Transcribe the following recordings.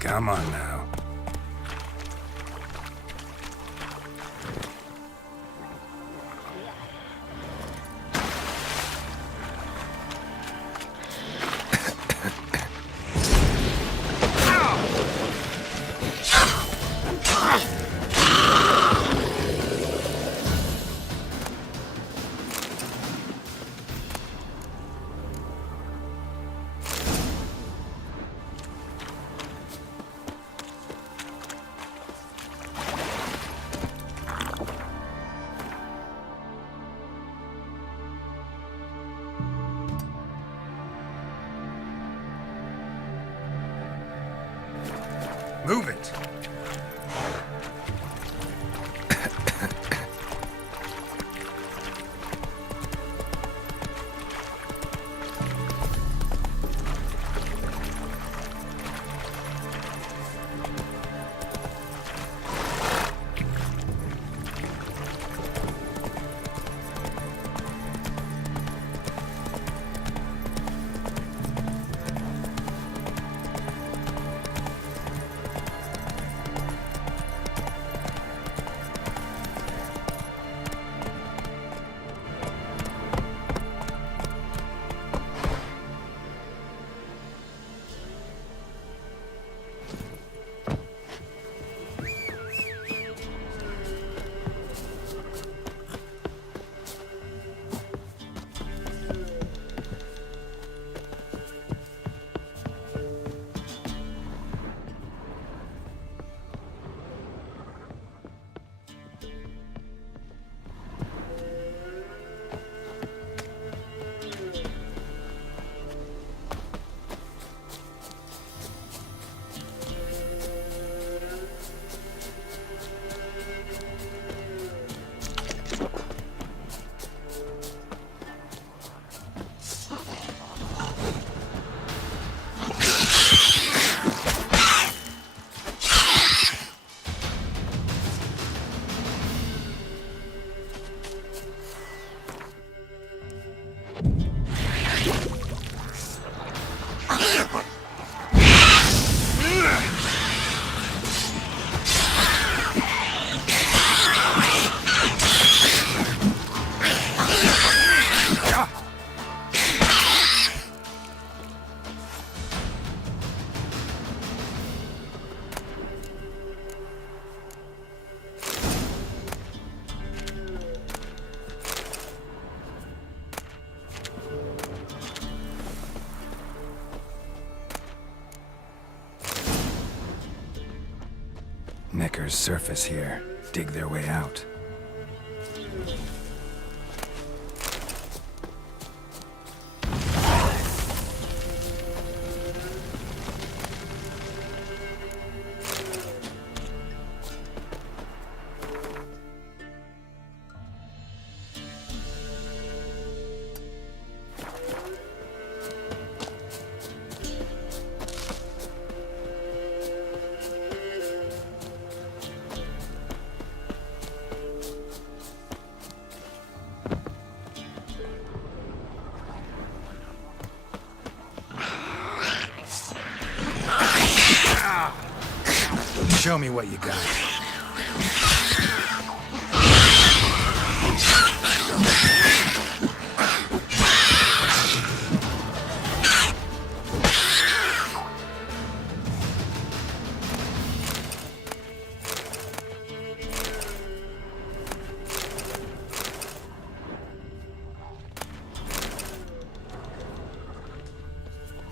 Come on now. Move it! Neckers surface here, dig their way out. Show me what you got.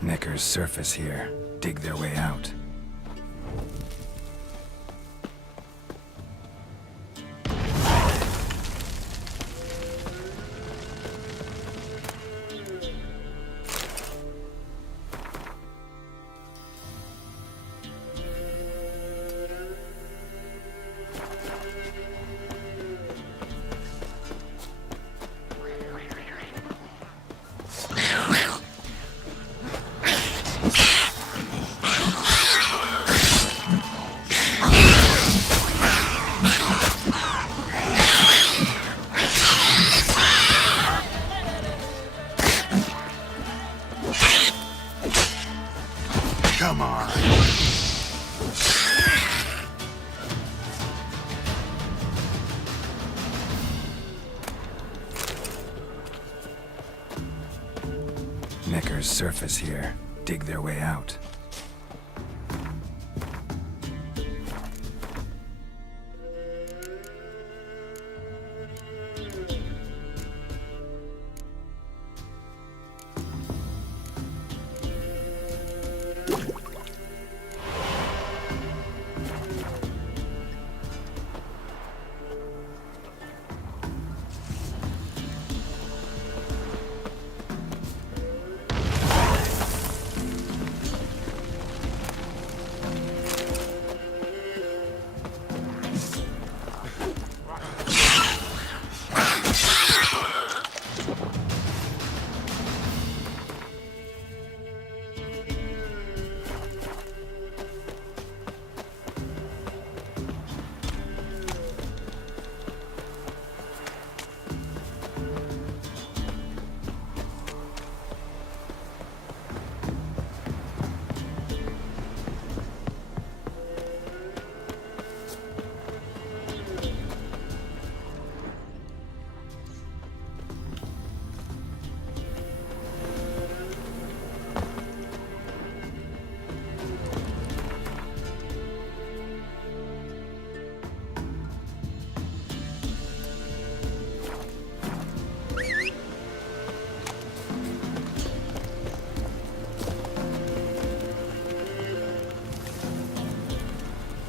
Neckers surface here, dig their way out. Come on. surface here, dig their way out.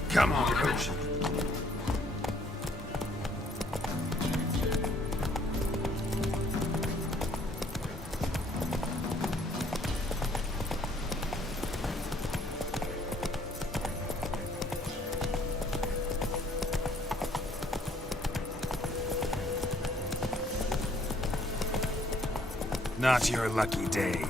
Come on, Coach. Not your lucky day.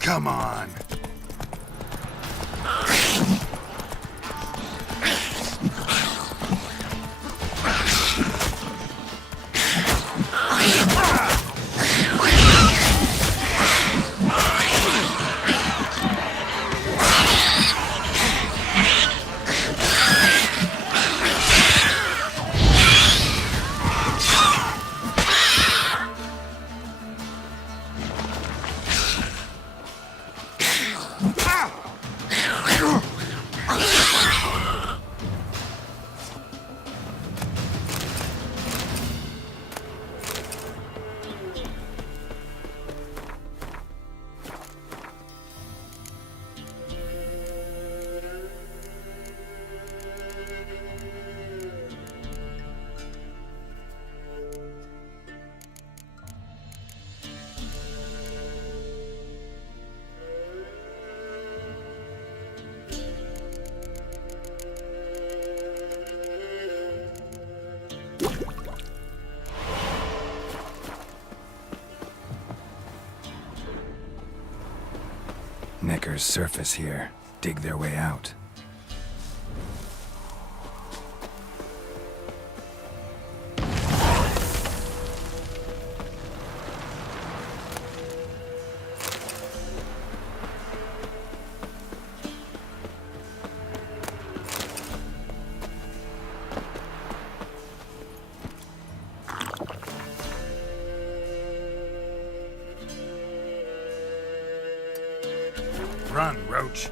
Come on. Neckar's surface here, dig their way out. Run, Roach.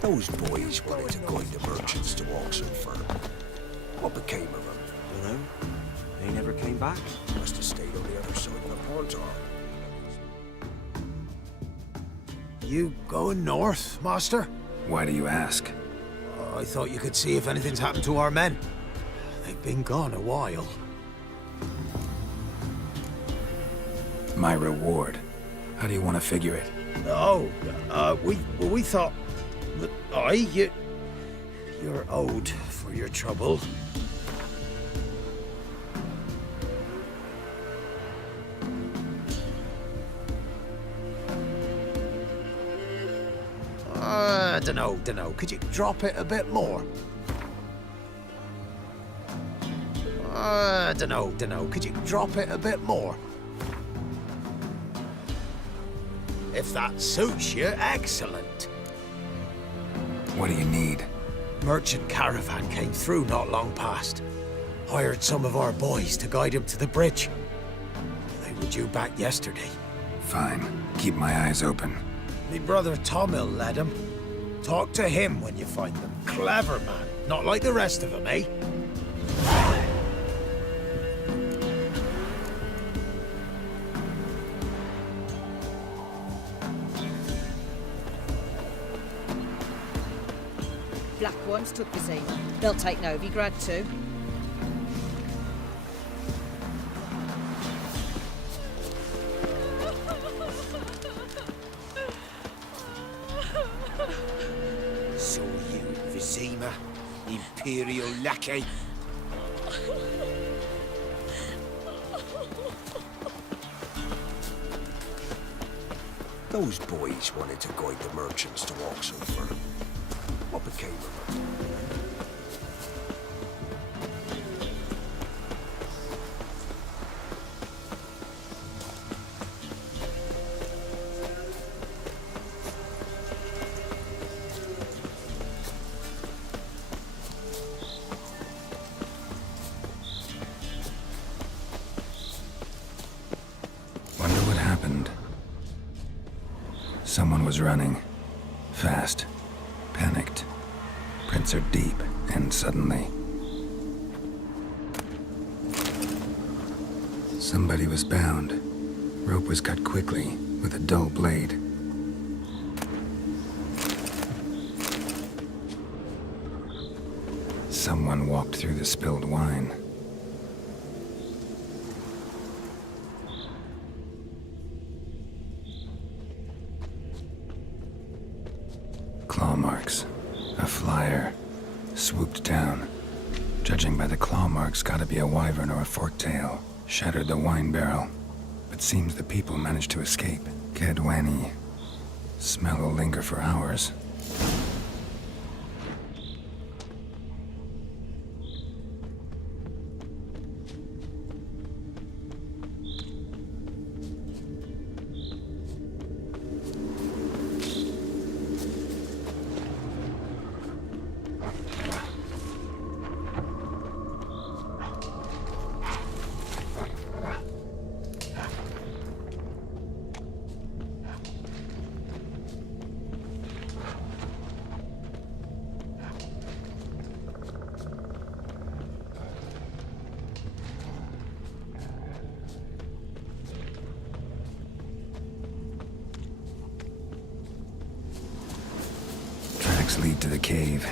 Those boys wanted to go into merchants to Oxenford. What became of them? You know, they never came back? Must have stayed on the other side of the pond. You going north, Master? Why do you ask? I thought you could see if anything's happened to our men. They've been gone a while. My reward. How do you want to figure it? Oh, we thought that you're owed for your trouble. Dunno. Could you drop it a bit more? Dunno. Could you drop it a bit more? If that suits you, excellent. What do you need? Merchant caravan came through not long past. Hired some of our boys to guide him to the bridge. They were due back yesterday. Fine. Keep my eyes open. Me brother Tomil led him. Talk to him when you find them. Clever man. Not like the rest of them, eh? Black ones took the sea. They'll take Novigrad too. So you, Vizima, Imperial lackey. Those boys wanted to guide the merchants to Oxford. What became of them? Wonder what happened. Someone was running. Fast. Panicked. Prints are deep, and suddenly... Somebody was bound. Rope was cut quickly, with a dull blade. Someone walked through the spilled wine. Claw marks. A flyer. Swooped down. Judging by the claw marks, gotta be a wyvern or a forktail. Shattered the wine barrel. But seems the people managed to escape. Kedwani. Smell will linger for hours. Lead to the cave.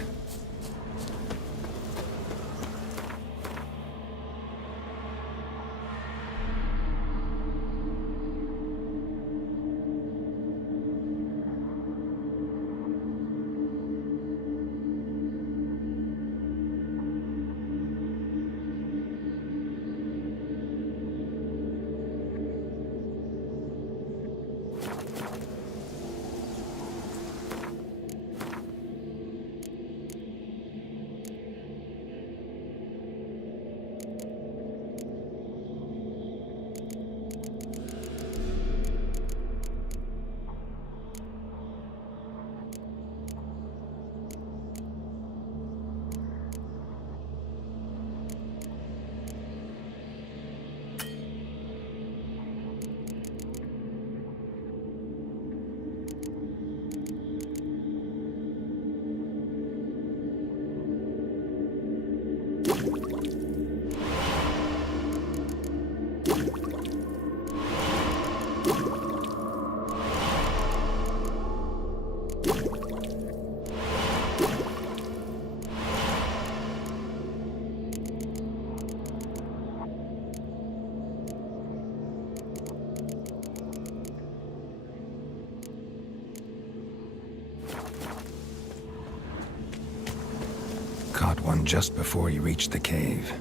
one just before you reached the cave.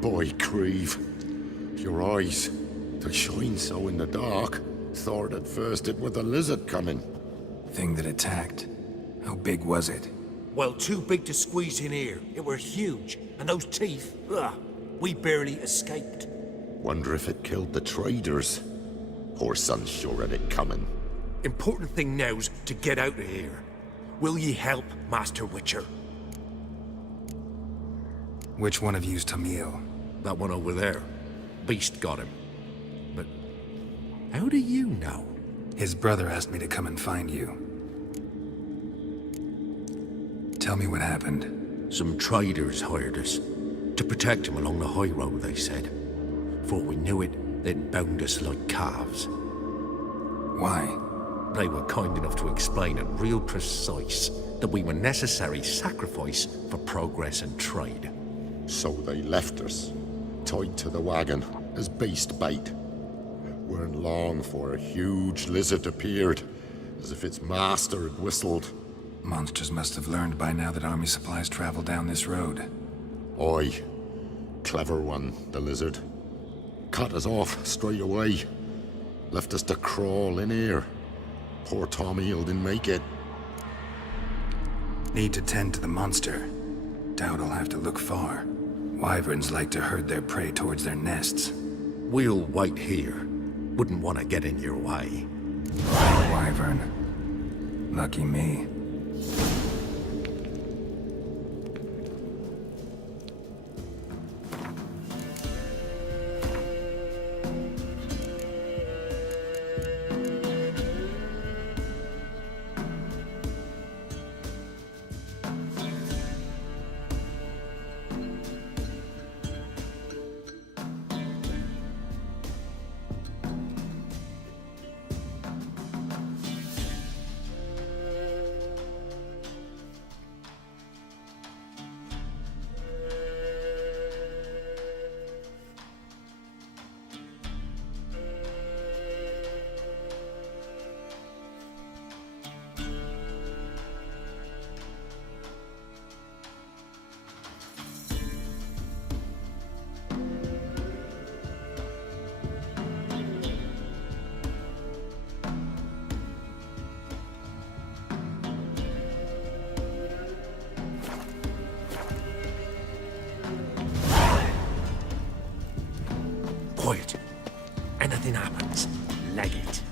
Boy, Creve, your eyes, they shine so in the dark. Thought at first it were the lizard coming. Thing that attacked. How big was it? Well, too big to squeeze in here. It were huge. And those teeth, ugh, we barely escaped. Wonder if it killed the traders. Poor son's sure had it coming. Important thing now's to get out of here. Will ye help, Master Witcher? Which one of you's Tamil? That one over there. Beast got him. But how do you know? His brother asked me to come and find you. Tell me what happened. Some traders hired us. To protect him along the high road, they said. Before we knew it, they'd bound us like calves. Why? They were kind enough to explain it real precise that we were necessary sacrifice for progress and trade. So they left us, tied to the wagon, as beast bait. Weren't long for a huge lizard appeared, as if its master had whistled. Monsters must have learned by now that army supplies travel down this road. Oi, clever one, the lizard. Cut us off straight away. Left us to crawl in here. Poor Tommy didn't make it. Need to tend to the monster. Doubt I'll have to look far. Wyverns like to herd their prey towards their nests. We'll wait here. Wouldn't want to get in your way. Wyvern. Lucky me. Quiet. Anything happens, leg it.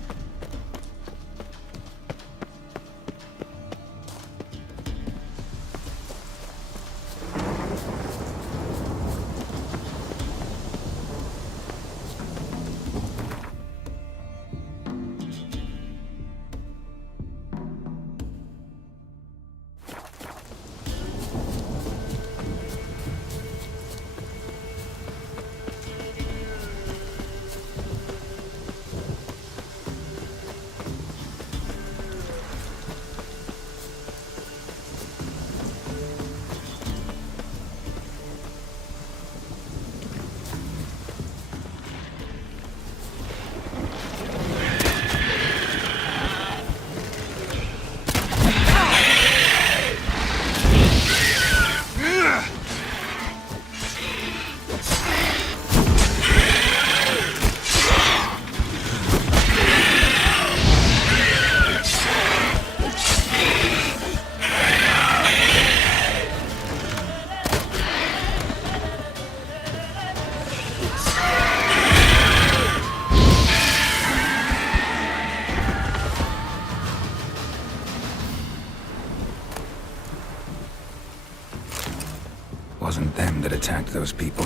Wasn't them that attacked those people.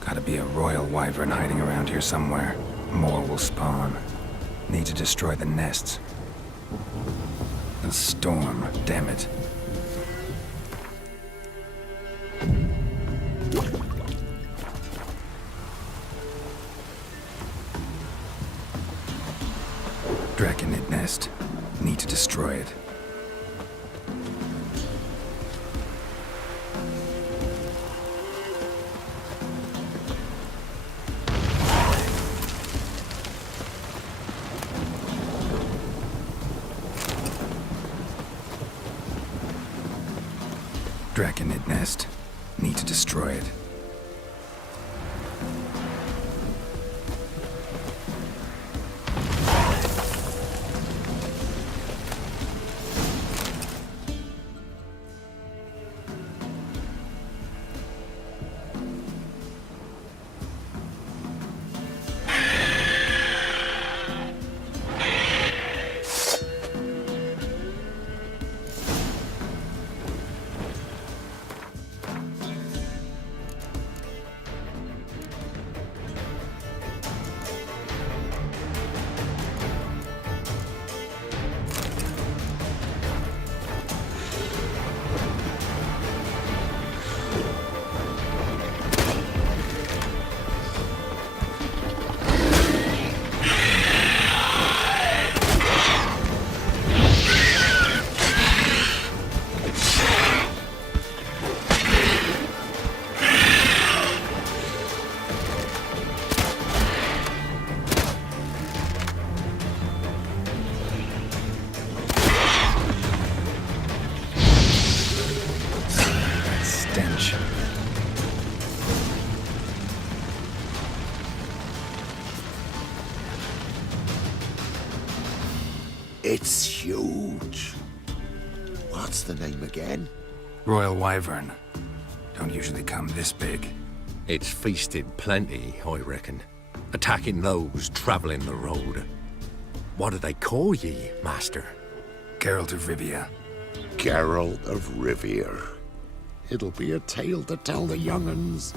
Gotta be a royal wyvern hiding around here somewhere. More will spawn. Need to destroy the nests. A storm, damn it. Draconid nest. Need to destroy it. Draconid nest. Need to destroy it. It's huge. What's the name again? Royal Wyvern. Don't usually come this big. It's feasted plenty, I reckon. Attacking those travelling the road. What do they call ye, master? Geralt of Rivia. Geralt of Rivia. It'll be a tale to tell the young'uns.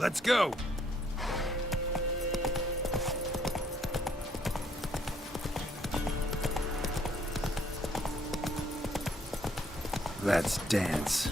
Let's go! Let's dance.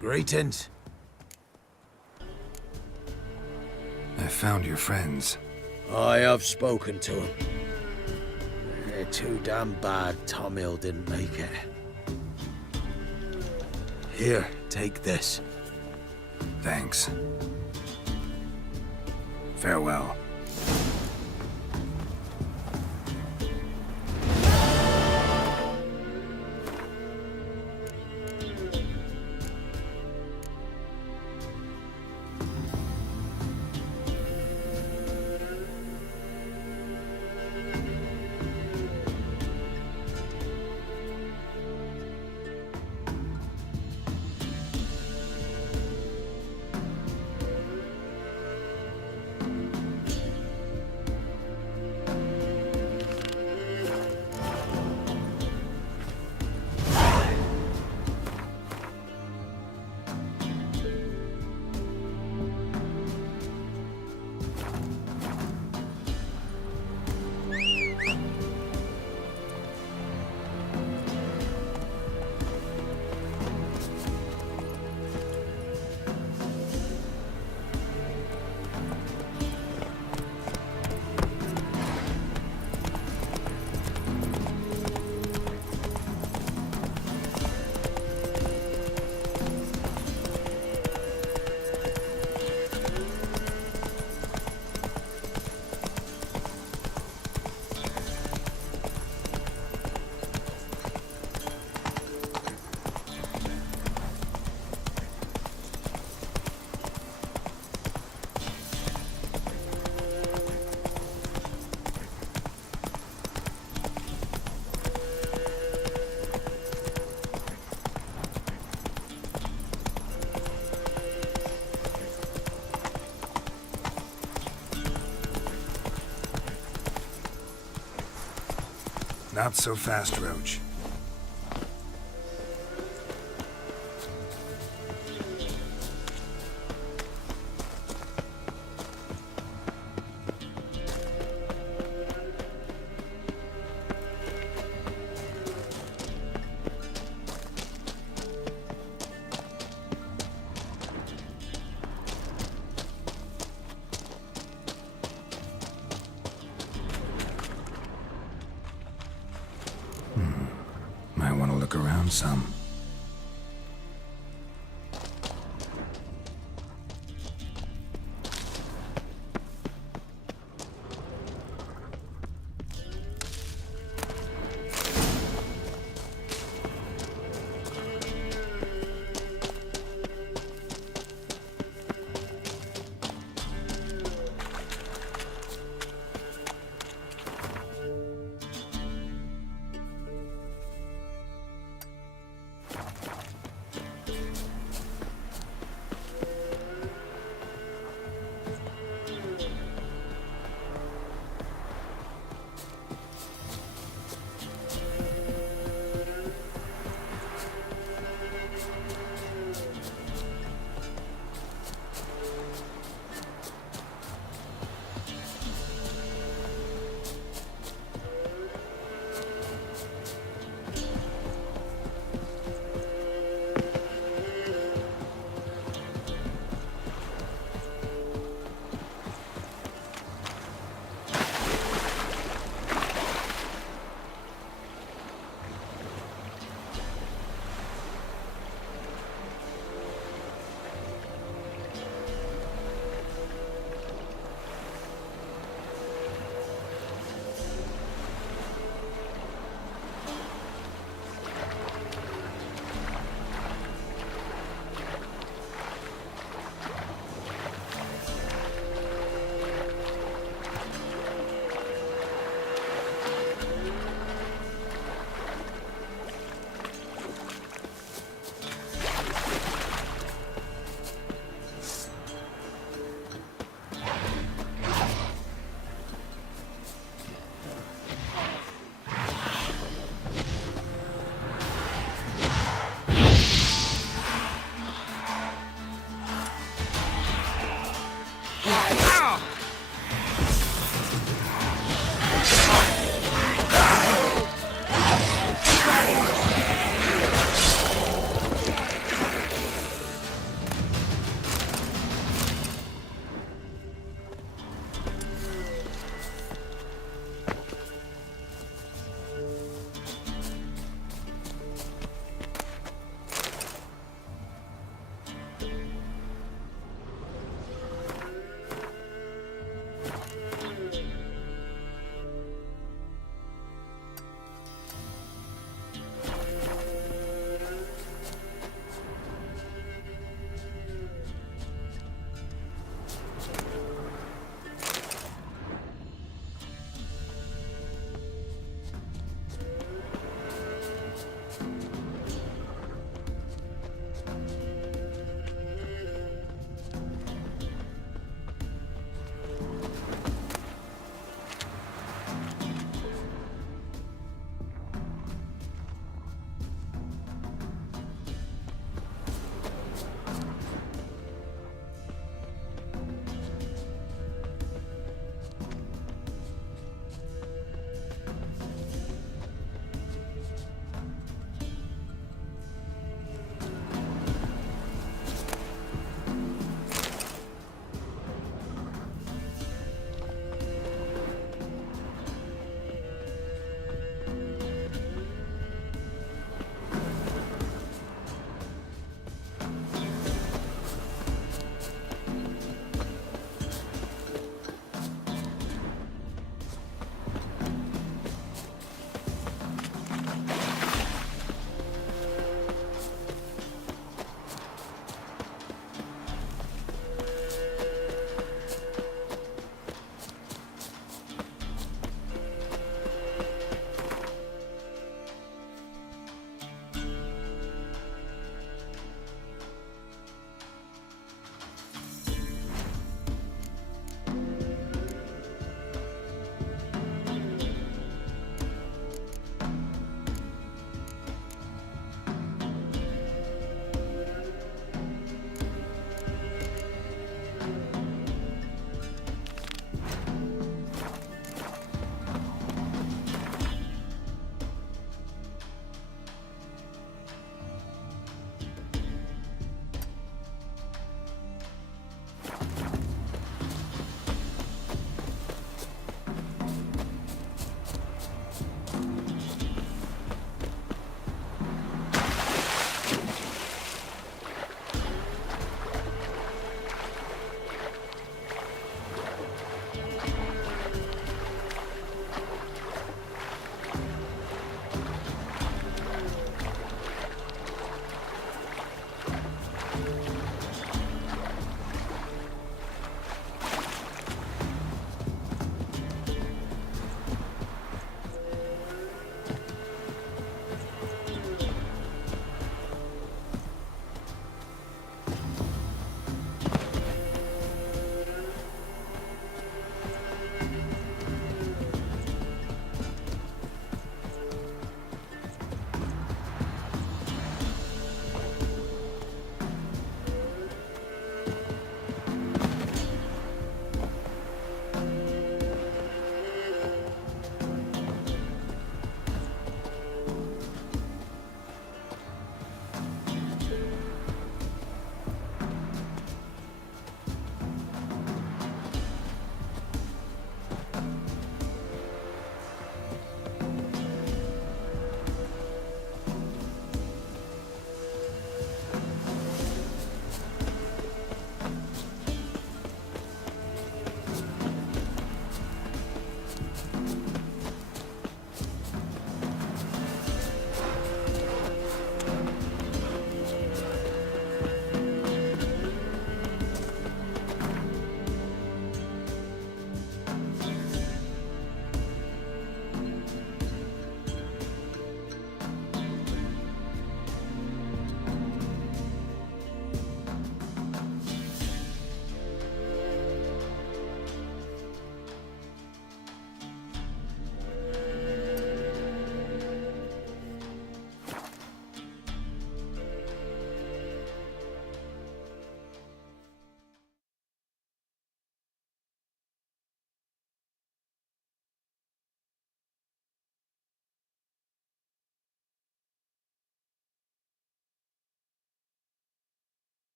Greetings. I found your friends. I have spoken to them. They're too damn bad Tom Hill didn't make it. Here, take this. Thanks. Farewell. Not so fast, Rogh. Might want to look around some.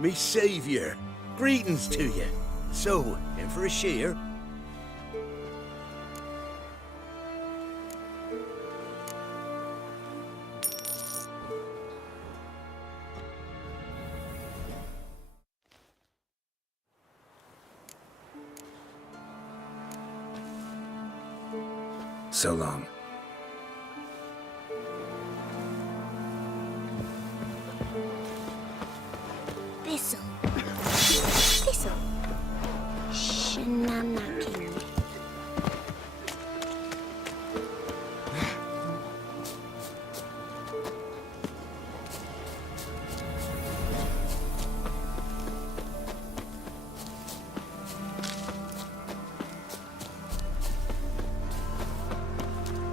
me saviour. Greetings to you. So, in for a shear? So long. Thistle. Thistle. Shenanakin.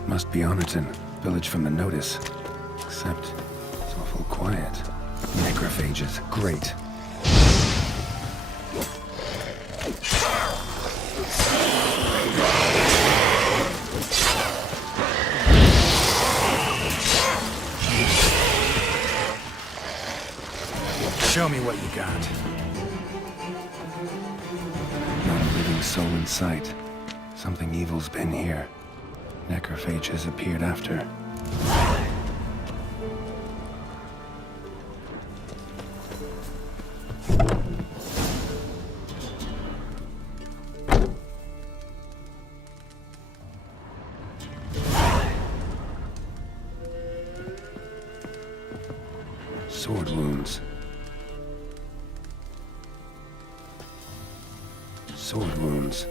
Must be Honorton, village from the notice. Except it's awful quiet. Necrophages, great. Show me what you got. Not a living soul in sight. Something evil's been here. Necrophage has appeared after. Sword wounds. Sword wounds.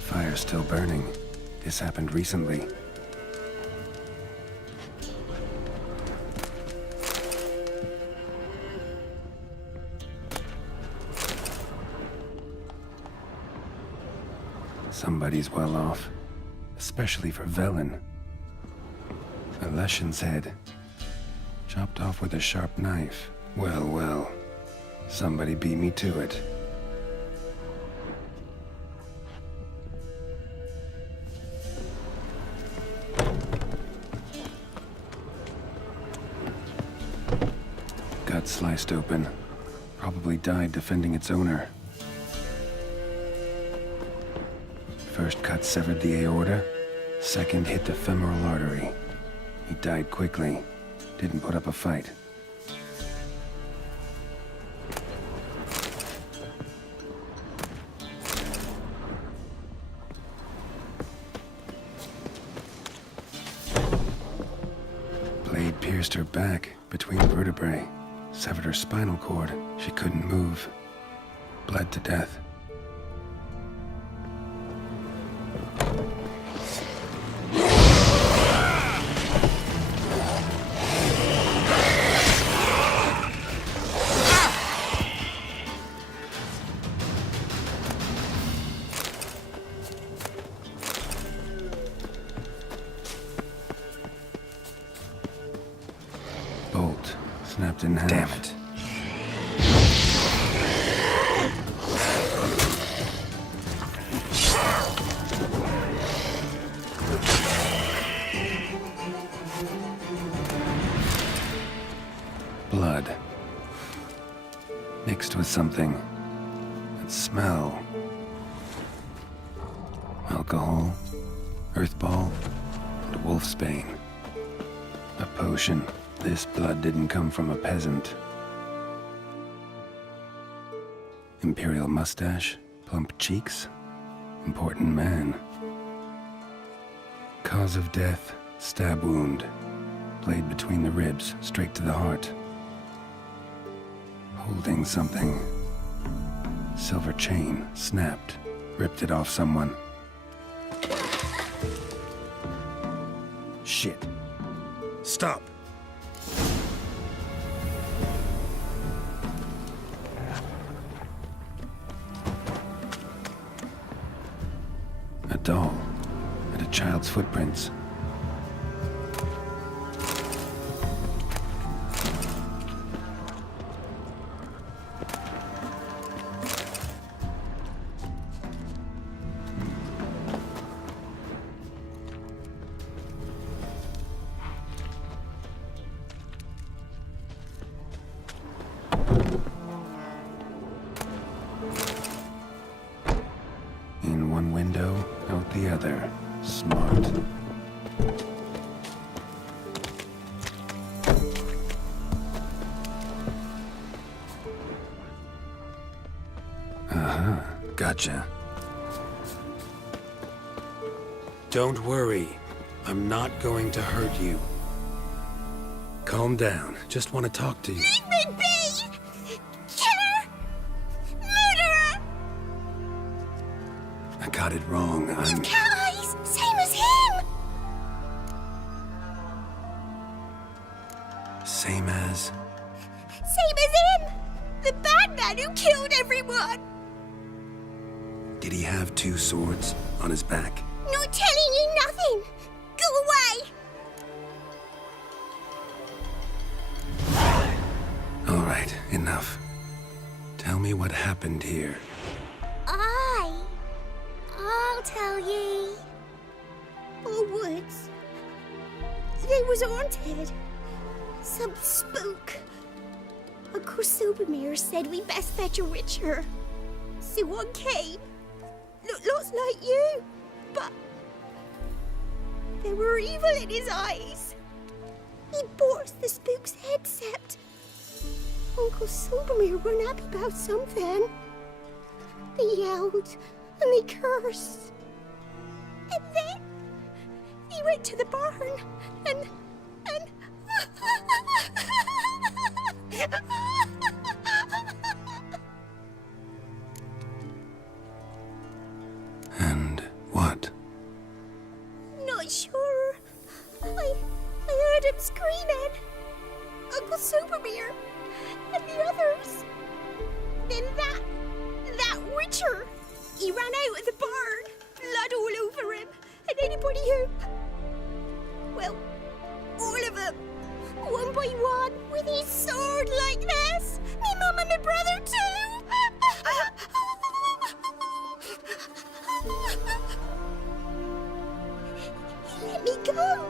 Fire's still burning. This happened recently. Somebody's well off, especially for Velen. A Leshen's head, chopped off with a sharp knife. Well, well, somebody beat me to it. Gut sliced open, probably died defending its owner. First cut severed the aorta, second hit the femoral artery. He died quickly, didn't put up a fight. Blade pierced her back between vertebrae, severed her spinal cord. She couldn't move, bled to death. Bolt snapped in half. Damn it. Blood. Mixed with something. That smell. Alcohol, earthball, and wolfsbane. A potion. This blood didn't come from a peasant. Imperial mustache, plump cheeks, important man. Cause of death, stab wound. Blade between the ribs, straight to the heart. Holding something. Silver chain, snapped, ripped it off someone. Shit. Stop. A doll and a child's footprints. Smart. Gotcha. Don't worry. I'm not going to hurt you. Calm down. Just want to talk to you. Leave me be! Killer! Murderer! I got it wrong. You've cat eyes! Same as him! Same as... Same as him! The bad man who killed everyone! Did he have two swords on his back? Not telling you nothing! Go away! All right, enough. Tell me what happened here. I'll tell ye. Our woods. They was haunted. Some spook. Uncle Supermere said we best fetch a witcher. So one came. Looked lots like you, but there were evil in his eyes. He bought the spook's headset. Uncle Silvermere weren't happy about something. They yelled and they cursed. And then he went to the barn and And what? Not sure. I heard him screaming. Uncle Supermere and the others. Then that witcher. He ran out of the barn, blood all over him, and anybody who... Well, all of them, one by one, with his sword like this. Me mum and my brother too. He let me go.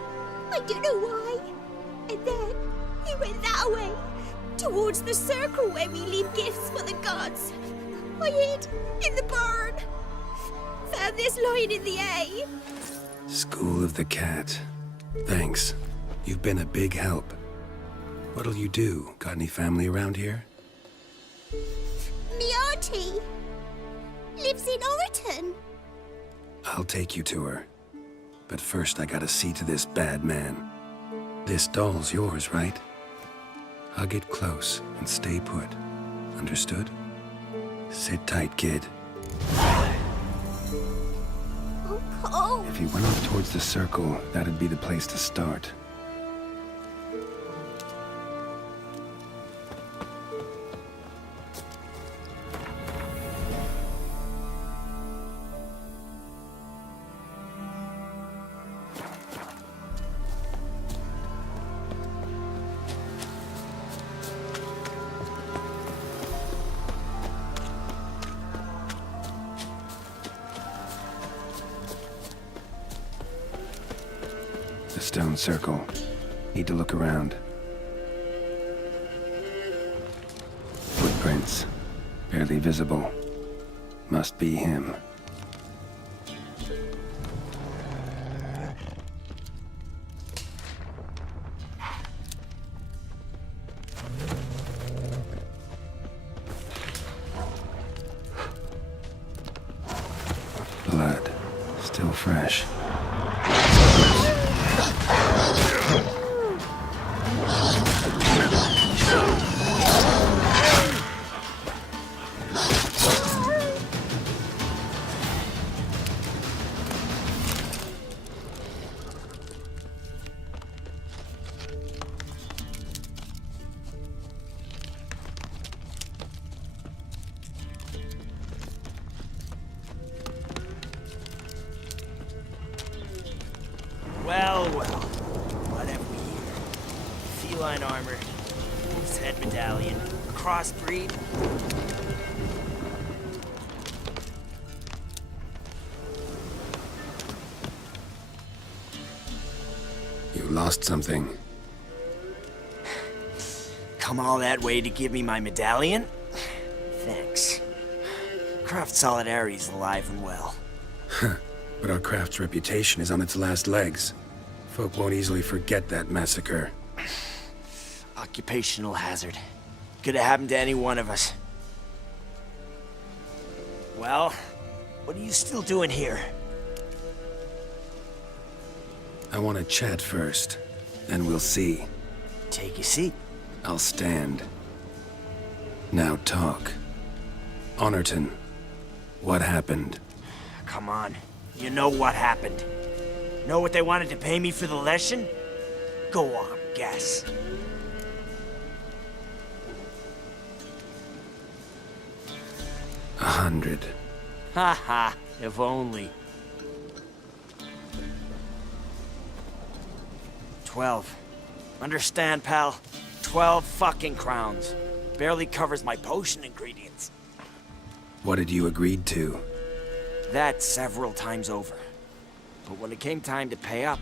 I don't know why. And then he went that way, towards the circle where we leave gifts for the gods. I hid in the barn. Found this lying in the hay. School of the Cat. Thanks. You've been a big help. What'll you do? Got any family around here? Me auntie lives in Orton. I'll take you to her. But first I gotta see to this bad man. This doll's yours, right? I'll get close and stay put. Understood? Sit tight, kid. Oh, If you went off towards the circle, that'd be the place to start. The stone circle. Need to look around. Footprints. Barely visible. Must be him. Blood. Still fresh. Well, what have we here? Feline armor, wolf's head medallion, crossbreed. You lost something. Come all that way to give me my medallion? Thanks. Craft Solidarity's alive and well. but our craft's reputation is on its last legs. Folk won't easily forget that massacre. Occupational hazard. Could have happened to any one of us. Well, what are you still doing here? I want to chat first, then we'll see. Take a seat. I'll stand. Now talk. Honorton, what happened? Come on. You know what happened. Know what they wanted to pay me for the lesson? Go on, guess. $100. Ha ha, if only. 12. Understand, pal? 12 fucking crowns. Barely covers my potion ingredients. What had you agreed to? That several times over. But when it came time to pay up,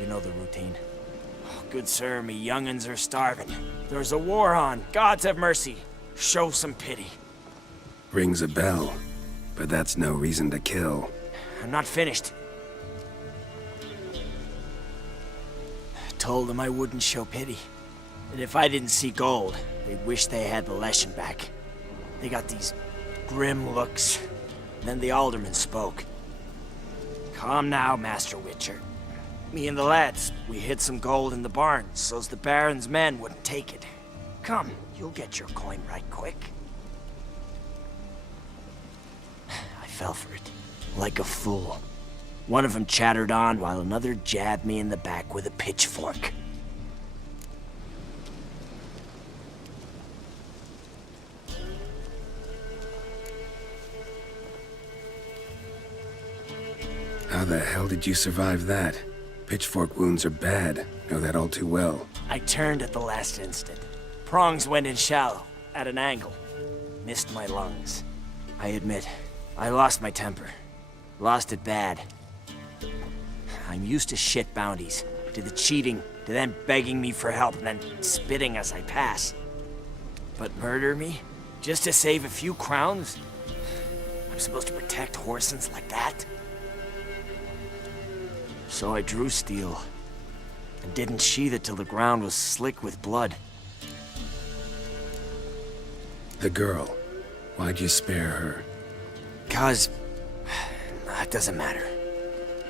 you know the routine. Oh, good sir, me young'uns are starving. There's a war on. Gods have mercy. Show some pity. Rings a bell, but that's no reason to kill. I'm not finished. Told them I wouldn't show pity. That if I didn't see gold, they'd wish they had the lesson back. They got these grim looks. Then the alderman spoke. Calm now, Master Witcher. Me and the lads, we hid some gold in the barn, so's the Baron's men wouldn't take it. Come, you'll get your coin right quick. I fell for it, like a fool. One of them chattered on while another jabbed me in the back with a pitchfork. How the hell did you survive that? Pitchfork wounds are bad. Know that all too well. I turned at the last instant. Prongs went in shallow, at an angle. Missed my lungs. I admit, I lost my temper. Lost it bad. I'm used to shit bounties, to the cheating, to them begging me for help and then spitting as I pass. But murder me? Just to save a few crowns? I'm supposed to protect Horsens like that? So I drew steel, and didn't sheathe it till the ground was slick with blood. The girl. Why'd you spare her? 'Cause... it doesn't matter.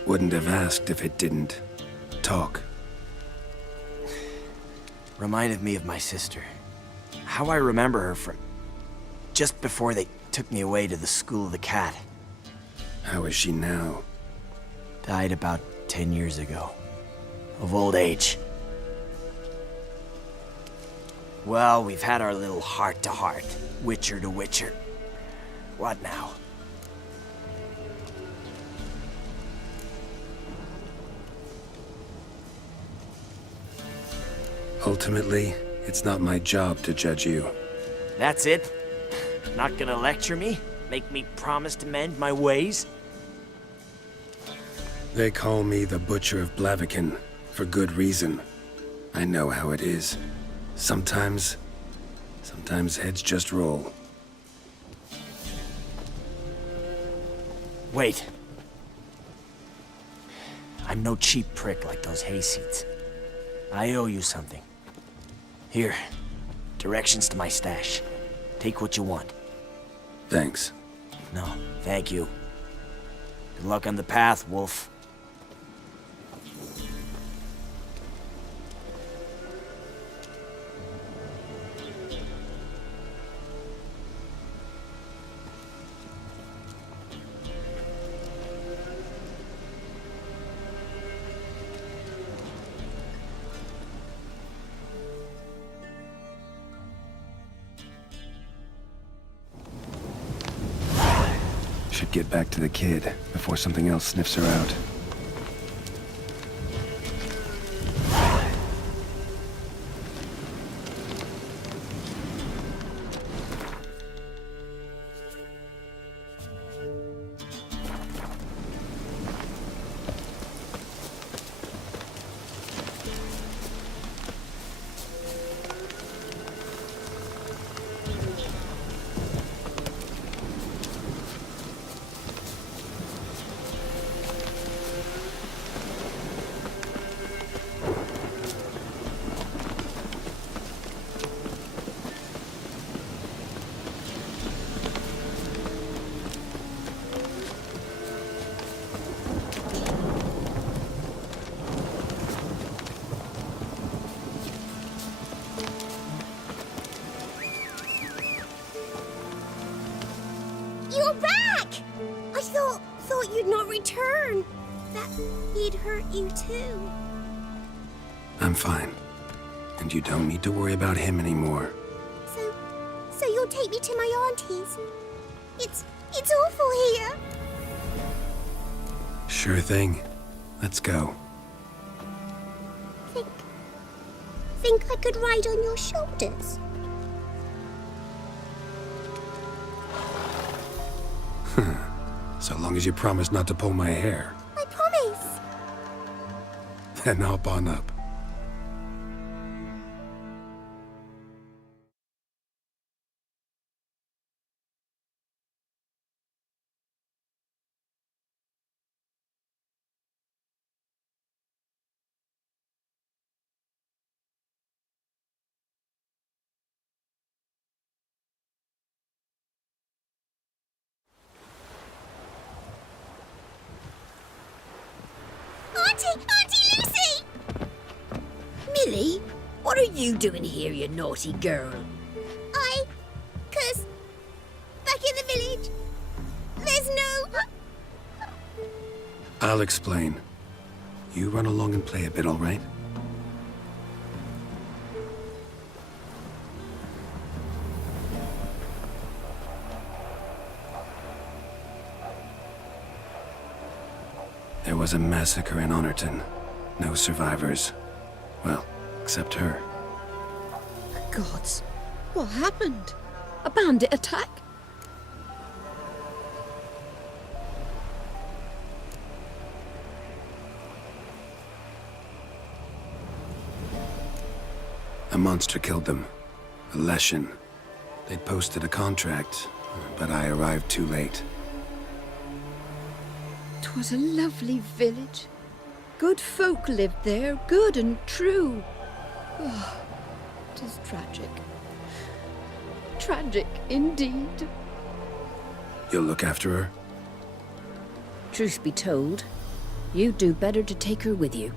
Wouldn't have asked if it didn't. Talk. Reminded me of my sister. How I remember her from... just before they took me away to the School of the Cat. How is she now? Died about 10 years ago. Of old age. Well, we've had our little heart-to-heart. Witcher to Witcher. What now? Ultimately, it's not my job to judge you. That's it? Not gonna lecture me? Make me promise to mend my ways? They call me the Butcher of Blaviken, for good reason. I know how it is. Sometimes heads just roll. Wait. I'm no cheap prick like those hayseeds. I owe you something. Here, directions to my stash. Take what you want. Thanks. No, thank you. Good luck on the path, Wolf. Should get back to the kid before something else sniffs her out. he'd hurt you too. I'm fine. And you don't need to worry about him anymore. So you'll take me to my auntie's? It's awful here. Sure thing. Let's go. Think I could ride on your shoulders? So long as you promise not to pull my hair. I promise. Then hop on up. Auntie Lucy! Millie, what are you doing here, you naughty girl? 'Cause back in the village, there's no... I'll explain. You run along and play a bit, all right? There was a massacre in Honorton. No survivors. Well, except her. Gods, what happened? A bandit attack? A monster killed them. A Leshen. They'd posted a contract, but I arrived too late. 'Twas a lovely village. Good folk lived there, good and true. Oh, 'tis tragic. Tragic indeed. You'll look after her? Truth be told, you'd do better to take her with you.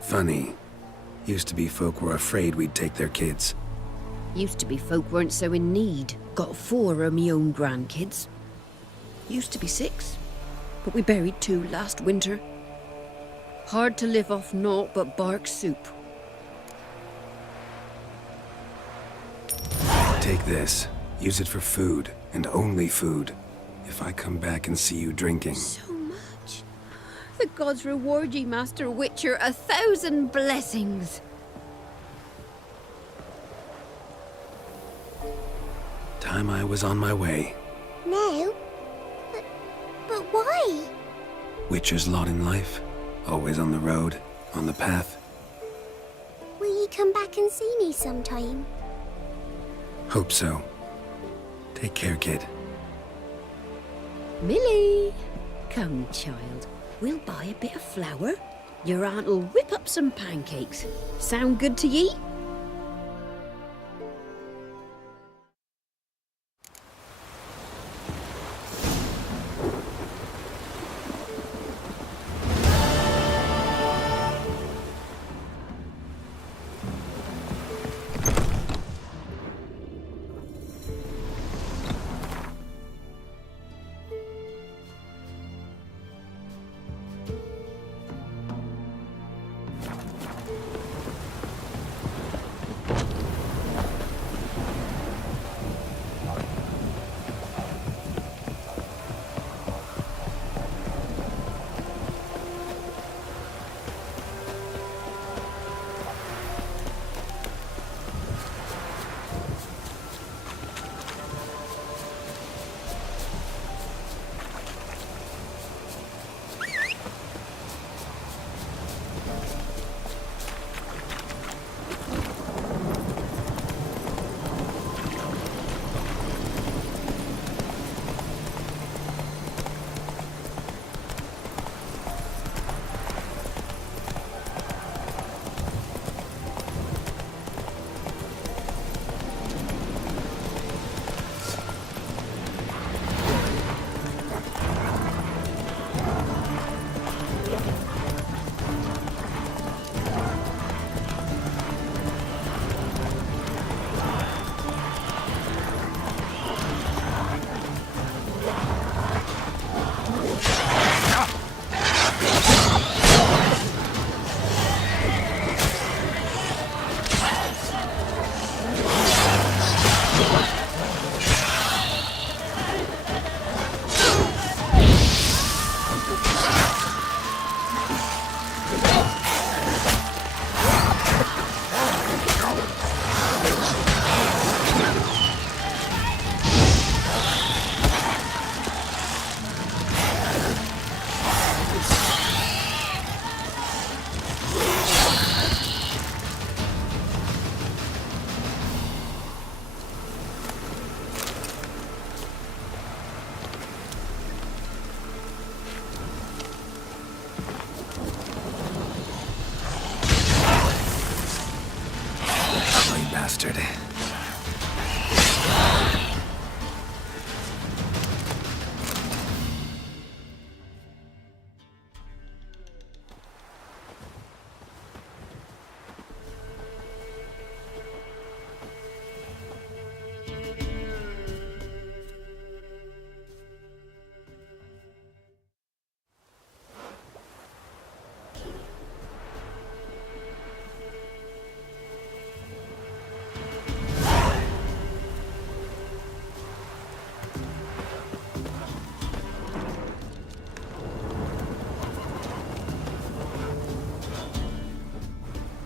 Funny. Used to be folk were afraid we'd take their kids. Used to be folk weren't so in need. Got 4 of me own grandkids. Used to be 6, but we buried 2 last winter. Hard to live off naught but bark soup. Take this. Use it for food, and only food. If I come back and see you drinking. So much. The gods reward ye, Master Witcher, 1,000 blessings. Time I was on my way. No. But why? Witcher's lot in life. Always on the road, on the path. Will you come back and see me sometime? Hope so. Take care, kid. Millie! Come, child. We'll buy a bit of flour. Your aunt'll whip up some pancakes. Sound good to ye?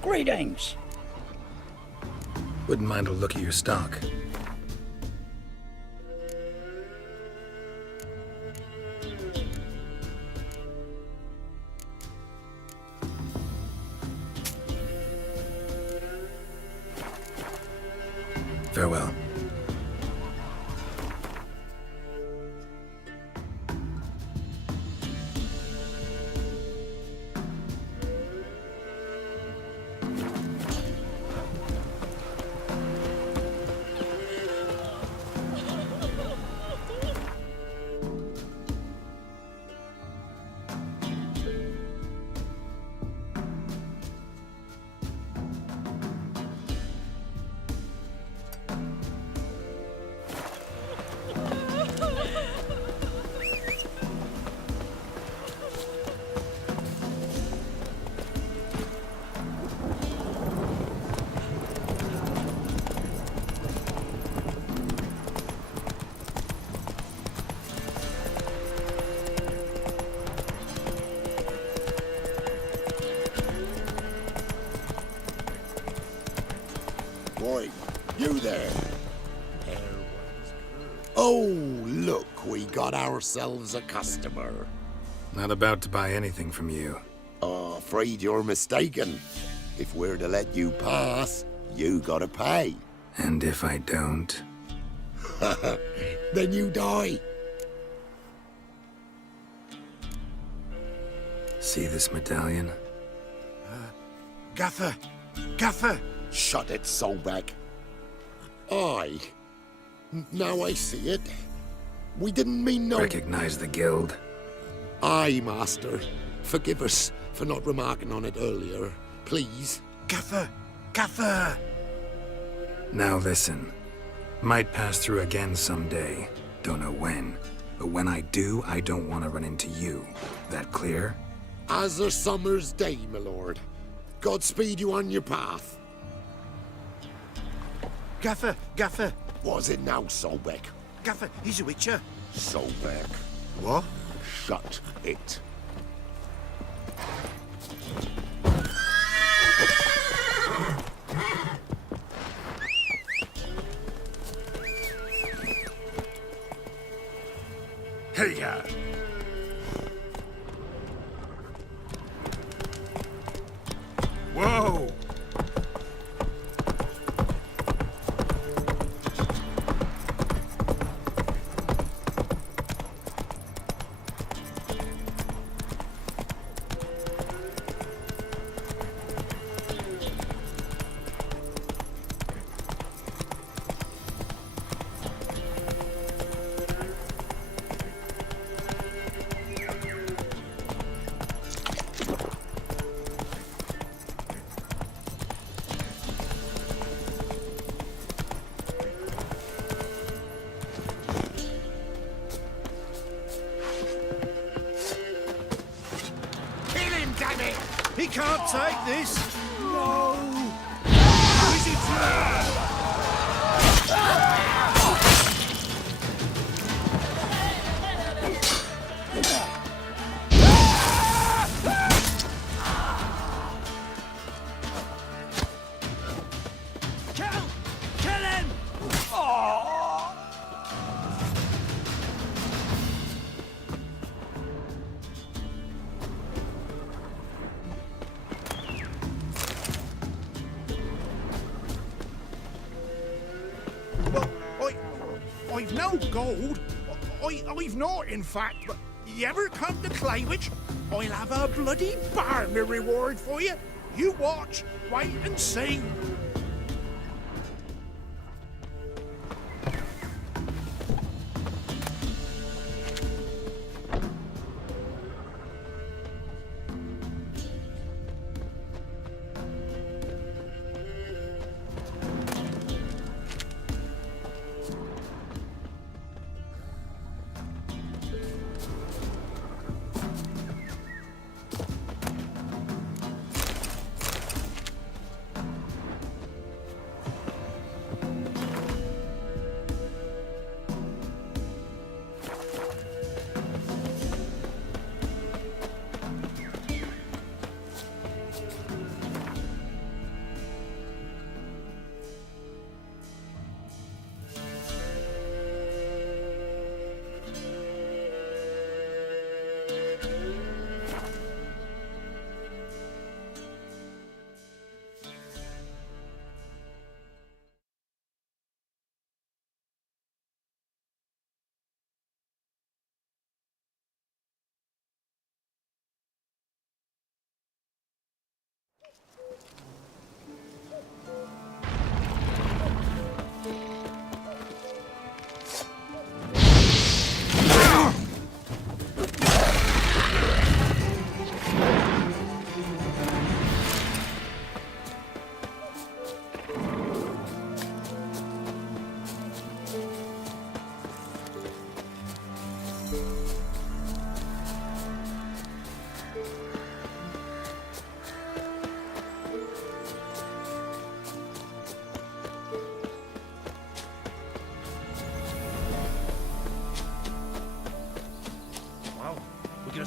Greetings. Wouldn't mind a look at your stock. Farewell. Boy, you there. Oh, look, we got ourselves a customer. Not about to buy anything from you. Afraid you're mistaken. If we're to let you pass, you gotta pay. And if I don't? Then you die. See this medallion? Gaffer! Gaffer! Shut it, Solbeck. Aye. Now I see it. We didn't mean no... Recognize the guild? Aye, Master. Forgive us for not remarking on it earlier. Please. Gaffer! Gaffer! Now listen. Might pass through again someday. Don't know when. But when I do, I don't want to run into you. That clear? As a summer's day, my lord. Godspeed you on your path. Gaffer, Gaffer. Was it now, Solbeck? Gaffer, he's a witcher. Solbeck. What? Shut it. Hey, ya! Whoa! He can't take this. No. Is it true? Kill him! I've no gold. I've not, in fact, but you ever come to Claywich, I'll have a bloody barmy reward for you. You watch, wait and see.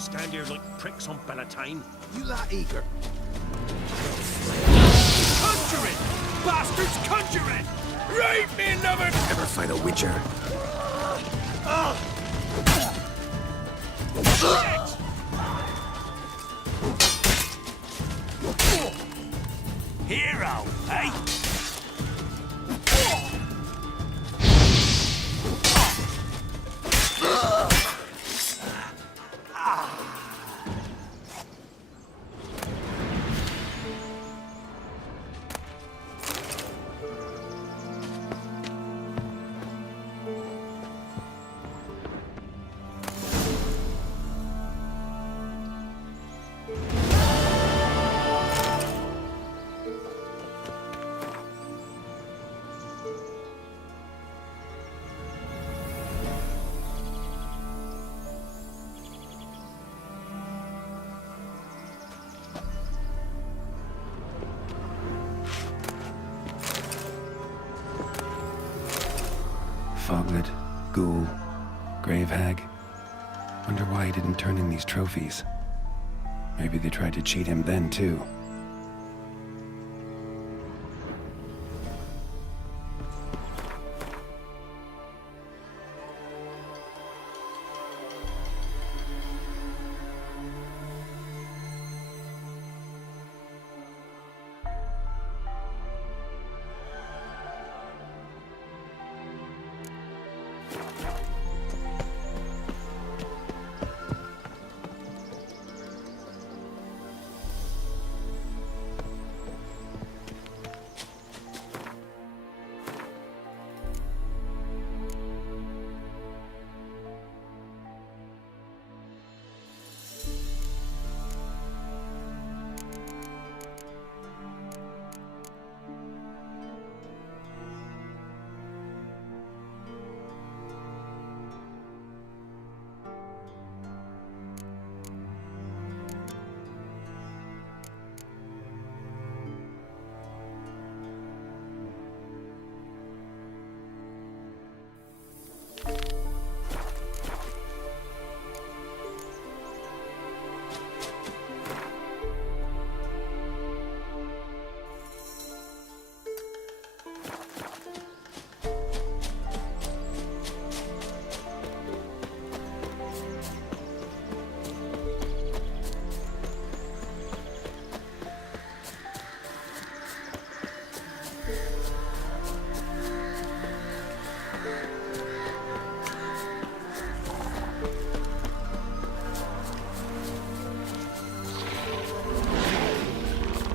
stand here like pricks on Bellatane. You that eager? Conjure it! Bastards, conjure it! Right, me lover! Ever fight a witcher? Hero, eh? Foglet, ghoul, grave hag. Wonder why he didn't turn in these trophies. Maybe they tried to cheat him then, too.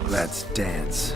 Let's dance.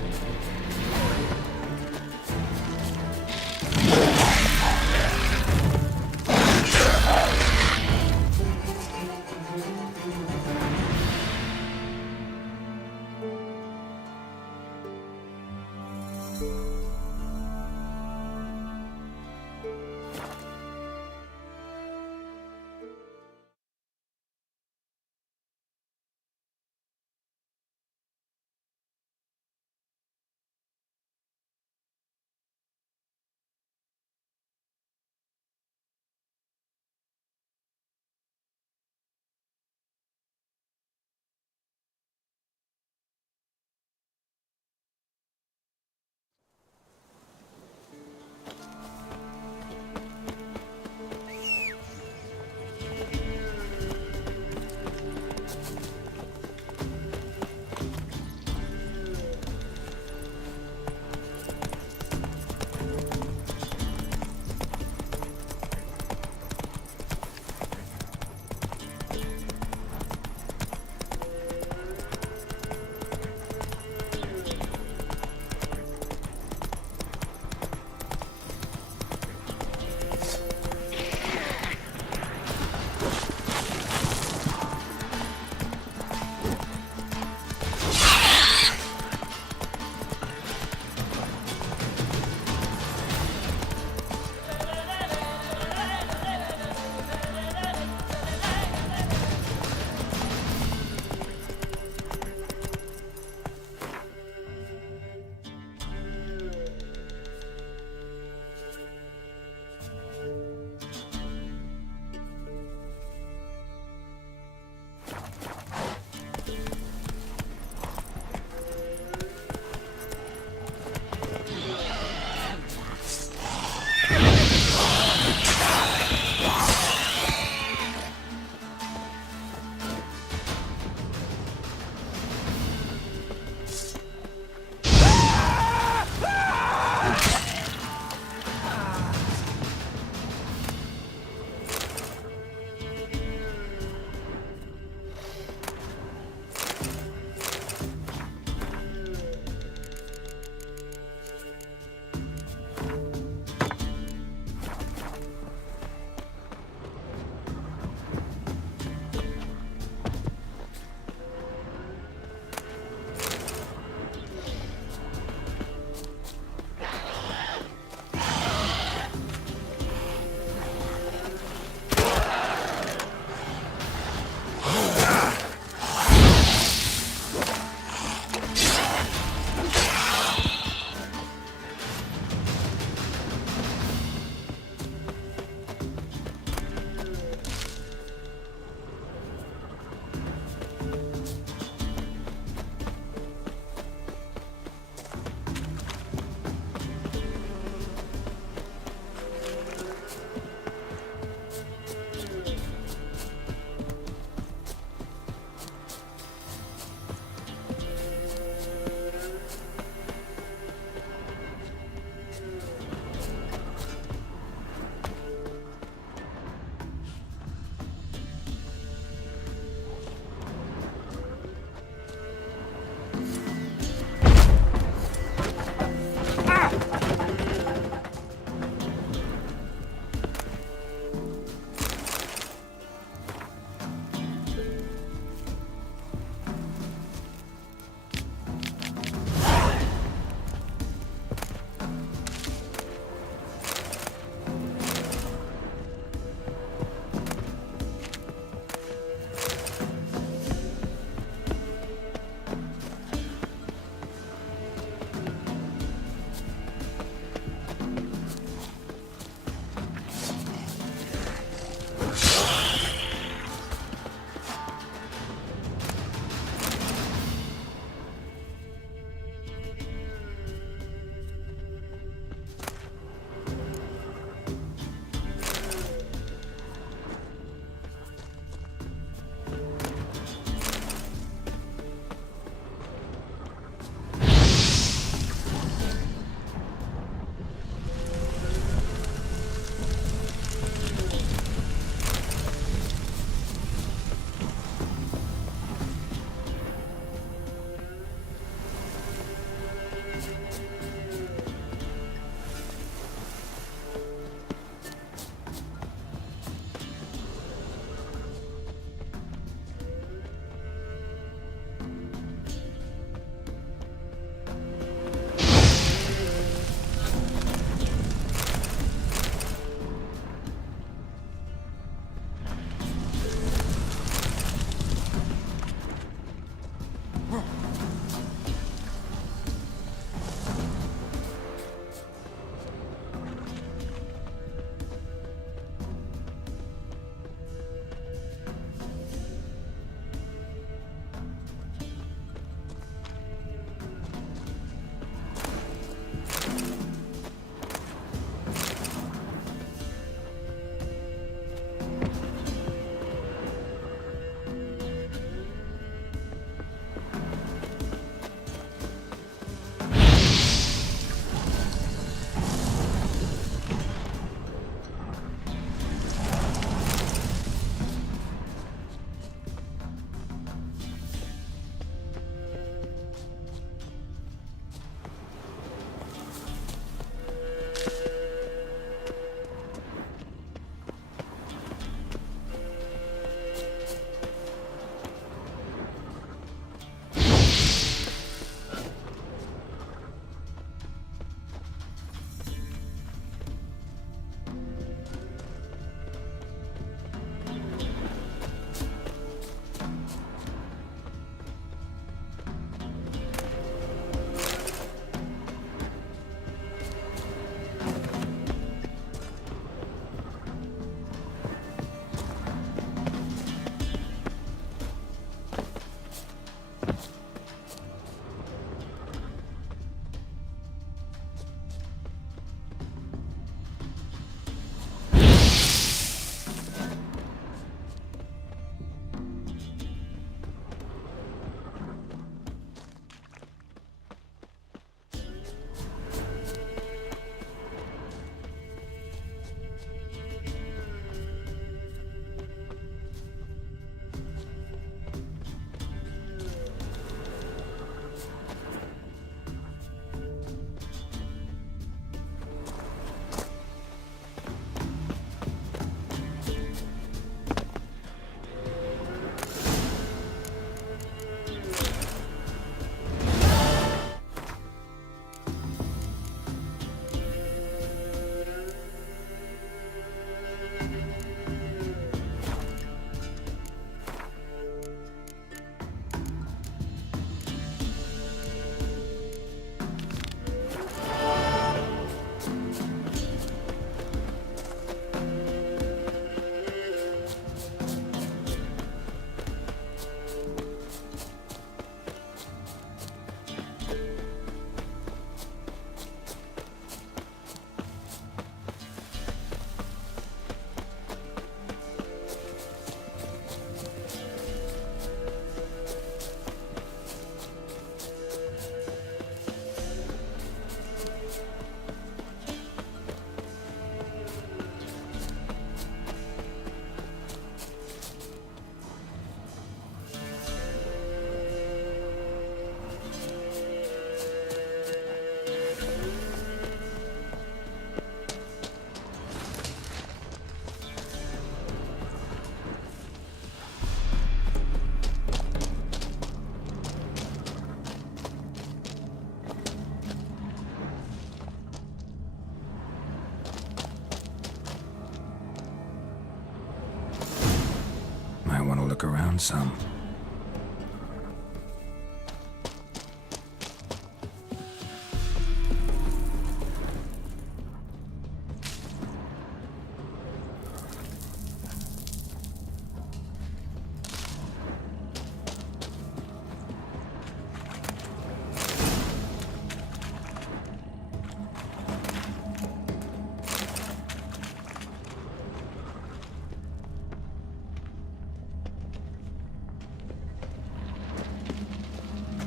Look around some.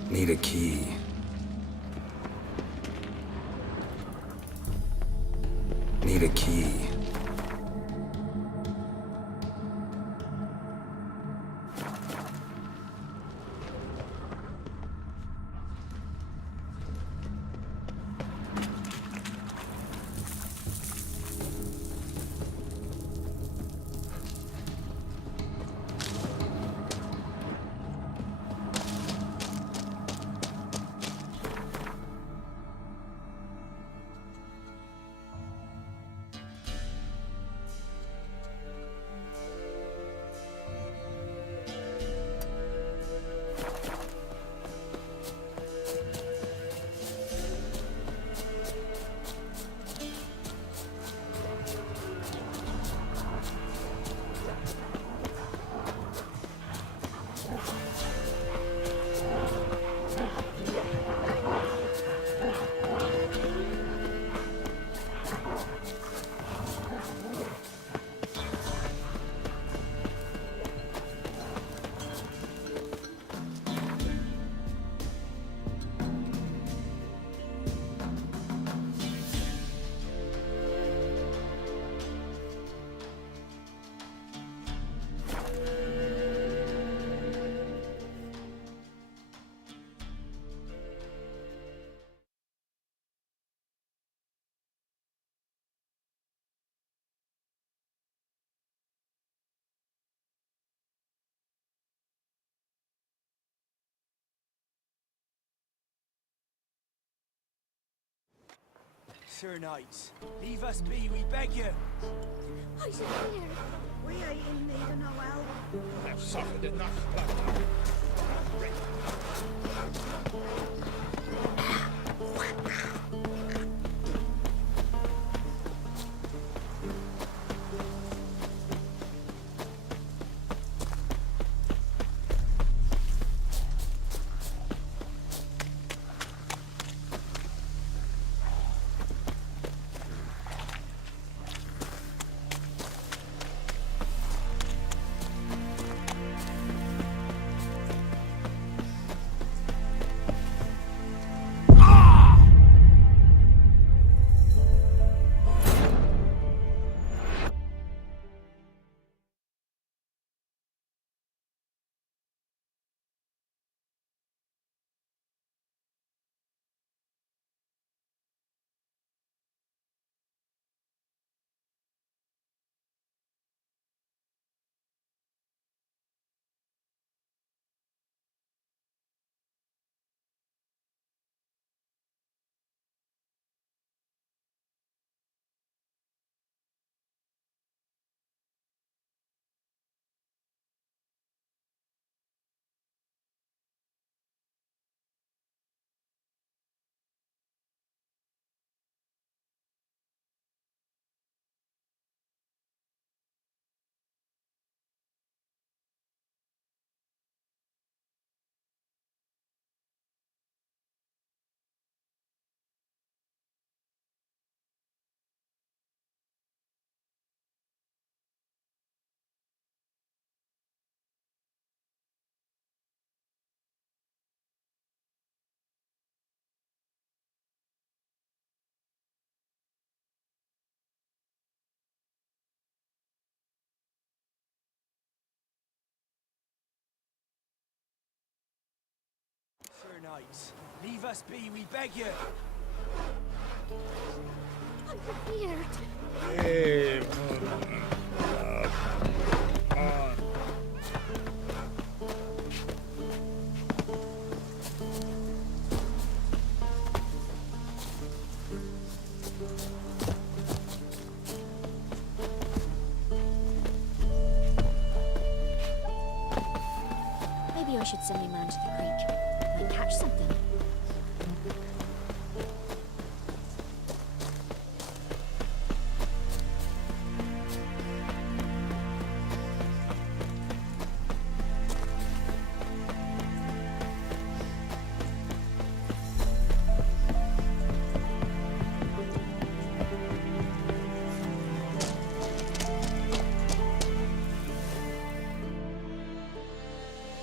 Need a key. Need a key. Sir Knights, leave us be, we beg you. I said here, we ain't in need of no help. I've suffered enough blood. knights. Leave us be, we beg you. I'm prepared. Maybe I should send my man to the creek. Might catch something.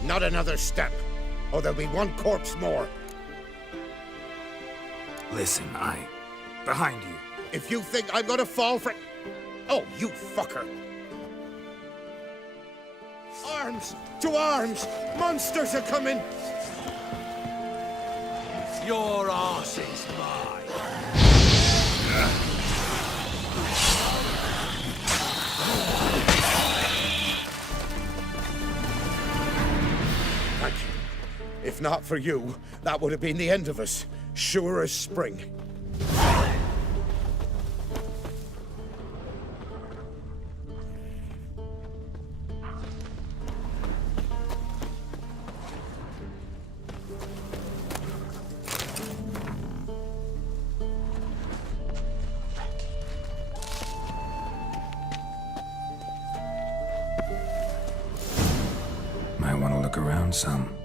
Not another step, or there'll be one corpse more. Listen, behind you. If you think I'm gonna fall for... Oh, you fucker! Arms! To arms! Monsters are coming! Your arse is mine. Thank you. If not for you, that would have been the end of us. Sure as spring. Might want to look around some.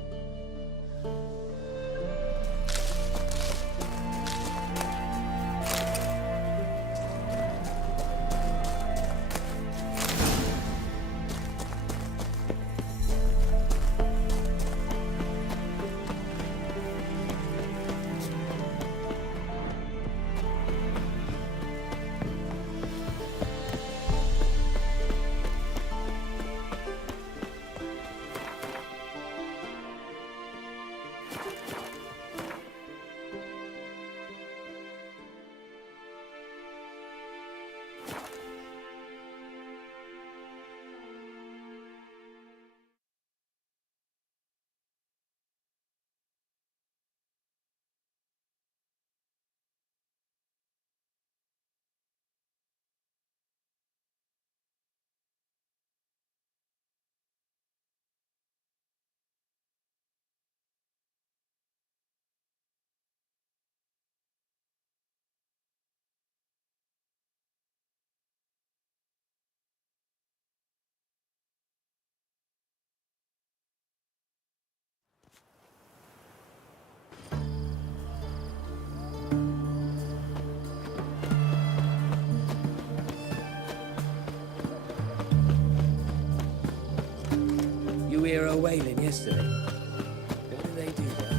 You hear her wailing yesterday? What did they do there?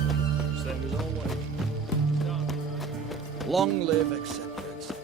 Same as always. Long live, etc., etc.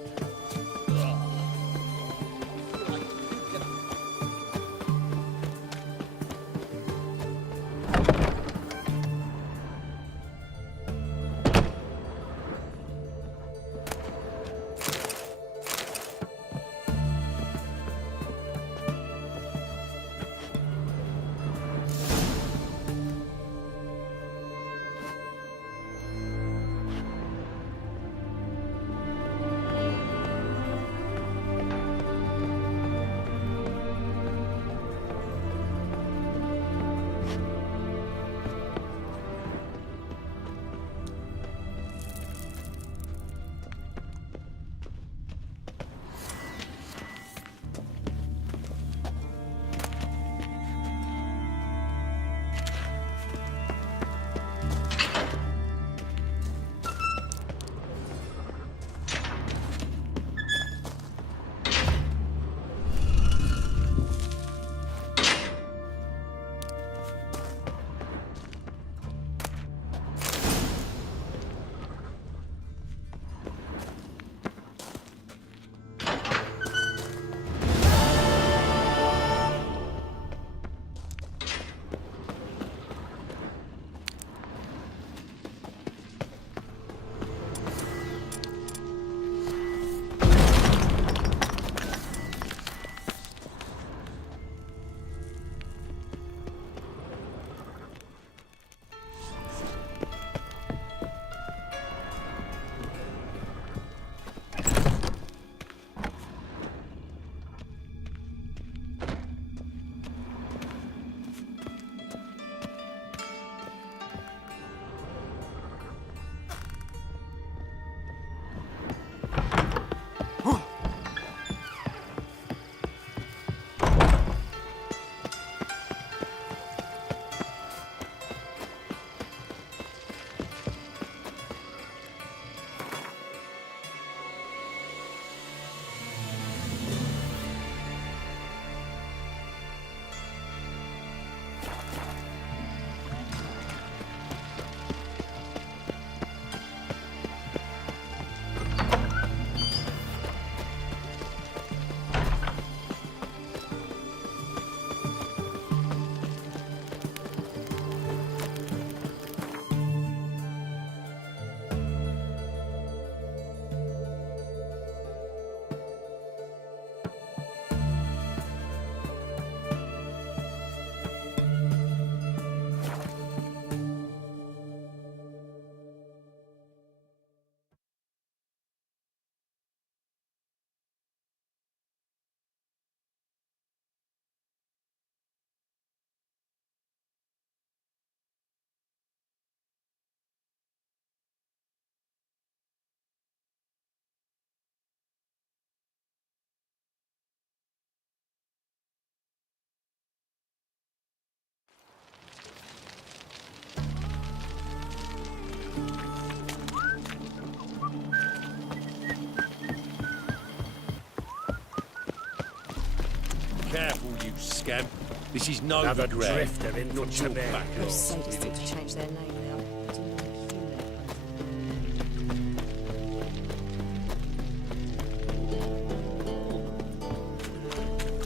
Careful, you scamp. This is no Another regret. drifter in Not your Toussaint. back Those off. sadists need to change their name now.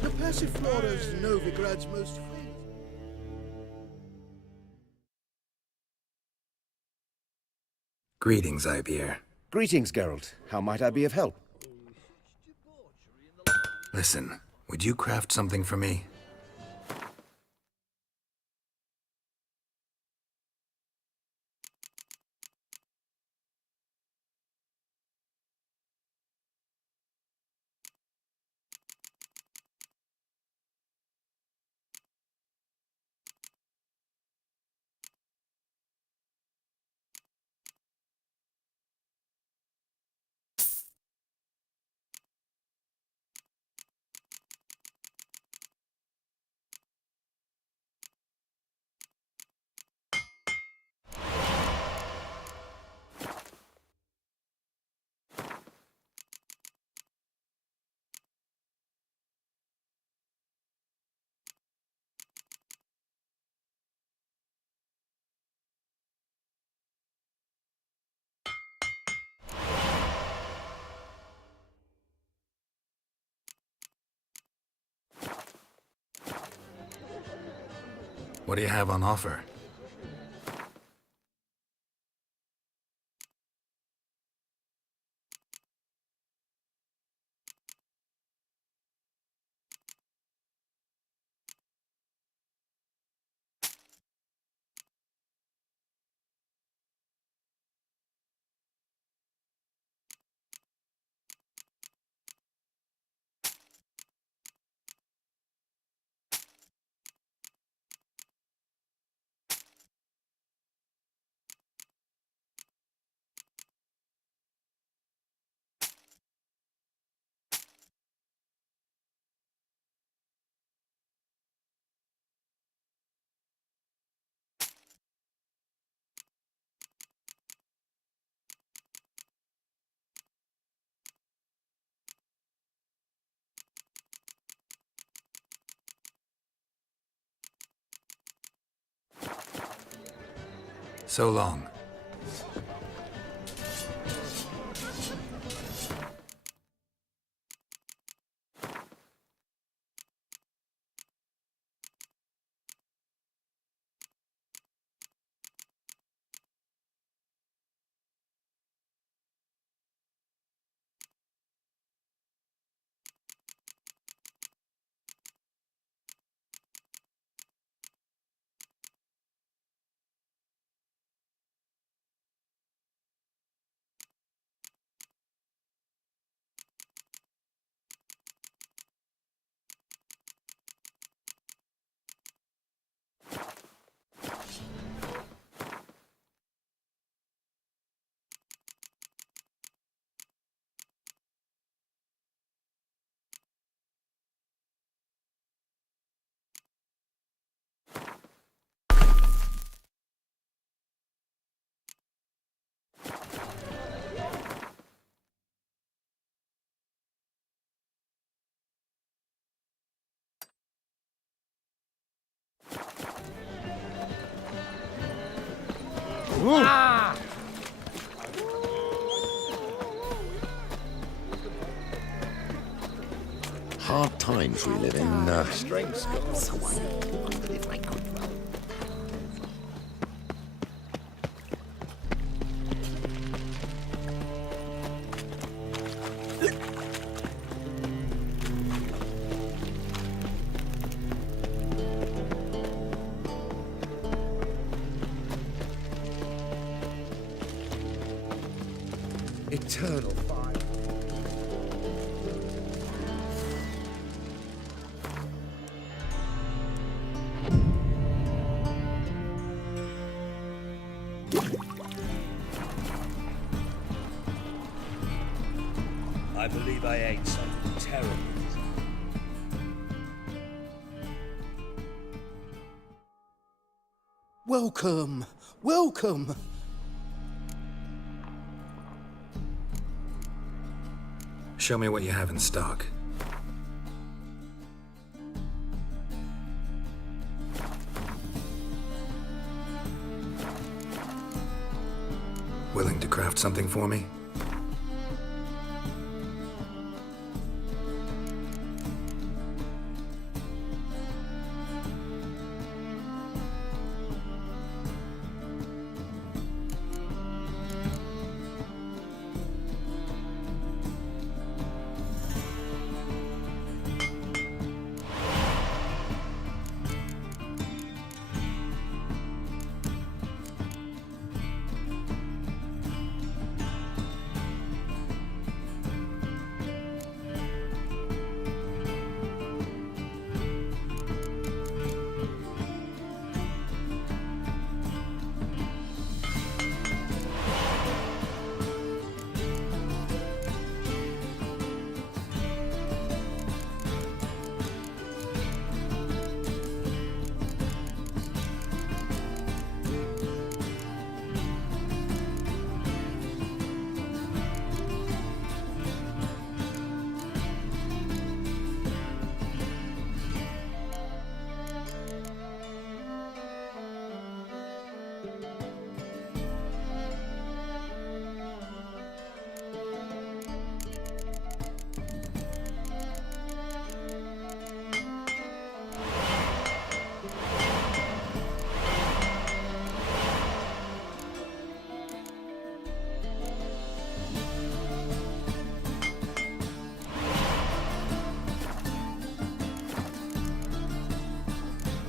The Passiflora's Novigrad's most famous. Greetings, Ibeer. Greetings, Geralt. How might I be of help? Listen, would you craft something for me? What do you have on offer? So long. Hard times we live in, Strange scars. If I could. Eternal fire. I believe I ate something terrible. Welcome, welcome. Show me what you have in stock. Willing to craft something for me?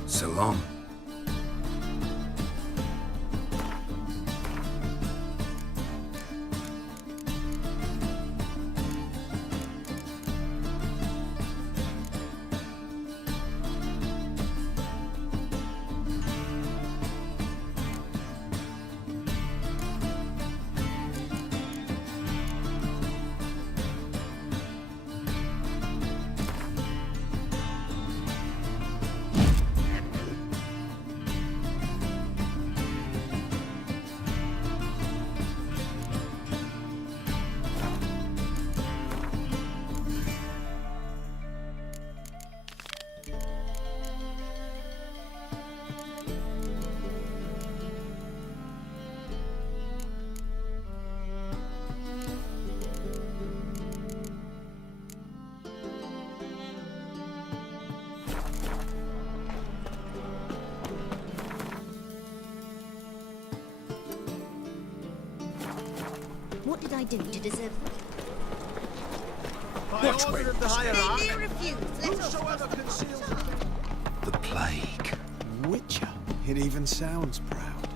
Salam. What did I do to deserve By order of the hierarch, They refused. Let us whosoever conceals The plague. Witcher. It even sounds proud.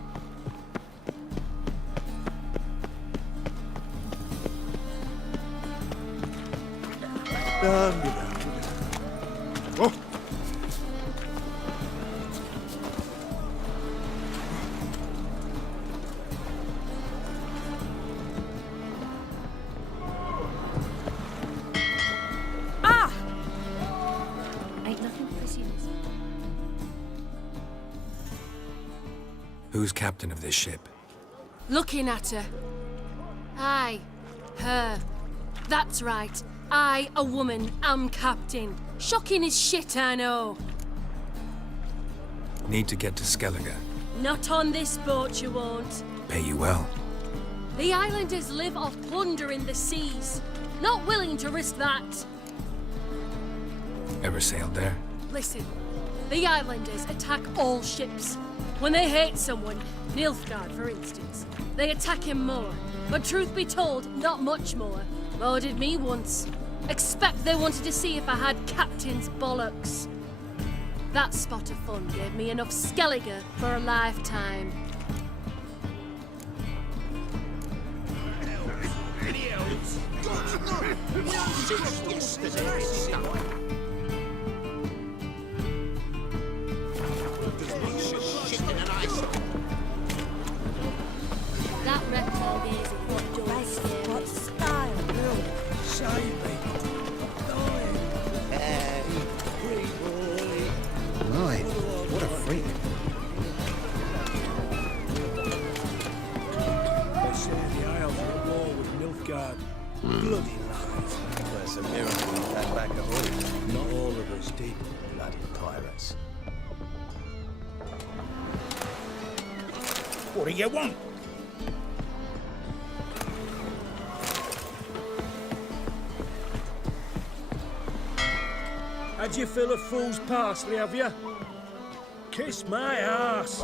Oh. Ain't nothing pretty. Who's captain of this ship? Looking at her. Aye, her. That's right. I, a woman, am captain. Shocking as shit, I know. Need to get to Skellige. Not on this boat, you won't. Pay you well. The islanders live off plunder in the seas. Not willing to risk that. Ever sailed there? Listen, the islanders attack all ships. When they hate someone, Nilfgaard for instance, they attack him more. But truth be told, not much more. Murdered me once. Expect they wanted to see if I had captain's bollocks. That spot of fun gave me enough Skellige for a lifetime. That reptile gazing what does What style? Right. What a freak. They say the Isles are at war with Nilfgaard. Bloody lies. Well, it's a miracle you got back at home. Not all of us did, bloody pirates. What do you want? Had you fill a fool's parsley, have you? Kiss my ass.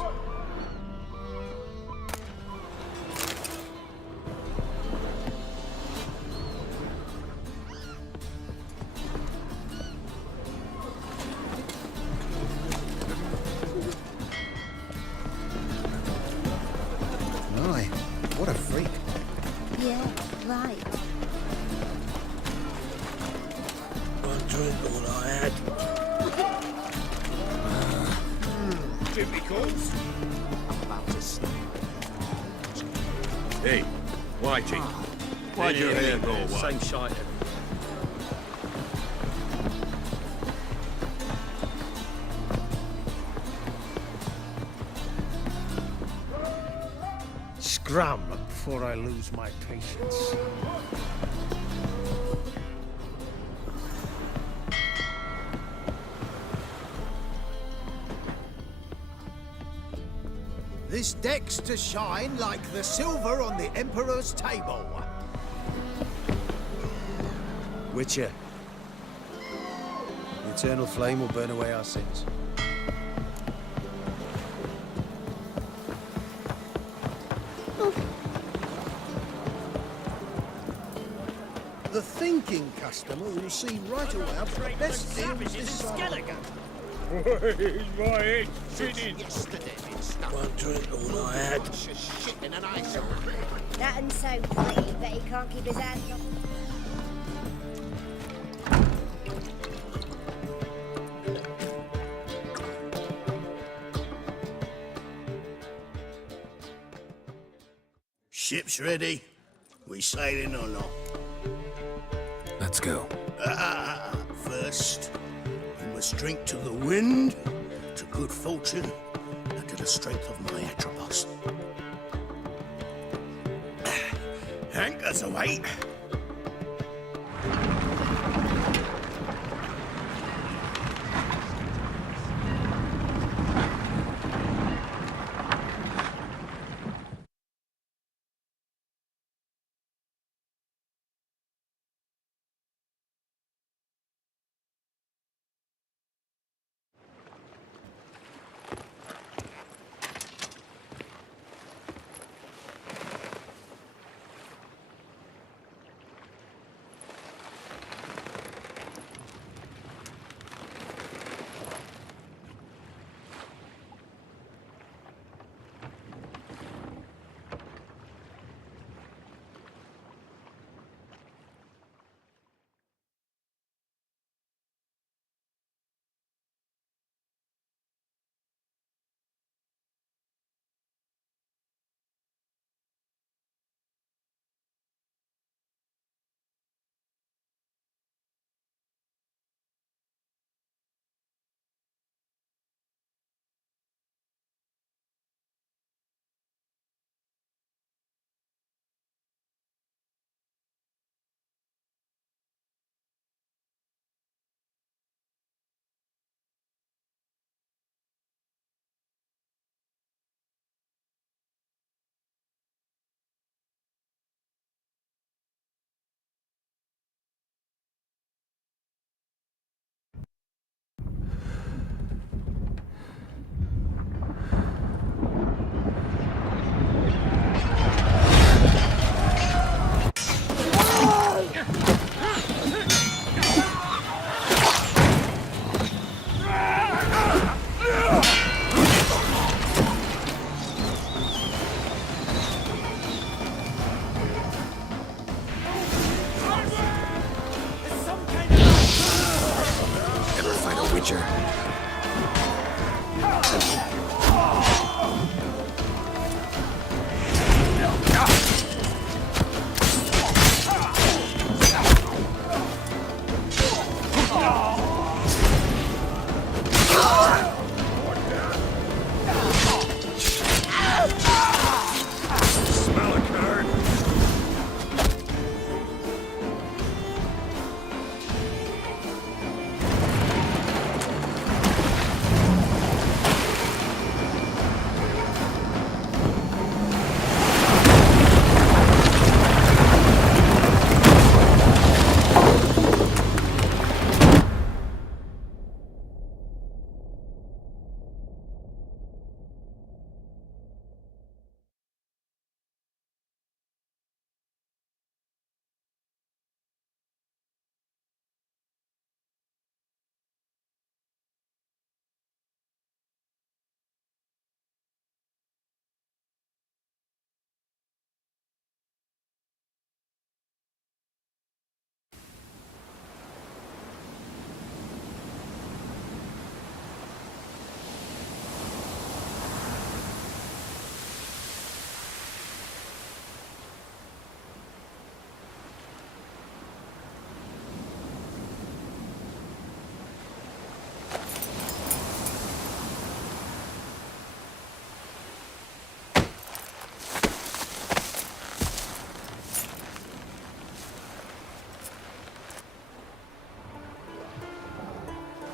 My, what a freak. Yeah, right. One drink, all I had. Jimmy calls. I'm about to sleep. Hey, Whitey. Why'd your hair go white? Same shite. Scram before I lose my patience. This deck's to shine like the silver on the Emperor's table. Witcher. The eternal flame will burn away our sins. The thinking customer will see right away I've got the best deals this side. My head sitting. Yesterday, One drink, all I had. shit in an ice. That and so pretty, but he can't keep his hands off. Ship's ready. We sailing or not? Let's go. First, we must drink to the wind, to good fortune, and to the strength of my Atropos. Anchors away.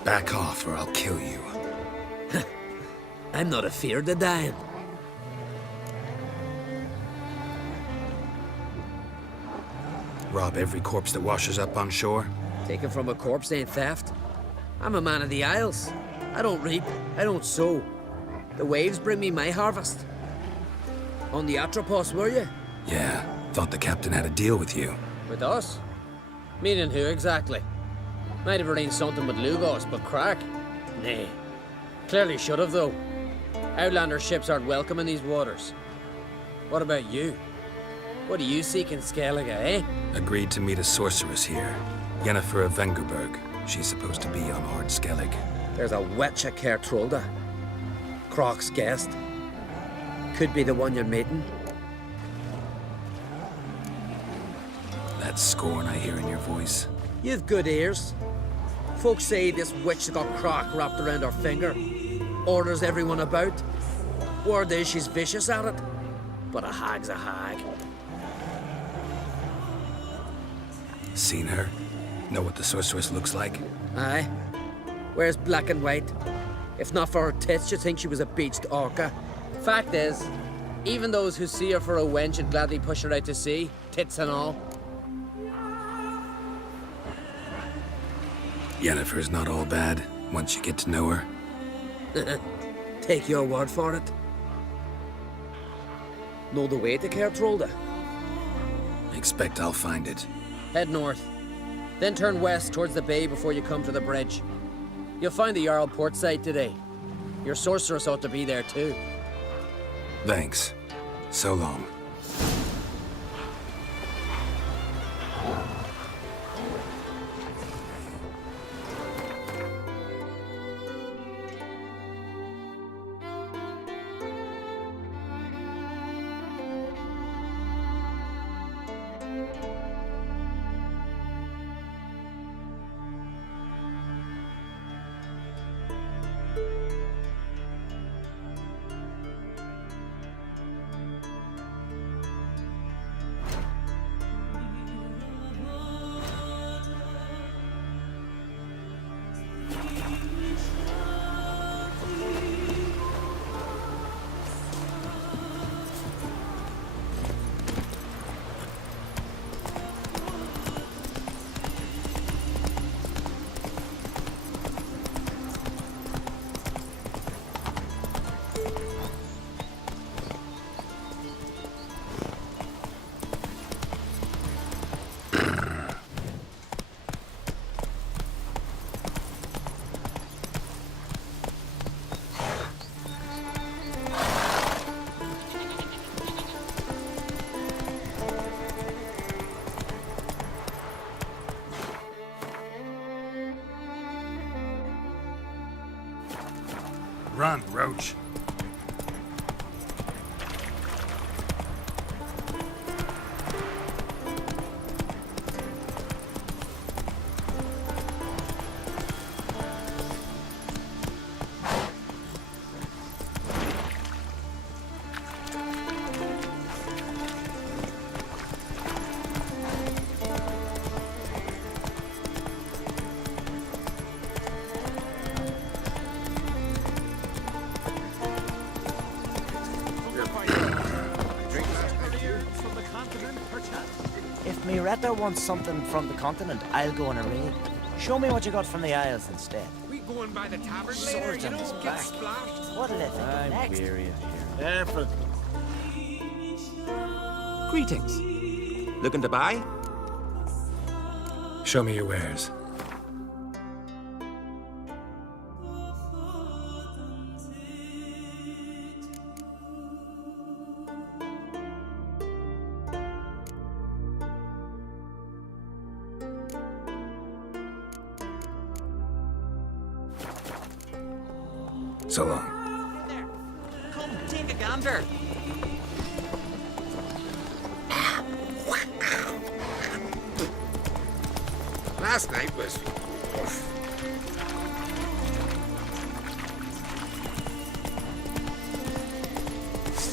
Back off or I'll kill you. I'm not afeard of dying. Rob every corpse that washes up on shore? Taken from a corpse ain't theft. I'm a man of the Isles. I don't reap, I don't sow. The waves bring me my harvest. On the Atropos, were you? Yeah, thought the captain had a deal with you. With us? Meaning who exactly? Might have arranged something with Lugos, but crack? Nay. Clearly should have, though. Outlander ships aren't welcome in these waters. What about you? What do you seek in Skellige, eh? Agreed to meet a sorceress here. Yennefer of Vengerberg. She's supposed to be on Ord Skellig. There's a witch at Kertrolda. Croc's guest. Could be the one you're meeting. That scorn I hear in your voice. You've good ears. Folks say this witch got Croc wrapped around her finger. Orders everyone about. Word is she's vicious at it. But a hag's a hag. Seen her? Know what the sorceress looks like? Aye. Wears black and white. If not for her tits, you'd think she was a beached orca. Fact is, even those who see her for a wench would gladly push her out to sea, tits and all. Yennefer's not all bad, once you get to know her. Take your word for it. Know the way to Kertrolda? Expect I'll find it. Head north. Then turn west towards the bay before you come to the bridge. You'll find the Jarl port side today. Your sorceress ought to be there too. Thanks. So long. Run, Roach. Henrietta wants something from the continent, I'll go on a raid. Show me what you got from the Isles instead. We going by the tavern Swords later, on you his know, get back. splashed. What'll they think I'm next? weary of hearing. Careful. Greetings. Looking to buy? Show me your wares. So long. There. Come, take a gander. Last night was...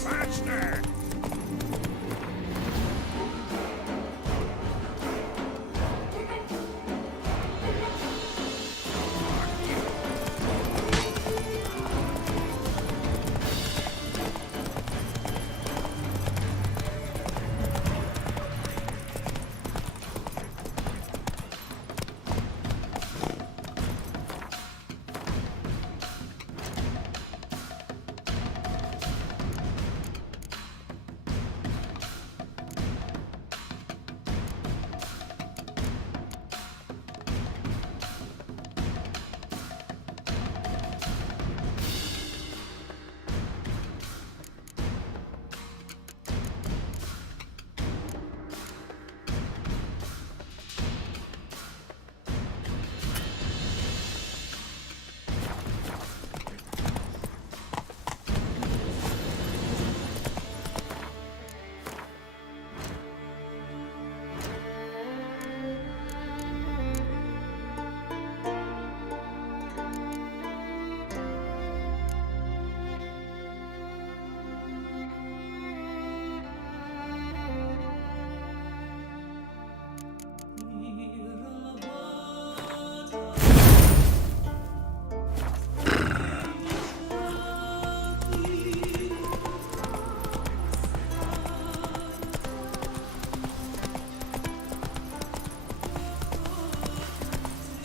Faster!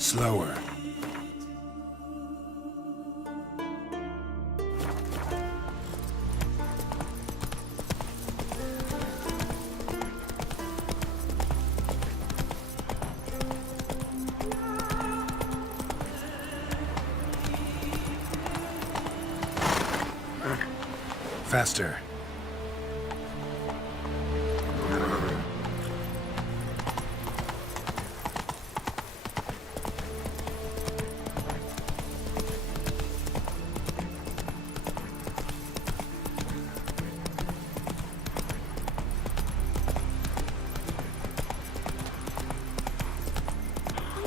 Slower. Faster.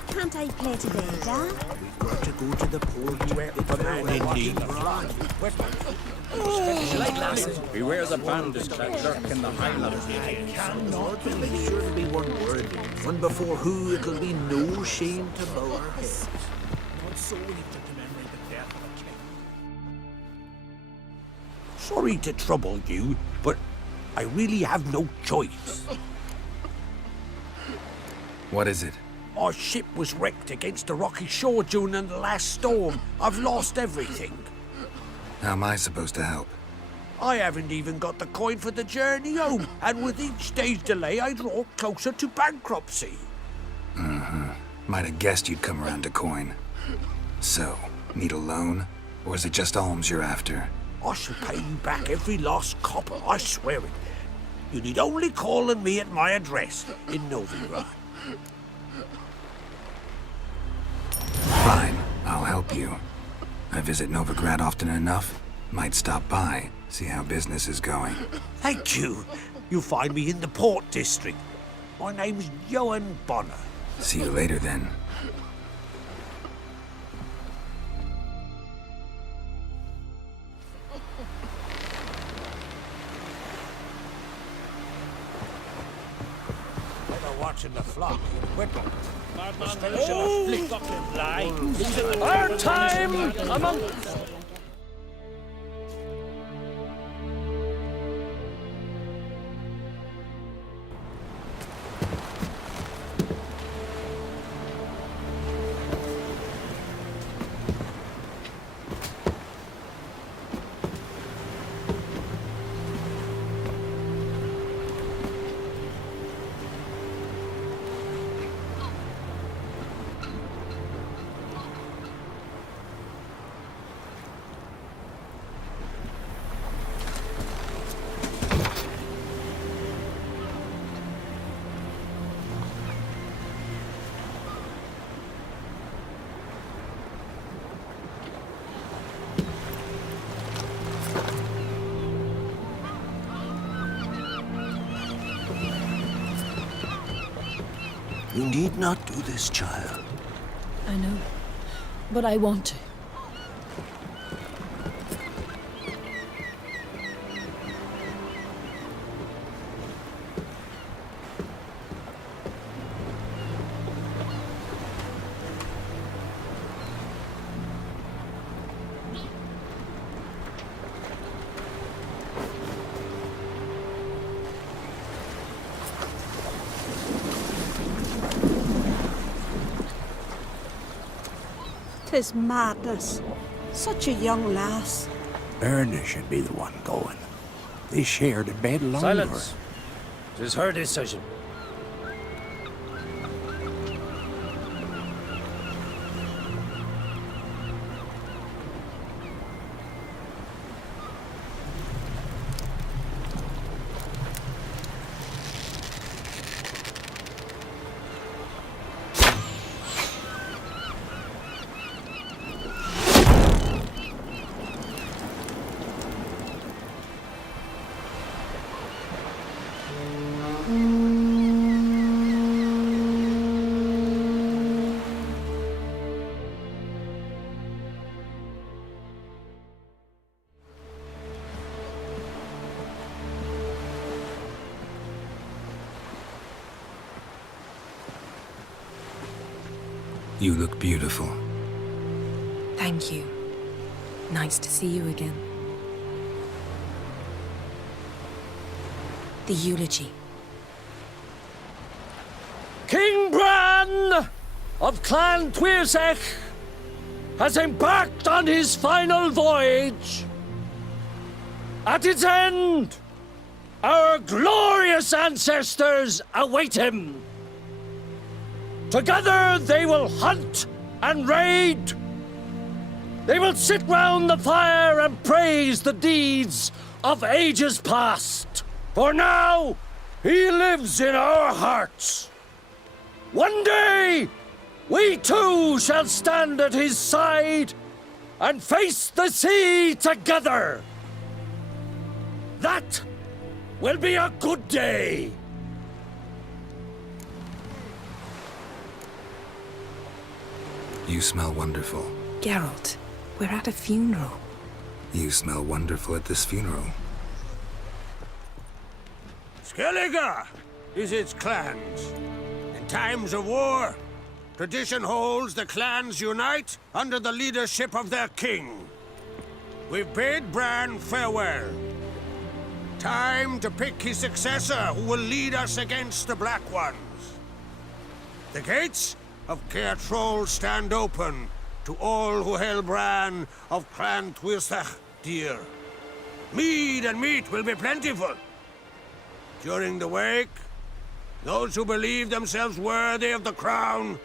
Can't I play today, Dad? We've got to go to the port where the man in need. Beware the bandits that lurk in the highlands. Cannot be sure to be one word. One before who it'll be no shame to bow our heads. Not so we to commemorate the death of a king. Sorry to trouble you, but I really have no choice. What is it? Our ship was wrecked against the rocky shore during the last storm. I've lost everything. How am I supposed to help? I haven't even got the coin for the journey home, and with each day's delay, I draw closer to bankruptcy. Might have guessed you'd come around to coin. So, need a loan? Or is it just alms you're after? I shall pay you back every last copper, I swear it. You need only call on me at my address in Nilfgaardian. Fine, I'll help you. I visit Novigrad often enough. Might stop by, see how business is going. Thank you. You'll find me in the Port District. My name's Johan Bonner. See you later then. Better watching the flock. Whittle. Our time among... You need not do this, child. I know, but I want to. Tis madness. Such a young lass. Erna should be the one going. They shared a bed longer. Silence. It is her decision. You look beautiful. Thank you. Nice to see you again. The eulogy. King Bran! of Clan Toussaint has embarked on his final voyage. At its end, our glorious ancestors await him. Together they will hunt and raid. They will sit round the fire and praise the deeds of ages past. For now, he lives in our hearts. One day, we too shall stand at his side and face the sea together. That will be a good day. You smell wonderful. Geralt, we're at a funeral. You smell wonderful at this funeral. Skellige is its clans. In times of war, tradition holds the clans unite under the leadership of their king. We've bade Bran farewell. Time to pick his successor who will lead us against the Black Ones. The gates of Caer Troll stand open to all who held Bran of Clan Toussaint dear. Mead and meat will be plentiful. During the wake, those who believe themselves worthy of the crown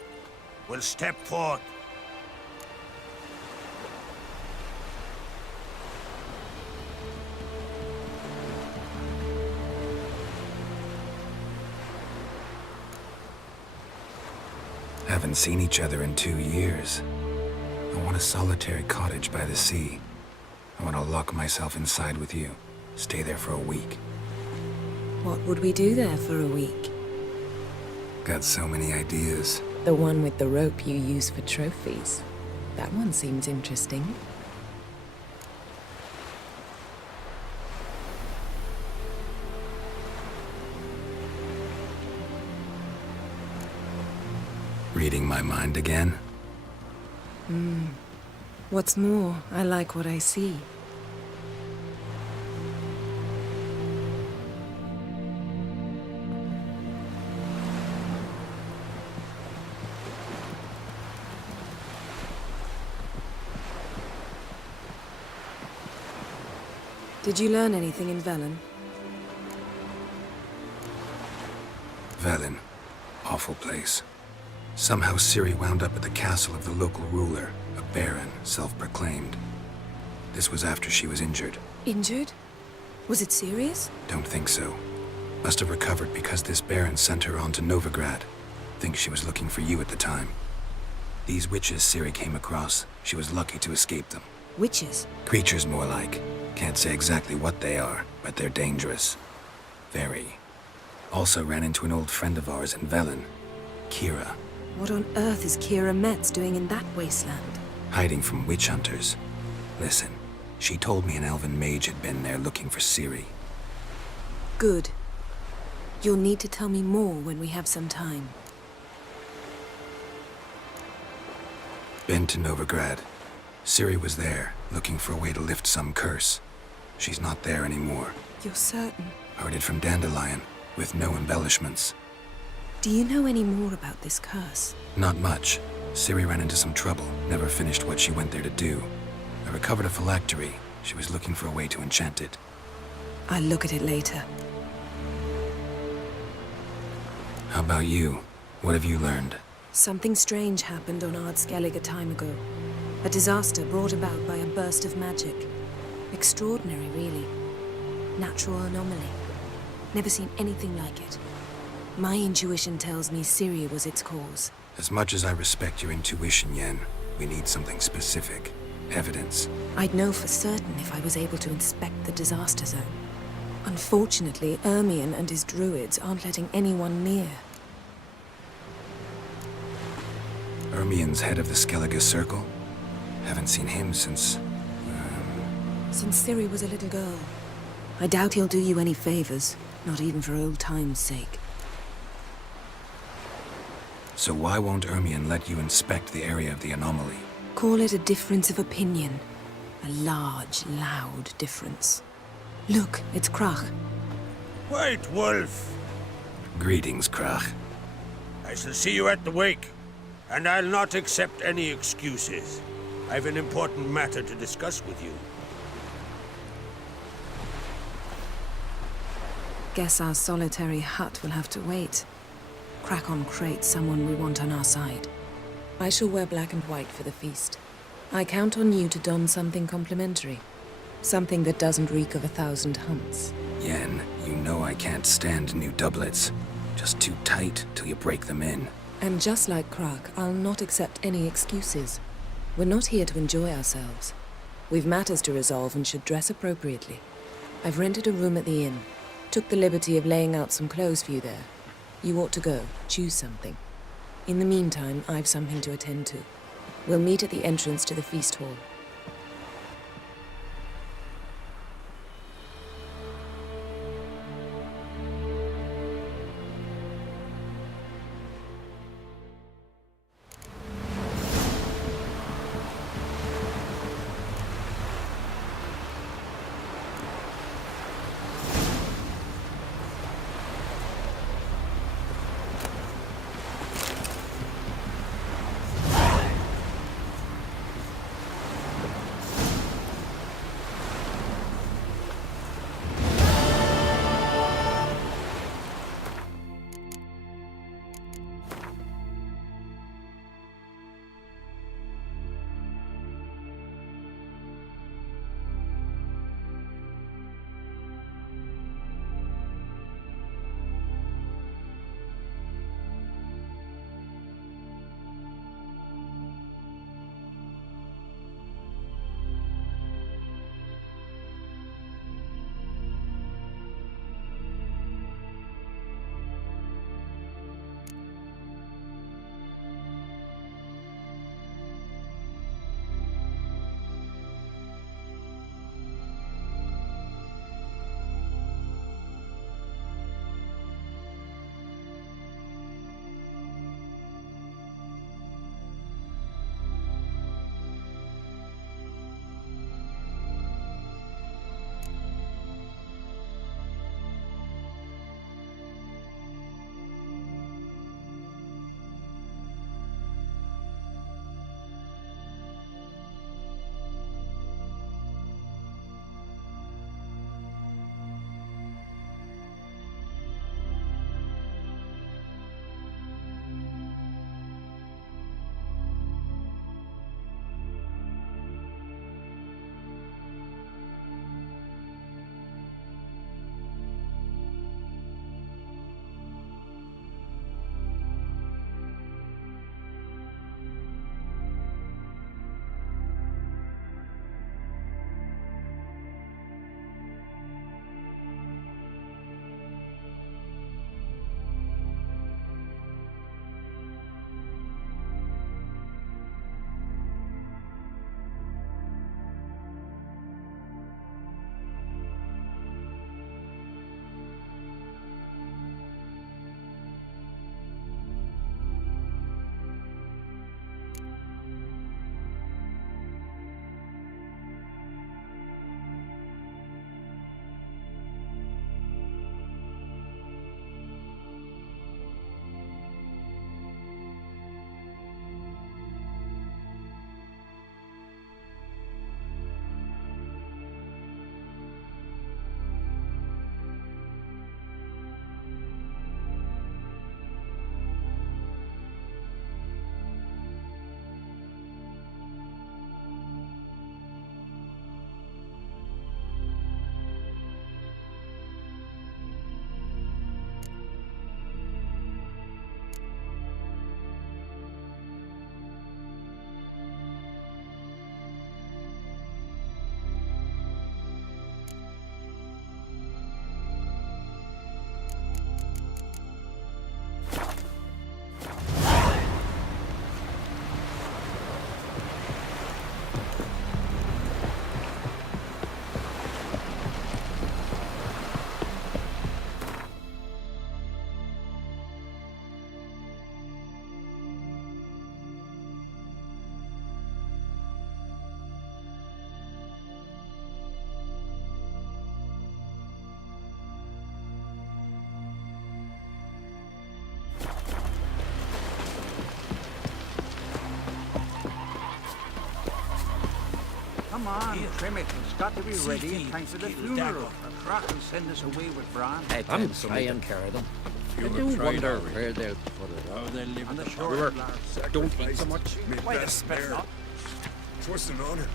will step forth. Haven't seen each other in 2 years. I want a solitary cottage by the sea. I want to lock myself inside with you. Stay there for a week. What would we do there for a week? Got so many ideas. The one with the rope you use for trophies. That one seems interesting. Reading my mind again? What's more, I like what I see. Did you learn anything in Velen? Velen. Awful place. Somehow Ciri wound up at the castle of the local ruler, a baron, self-proclaimed. This was after she was injured. Injured? Was it serious? Don't think so. Must have recovered because this baron sent her on to Novigrad. Think she was looking for you at the time. These witches Ciri came across, she was lucky to escape them. Witches? Creatures more like. Can't say exactly what they are, but they're dangerous. Very. Also ran into an old friend of ours in Velen, Kira. What on earth is Kira Metz doing in that wasteland? Hiding from witch hunters. Listen, she told me an elven mage had been there looking for Ciri. Good. You'll need to tell me more when we have some time. Been to Novigrad. Ciri was there, looking for a way to lift some curse. She's not there anymore. You're certain? Heard it from Dandelion, with no embellishments. Do you know any more about this curse? Not much. Ciri ran into some trouble, never finished what she went there to do. I recovered a phylactery. She was looking for a way to enchant it. I'll look at it later. How about you? What have you learned? Something strange happened on Skellige a time ago. A disaster brought about by a burst of magic. Extraordinary, really. Natural anomaly. Never seen anything like it. My intuition tells me Ciri was its cause. As much as I respect your intuition, Yen, we need something specific. Evidence. I'd know for certain if I was able to inspect the disaster zone. Unfortunately, Ermion and his druids aren't letting anyone near. Ermion's head of the Skellige Circle? Haven't seen him since... Since Ciri was a little girl. I doubt he'll do you any favors, not even for old time's sake. So why won't Ermion let you inspect the area of the anomaly? Call it a difference of opinion. A large, loud difference. Look, it's Gragh. White Wolf. Greetings, Gragh. I shall see you at the wake. And I'll not accept any excuses. I've an important matter to discuss with you. Guess our solitary hut will have to wait. Crack on Crate's someone we want on our side. I shall wear black and white for the feast. I count on you to don something complimentary. Something that doesn't reek of 1,000 hunts. Yen, you know I can't stand new doublets. Just too tight till you break them in. And just like Crack, I'll not accept any excuses. We're not here to enjoy ourselves. We've matters to resolve and should dress appropriately. I've rented a room at the inn. Took the liberty of laying out some clothes for you there. You ought to go. Choose something. In the meantime, I've something to attend to. We'll meet at the entrance to the feast hall. Come on, trim it. It's got to be ready in time for the funeral. A crack will send us away with Bran. I'm trying to carry them. I do wonder where they'll put it. Oh, they'll live on the shore. Brewer, don't eat so much. Why a spit not? What's an honor?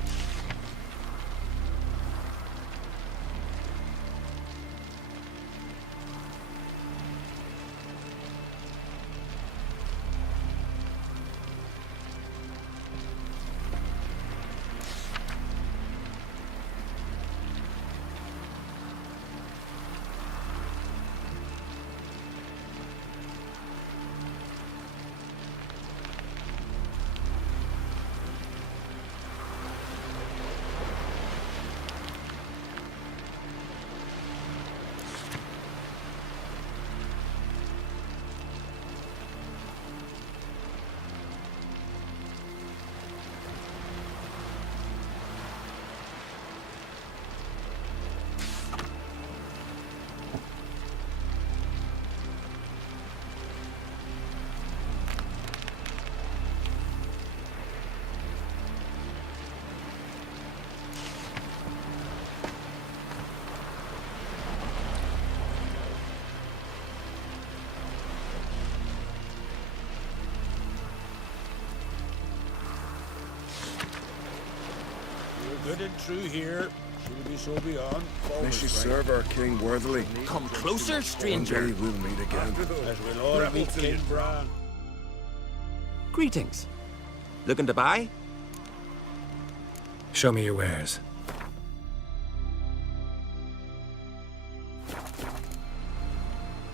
Good and true here. Should we be so beyond? May she serve our king worthily. Come closer, stranger. One day we'll meet again. As we'll all meet King Bran. Greetings. Looking to buy? Show me your wares.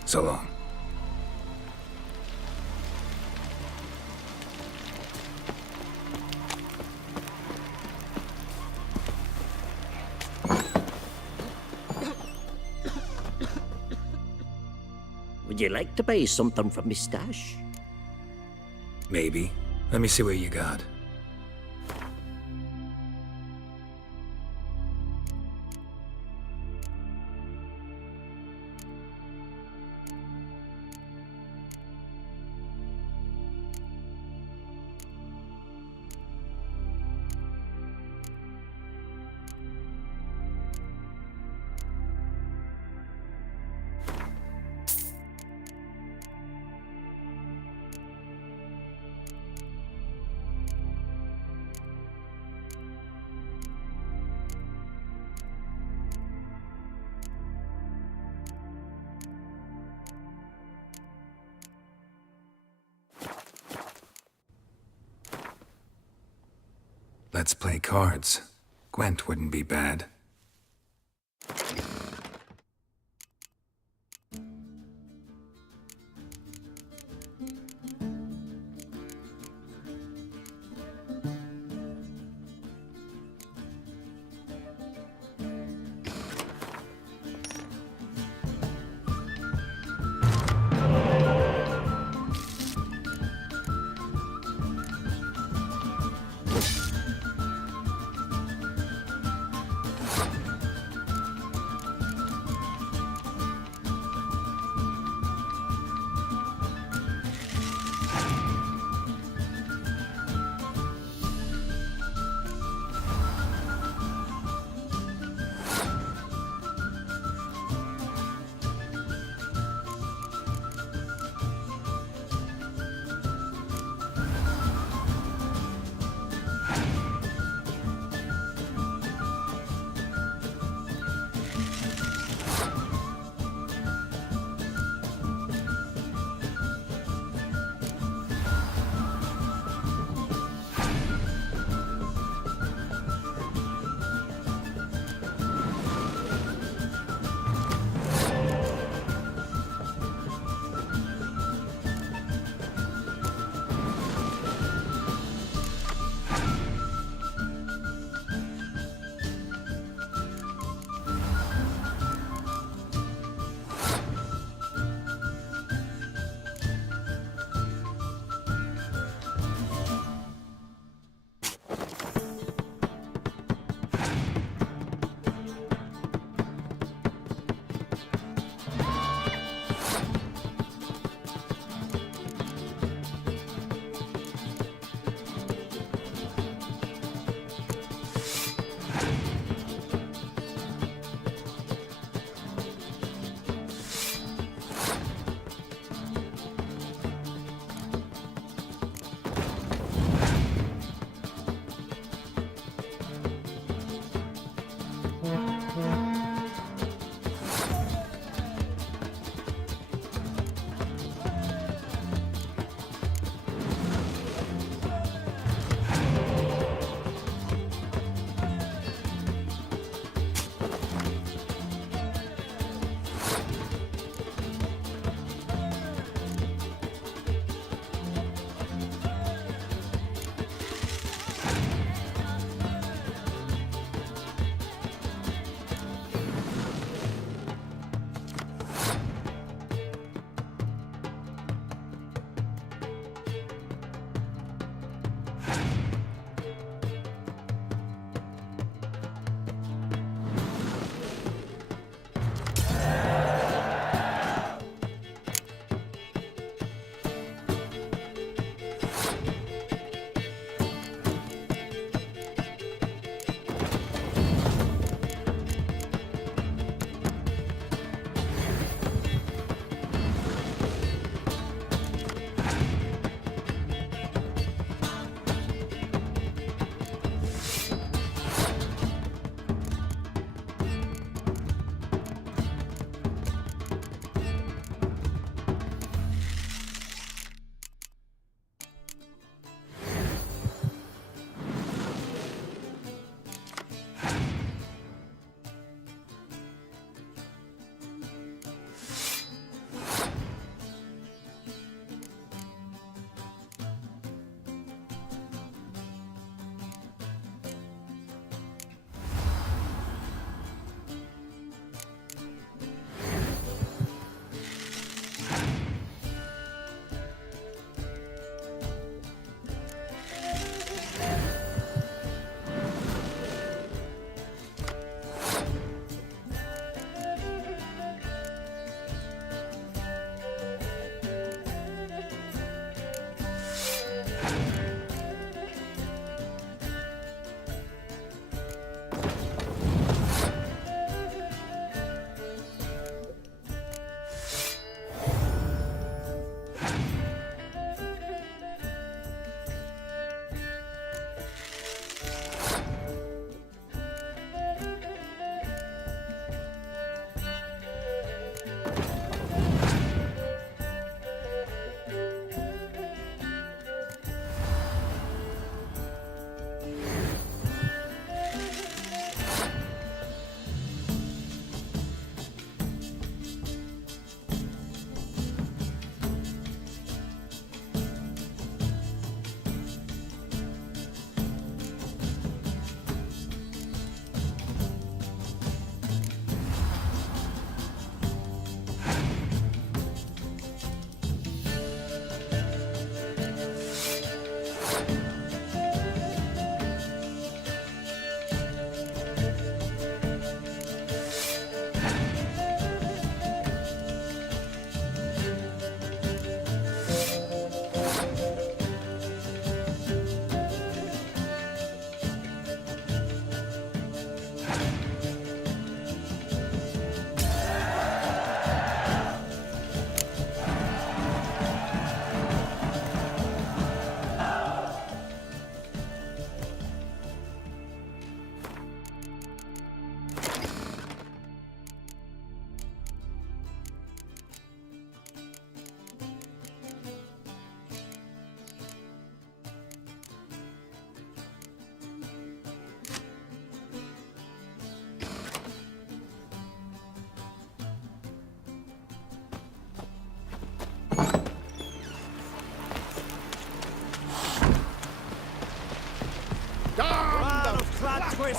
So long. Would you like to buy something from me stash? Maybe. Let me see what you got. Let's play cards. Gwent wouldn't be bad.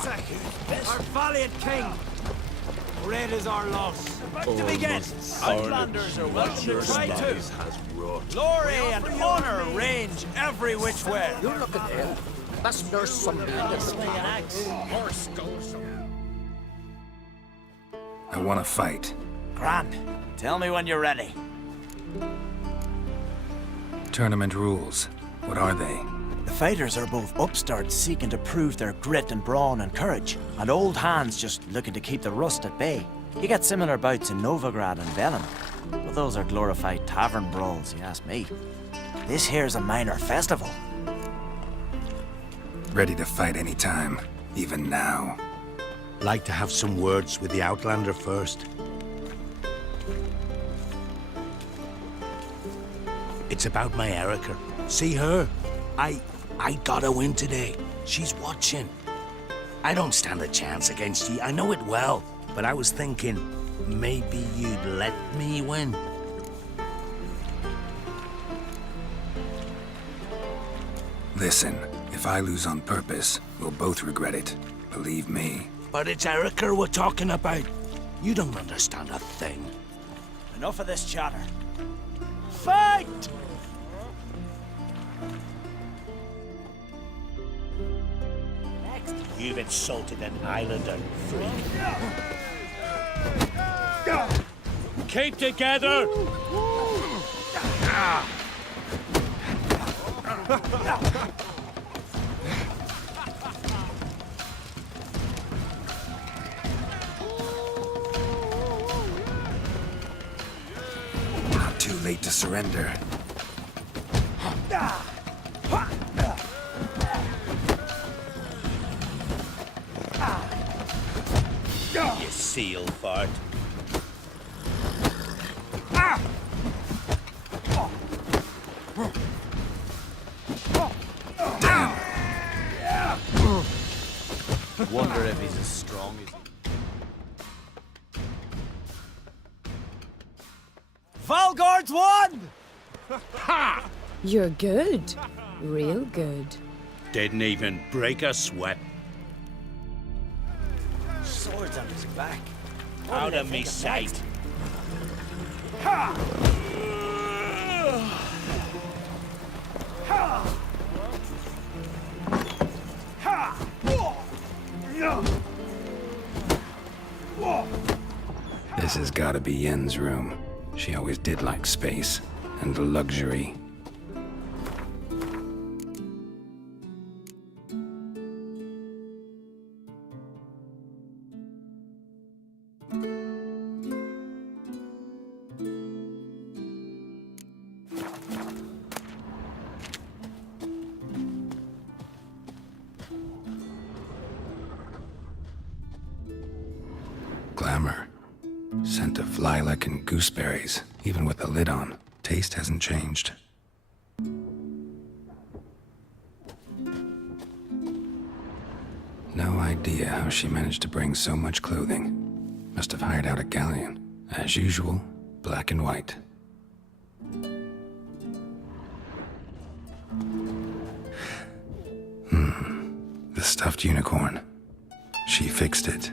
our valiant king. Great is our loss. About to begin. Outlanders are welcome to try too. Glory and honor range every which way. You're looking ill. That's Nurse Sunbeam. Horse goes. I want to fight. Grand. Tell me when you're ready. Tournament rules. What are they? The fighters are both upstarts seeking to prove their grit and brawn and courage, and old hands just looking to keep the rust at bay. You get similar bouts in Novigrad and Velen, but those are glorified tavern brawls, you ask me. This here's a minor festival. Ready to fight anytime, even now. Like to have some words with the Outlander first. It's about my Erica. See her? I gotta win today. She's watching. I don't stand a chance against you. I know it well. But I was thinking, maybe you'd let me win. Listen, if I lose on purpose, we'll both regret it. Believe me. But it's Erica we're talking about. You don't understand a thing. Enough of this chatter. Fight! You've insulted an Islander, freak. Keep together! Not too late to surrender. You seal fart. Wonder if he's as strong as Valgard's won! Ha! You're good. Real good. Didn't even break a sweat. Swords on his back. Out of me sight. Ha! Ha! Ha! This has gotta be Yen's room. She always did like space and luxury. Glamour. Scent of lilac and gooseberries, even with the lid on. Taste hasn't changed. No idea how she managed to bring so much clothing. Must have hired out a galleon. As usual, black and white. The stuffed unicorn. She fixed it.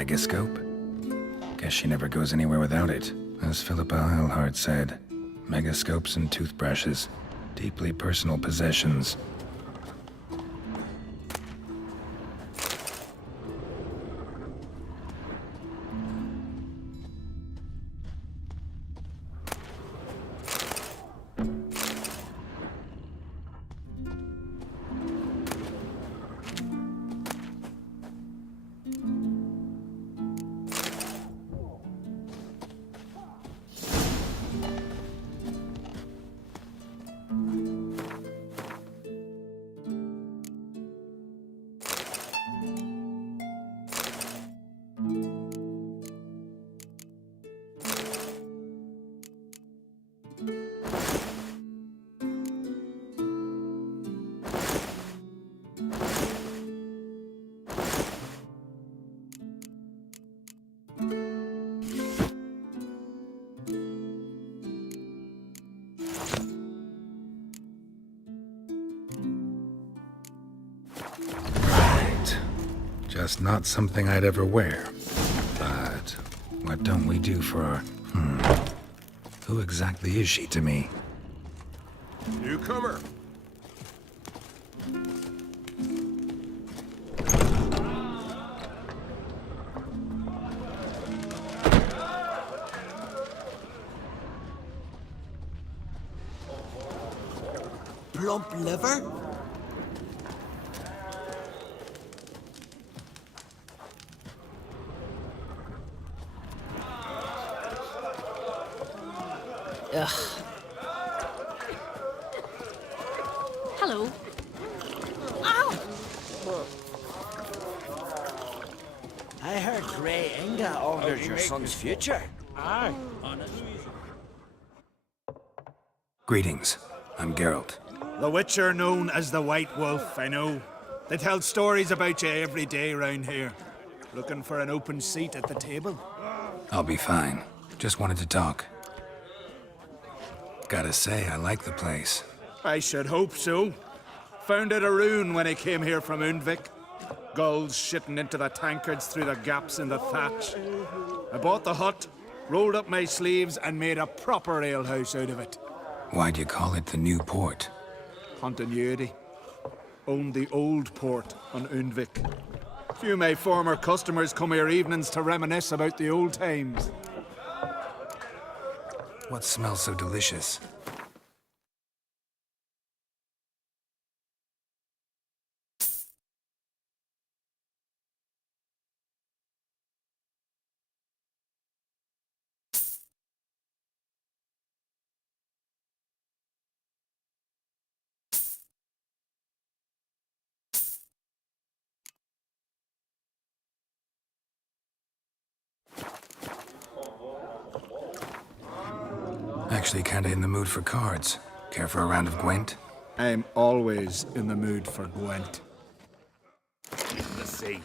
megascope? Guess she never goes anywhere without it. As Philippa Eilhart said, megascopes and toothbrushes, deeply personal possessions. Just not something I'd ever wear. But what don't we do for our... Who exactly is she to me? Newcomer. Plump liver? Ugh. Hello. Ow! I heard Grey Inga augurs your son's future. Aye. Greetings. I'm Geralt. The Witcher known as the White Wolf, I know. They tell stories about you every day round here. Looking for an open seat at the table? I'll be fine. Just wanted to talk. Gotta say, I like the place. I should hope so. Found it a ruin when I came here from Undvik. Gulls shitting into the tankards through the gaps in the thatch. I bought the hut, rolled up my sleeves, and made a proper alehouse out of it. Why'd you call it the New Port? Continuity. Owned the old port on Undvik. Few of my former customers come here evenings to reminisce about the old times. What smells so delicious? Actually kinda in the mood for cards. Care for a round of Gwent? I'm always in the mood for Gwent. In the sea.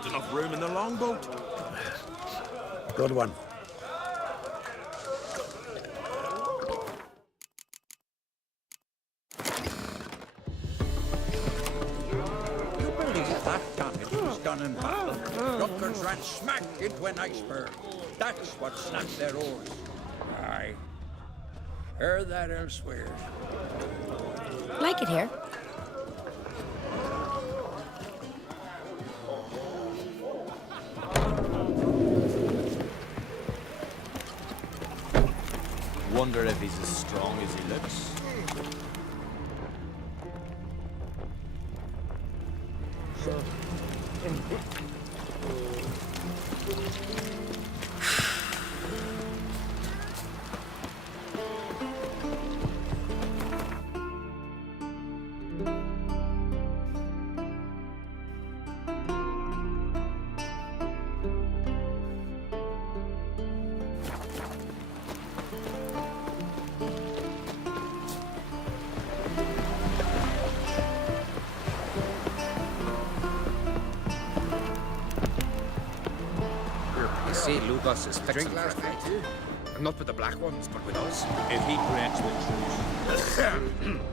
Weren't enough room in the longboat. Good one. You believe that damage was done in battle? Drunkards ran smack into an iceberg. That's what snapped their oars. Aye. Heard that elsewhere. Like it here. Wonder if he's as strong as he looks. See, Lugos is fixing last night too. Not with the black ones, but with us. If he corrects with truth.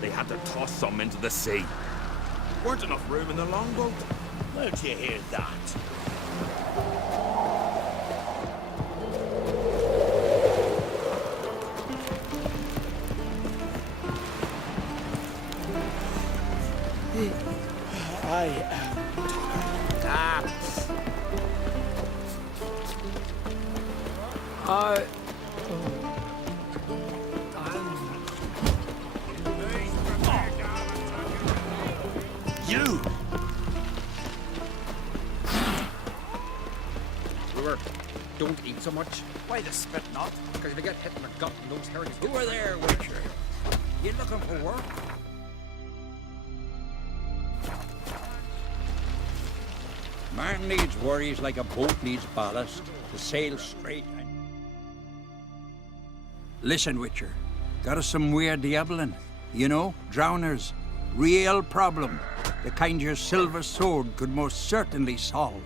They had to toss some into the sea. Weren't enough room in the longboat. Where'd you hear that? I am You! Brewer, don't eat so much. Why the spit not? Because if you get hit in the gut and those herrings... Who are there, Witcher? You looking for work? Man needs worries like a boat needs ballast to sail straight. Listen, Witcher. Got us some weird diabling. You know, drowners. Real problem. The kind your silver sword could most certainly solve.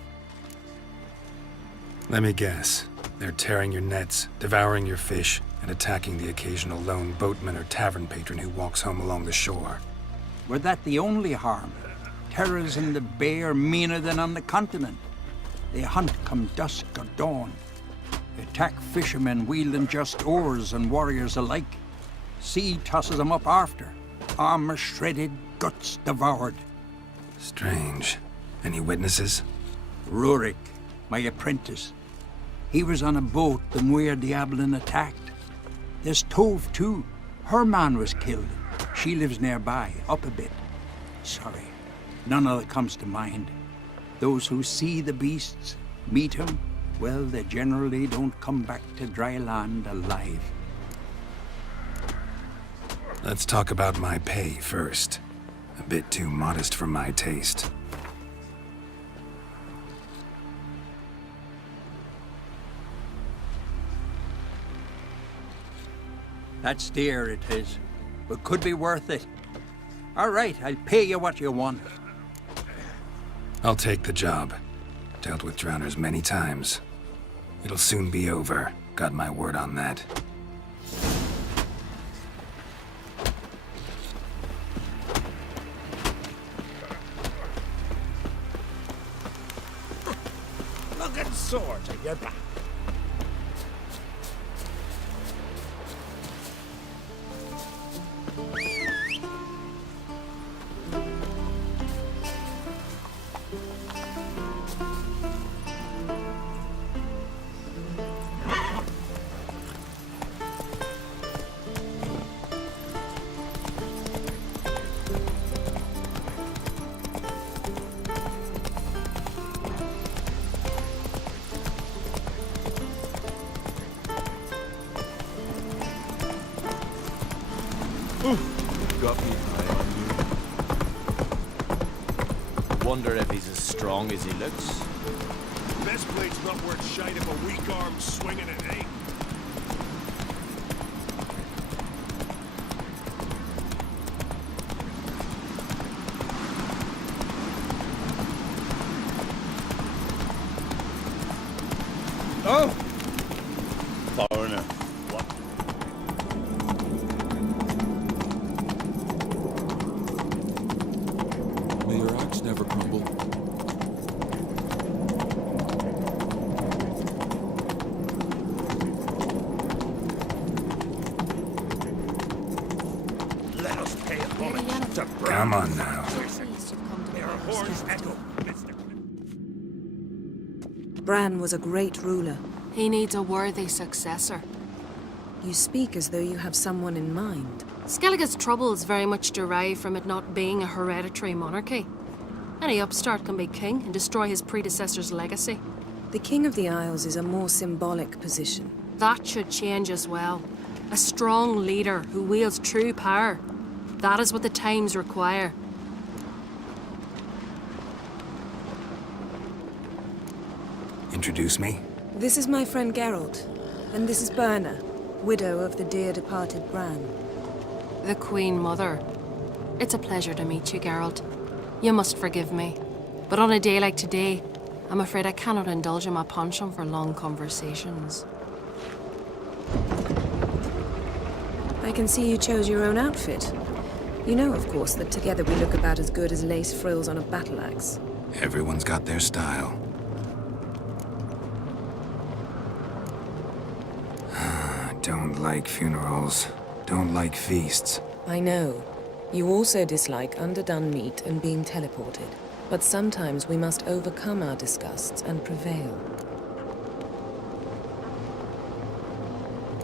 Let me guess. They're tearing your nets, devouring your fish, and attacking the occasional lone boatman or tavern patron who walks home along the shore. Were that the only harm? Terrors in the bay are meaner than on the continent. They hunt come dusk or dawn. They attack fishermen wielding just oars and warriors alike. Sea tosses them up after. Armor shredded, guts devoured. Strange. Any witnesses? Rurik, my apprentice. He was on a boat the Muir Diablin attacked. There's Tove, too. Her man was killed. She lives nearby, up a bit. Sorry, none of that comes to mind. Those who see the beasts, meet him, well, they generally don't come back to dry land alive. Let's talk about my pay first. A bit too modest for my taste. That's dear, it is, but could be worth it. All right, I'll pay you what you want. I'll take the job. Dealt with drowners many times. It'll soon be over. Got my word on that. Looking swords at your back. Got me eye on you. Wonder if he's as strong as he looks. This blade's not worth shite if a weak arm's swinging it, eh? Oh! Foreigner. What? May your axe never crumble. Let us pay a homage to Come on now. May our horns echo. Bran was a great ruler. He needs a worthy successor. You speak as though you have someone in mind. Skellige's troubles very much derive from it not being a hereditary monarchy. Any upstart can be king and destroy his predecessor's legacy. The King of the Isles is a more symbolic position. That should change as well. A strong leader who wields true power. That is what the times require. Introduce me. This is my friend Geralt, and this is Berna, widow of the dear departed Bran. The Queen Mother. It's a pleasure to meet you, Geralt. You must forgive me, but on a day like today, I'm afraid I cannot indulge in my penchant for long conversations. I can see you chose your own outfit. You know, of course, that together we look about as good as lace frills on a battle axe. Everyone's got their style. Don't like funerals. Don't like feasts. I know. You also dislike underdone meat and being teleported. But sometimes we must overcome our disgusts and prevail.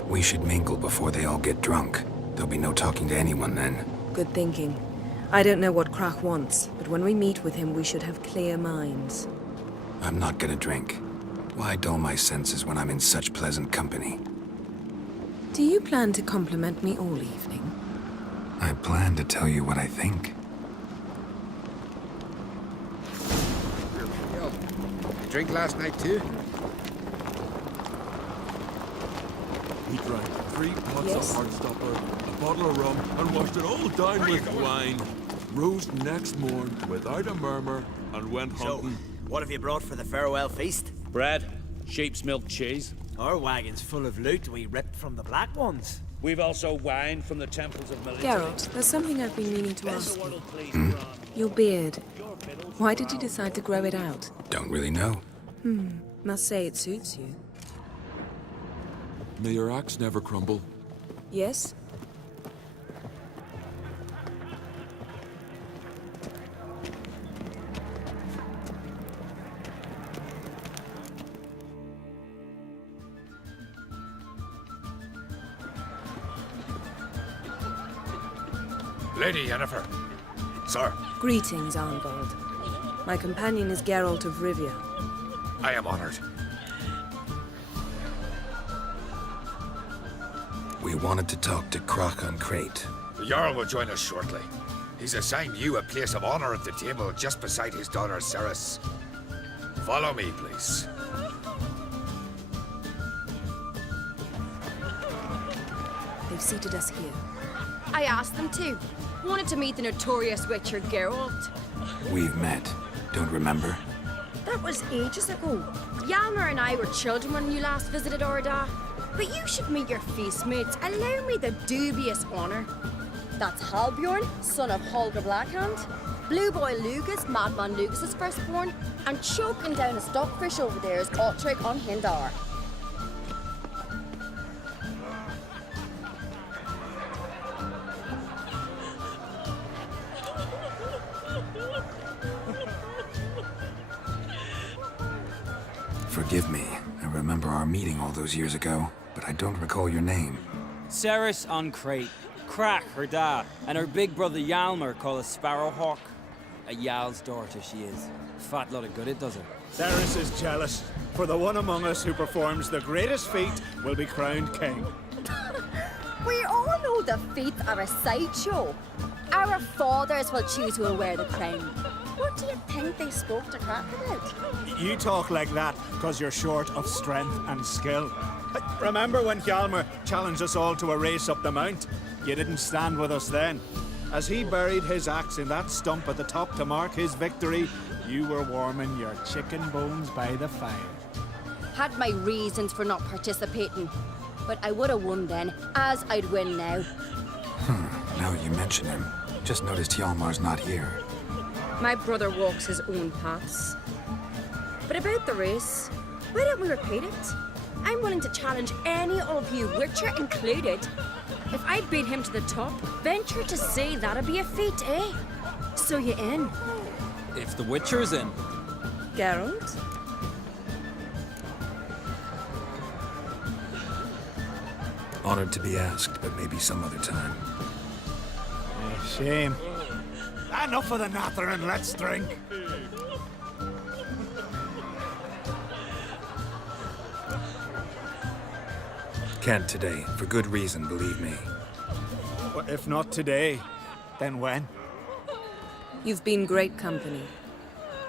We should mingle before they all get drunk. There'll be no talking to anyone then. Good thinking. I don't know what Krach wants, but when we meet with him, we should have clear minds. I'm not gonna drink. Why dull my senses when I'm in such pleasant company? Do you plan to compliment me all evening? I plan to tell you what I think. Yo, you drink last night too? We drank 3 pots Yes. of Heartstopper, a bottle of rum, and washed it all down with wine. Rose next morn without a murmur and went hunting. What have you brought for the farewell feast? Bread, sheep's milk cheese. Our wagon's full of loot we ripped from the Black Ones. We've also wine from the temples of Melita. Geralt, there's something I've been meaning to ask you. Your beard. Why did you decide to grow it out? Don't really know. Must say it suits you. May your axe never crumble. Yes? Lady Yennefer. Sir, Greetings, Arnvald. My companion is Geralt of Rivia. I am honored. We wanted to talk to Krach on Crate. The Jarl will join us shortly. He's assigned you a place of honor at the table just beside his daughter Ceres. Follow me, please. They've seated us here. I asked them to. Wanted to meet the notorious Witcher Geralt. We've met. Don't remember? That was ages ago. Hjalmar and I were children when you last visited Orda. But you should meet your feast mates. Allow me the dubious honor. That's Halbjorn, son of Holger Blackhand. Blue Boy Lugas, Madman Lugas's firstborn. And choking down a stockfish over there is Otric on Hindar. Forgive me. I remember our meeting all those years ago, but I don't recall your name. Ceres on Crate, Krach, her dad, and her big brother Hjalmar called a Sparrowhawk. A Jarl's daughter she is. Fat lot of good it does her. Ceres is jealous, for the one among us who performs the greatest feat will be crowned king. We all know the feats are a sideshow. Our fathers will choose who will wear the crown. What do you think they spoke to Crack about? You talk like that because you're short of strength and skill. Remember when Hjalmar challenged us all to a race up the mount? You didn't stand with us then. As he buried his axe in that stump at the top to mark his victory, you were warming your chicken bones by the fire. Had my reasons for not participating, but I would have won then, as I'd win now. Now that you mention him, just noticed Hjalmar's not here. My brother walks his own paths. But about the race, why don't we repeat it? I'm willing to challenge any of you, Witcher included. If I beat him to the top, venture to say that'd be a feat, eh? So you in? If the Witcher's in. Geralt? Honored to be asked, but maybe some other time. Shame. Enough of the nattering, let's drink. Can't today, for good reason, believe me. Well, if not today, then when? You've been great company.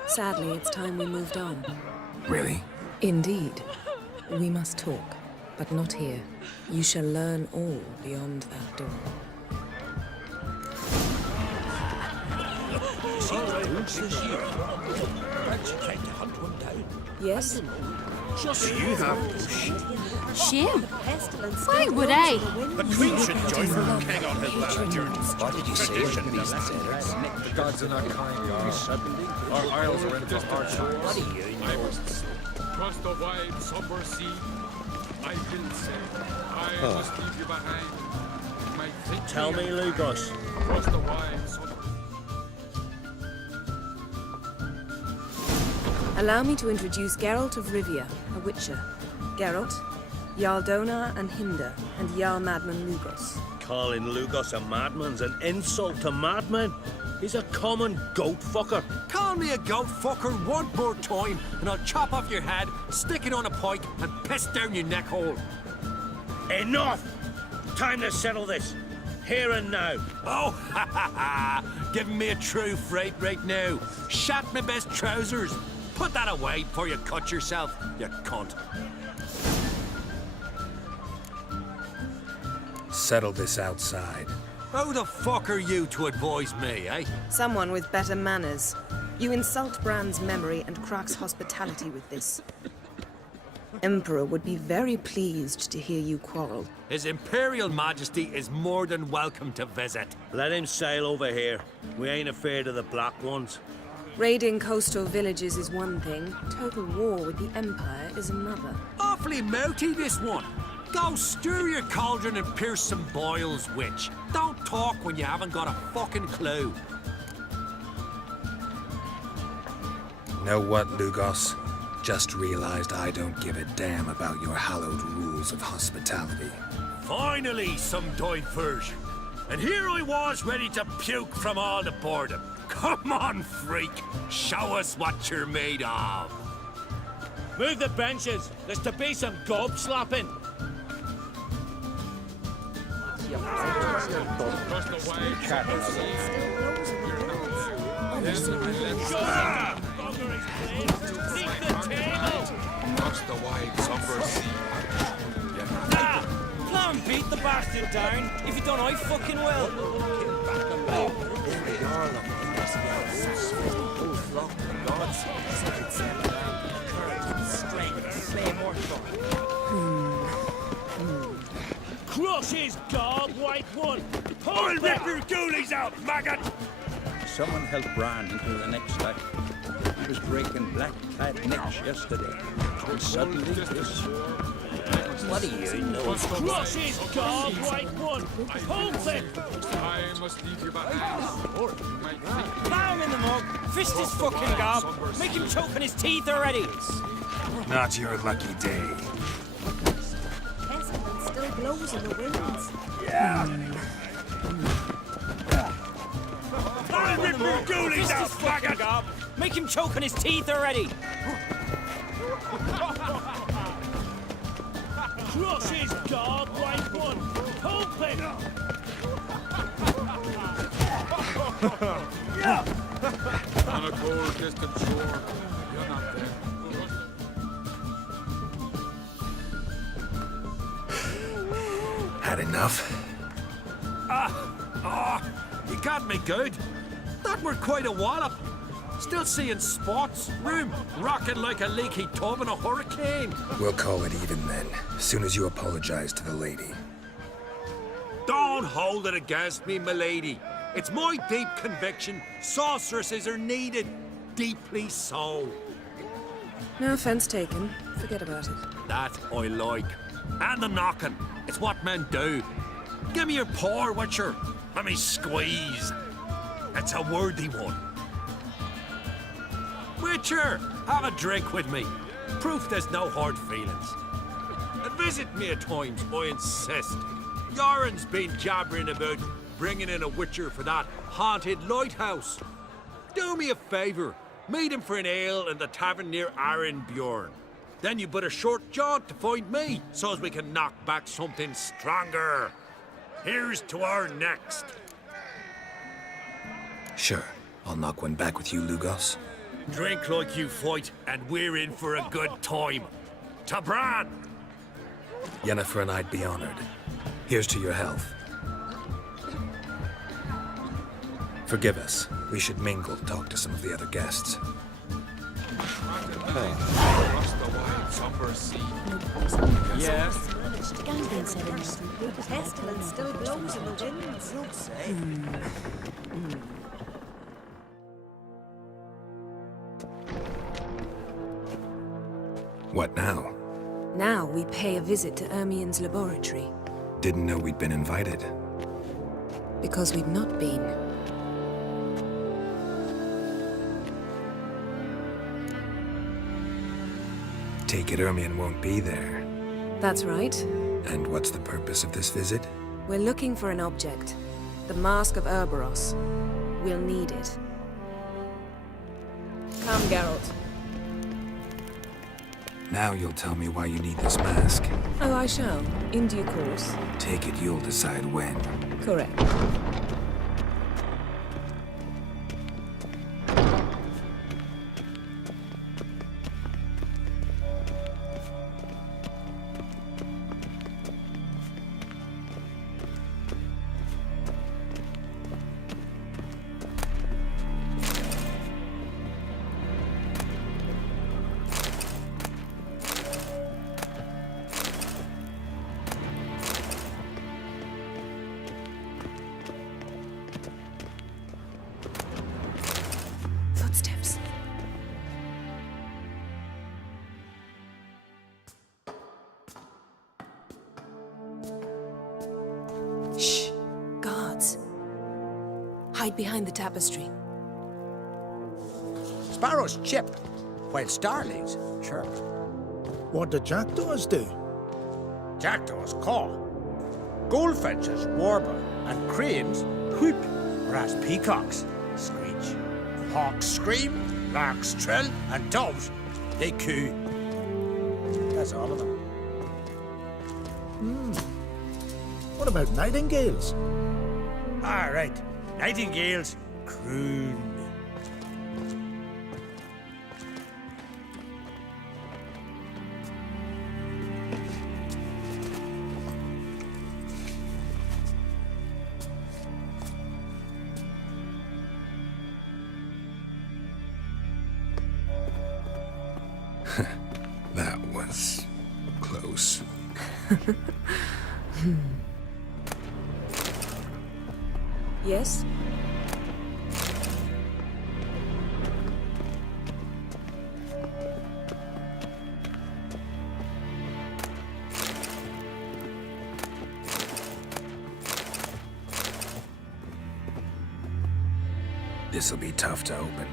Sadly, it's time we moved on. Really? Indeed. We must talk, but not here. You shall learn all beyond that door. Yes? So you have Shame. Why would I? The Queen should join her king on his latitude. What did you say? The gods are not kind, Our isles are in for hard times. What do you know? I must cross the wide, somber sea. I will say, I must leave you behind. My victory. Tell me, Lugos. Cross the wide, somber. Allow me to introduce Geralt of Rivia, a Witcher. Geralt, Jarl Donar and Hinder, and Jarl Madman Lugos. Calling Lugos a madman's an insult to madmen. He's a common goat fucker. Call me a goat fucker one more time, and I'll chop off your head, stick it on a pike, and piss down your neck hole. Enough! Time to settle this. Here and now. Oh, ha ha ha! Giving me a true fright right now. Shat my best trousers. Put that away before you cut yourself, you cunt. Settle this outside. Who the fuck are you to advise me, eh? Someone with better manners. You insult Bran's memory and Krak's hospitality with this. Emperor would be very pleased to hear you quarrel. His Imperial Majesty is more than welcome to visit. Let him sail over here. We ain't afraid of the black ones. Raiding coastal villages is one thing. Total war with the Empire is another. Awfully mouty, this one. Go stir your cauldron and pierce some boils, witch. Don't talk when you haven't got a fucking clue. Know what, Lugos? Just realized I don't give a damn about your hallowed rules of hospitality. Finally, some diversion. And here I was ready to puke from all the boredom. Come on, freak. Show us what you're made of. Move the benches. There's to be some gob slapping. Across the wide, somber sea. Plan beat the bastard down. If you don't, I fucking will. Crush his gob, white one. I'll rip your ghoulies out, maggot! Someone helped Bran into the next life. He was breaking black-clad necks yesterday. And suddenly this... What do you know? Crush his gob, white one. Hold it. I must leave you behind. Plow him in the mug. Fist his fucking gob. Make him choke on his teeth already. Not your lucky day. Pestilence still blows in the winds. I'll rip your ghoulies out, maggot! Gob. Make him choke on his teeth already. Crush his gob, white one. Hold it. On a cold, distant shore. You're not there. Had enough? You got me good. That were quite a wallop. Still seeing spots, room, rocking like a leaky tub in a hurricane. We'll call it even then, as soon as you apologize to the lady. Don't hold it against me, milady. It's my deep conviction sorceresses are needed. Deeply so. No offense taken. Forget about it. That I like. And the knocking. It's what men do. Give me your paw, Witcher. Let me squeeze. It's a worthy one. Witcher, have a drink with me. Proof there's no hard feelings. And visit me at times, I insist. Yoren's been jabbering about bringing in a Witcher for that haunted lighthouse. Do me a favour. Meet him for an ale in the tavern near Arenbjorn. Then you but a short jaunt to find me, so as we can knock back something stronger. Here's to our next. Sure. I'll knock one back with you, Lugos. Drink like you fight, and we're in for a good time. To Bran! Yennefer and I'd be honored. Here's to your health. Forgive us. We should mingle, talk to some of the other guests. Across the wide somber sea. Yeah. Pestilence still blows in the winds. What now? Now we pay a visit to Ermien's laboratory. Didn't know we'd been invited. Because we've not been. Take it Ermien won't be there. That's right. And what's the purpose of this visit? We're looking for an object. The Mask of Cerberus. We'll need it. Come, Geralt. Now you'll tell me why you need this mask. Oh, I shall. In due course. Take it you'll decide when. Correct. Footsteps. Shh. Guards. Hide behind the tapestry. Sparrows chip, while starlings chirp. What do jackdaws do? Jackdaws caw. Goldfinches warble, and cranes whoop, whereas peacocks screech. Hawks scream, larks trill, and doves, they coo. That's all of them. What about nightingales? All right, nightingales croon. That was close. Yes? This'll be tough to open.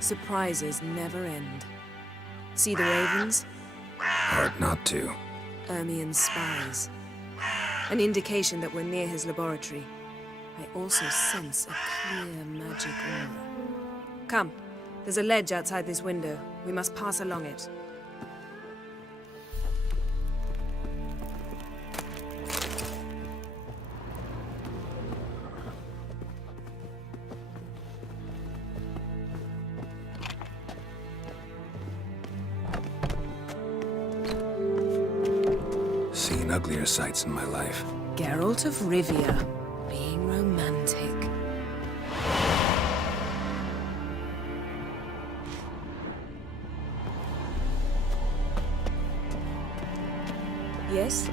Surprises never end. See the ravens? Hard not to. Ermien's spies. An indication that we're near his laboratory. I also sense a clear magic aura. Come, there's a ledge outside this window. We must pass along it. uglier sights in my life. Geralt of Rivia, being romantic. Yes?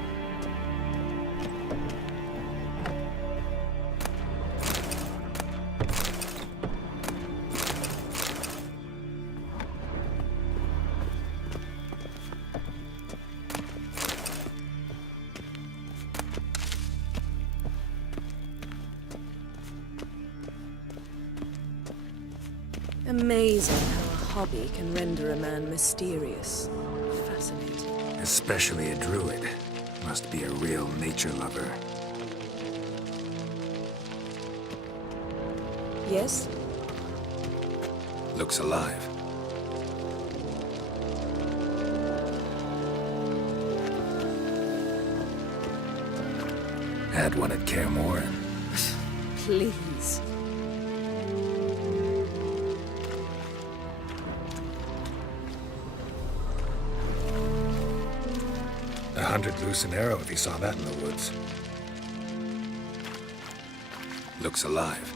Amazing how a hobby can render a man mysterious. Fascinating. Especially a druid. Must be a real nature lover. Yes? Looks alive. Had one at Kaer Morhen. Please. $100 loose an arrow if he saw that in the woods. Looks alive.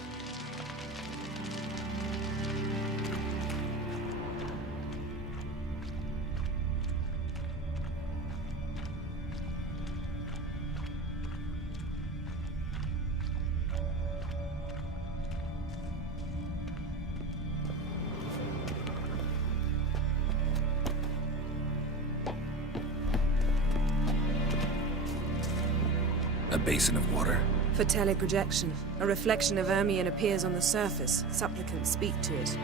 A basin of water. For teleprojection, a reflection of Ermion appears on the surface. Supplicants speak to it.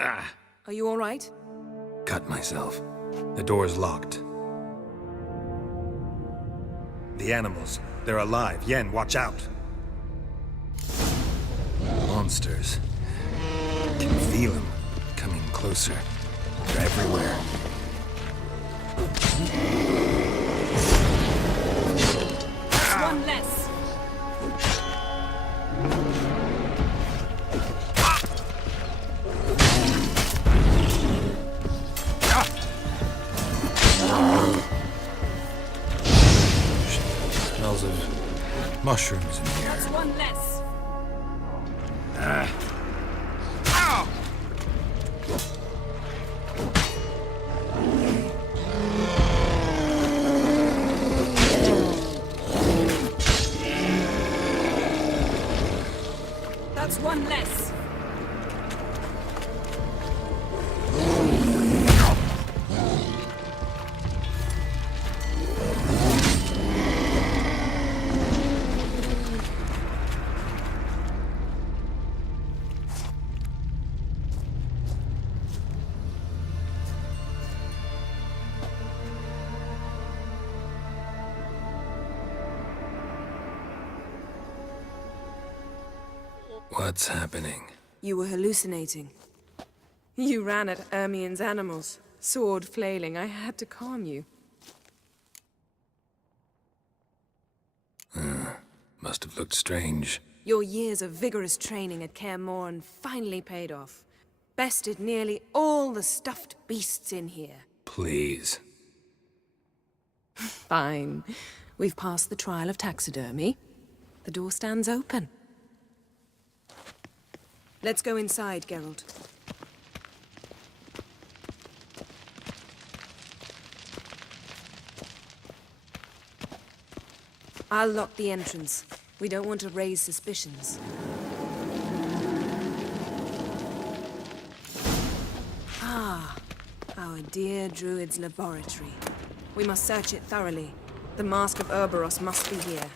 Ah! Are you all right? Cut myself. The door's locked. The animals. They're alive. Yen, watch out. Monsters. Can feel them coming closer. They're everywhere. That's one less. Smells of mushrooms in here. That's one less. That's one less. What's happening? You were hallucinating. You ran at Ermion's animals, sword flailing. I had to calm you. Must have looked strange. Your years of vigorous training at Kaer Morhen finally paid off. Bested nearly all the stuffed beasts in here. Please. Fine. We've passed the trial of taxidermy. The door stands open. Let's go inside, Geralt. I'll lock the entrance. We don't want to raise suspicions. Ah, our dear Druid's laboratory. We must search it thoroughly. The Mask of Ouroboros must be here.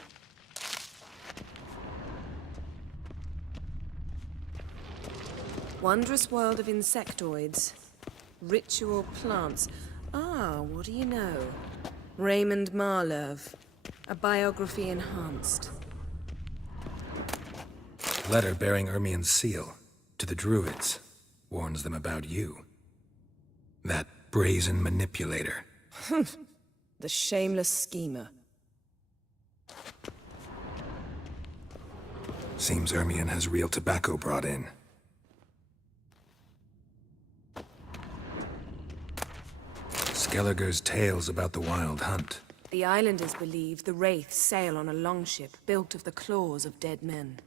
Wondrous world of insectoids. Ritual plants. Ah, what do you know? Raymond Marlove. A biography enhanced. Letter bearing Ermion's seal. To the Druids. Warns them about you. That brazen manipulator. The shameless schemer. Seems Ermion has real tobacco brought in. Skelliger's tales about the Wild Hunt. The islanders believe the wraiths sail on a longship built of the claws of dead men.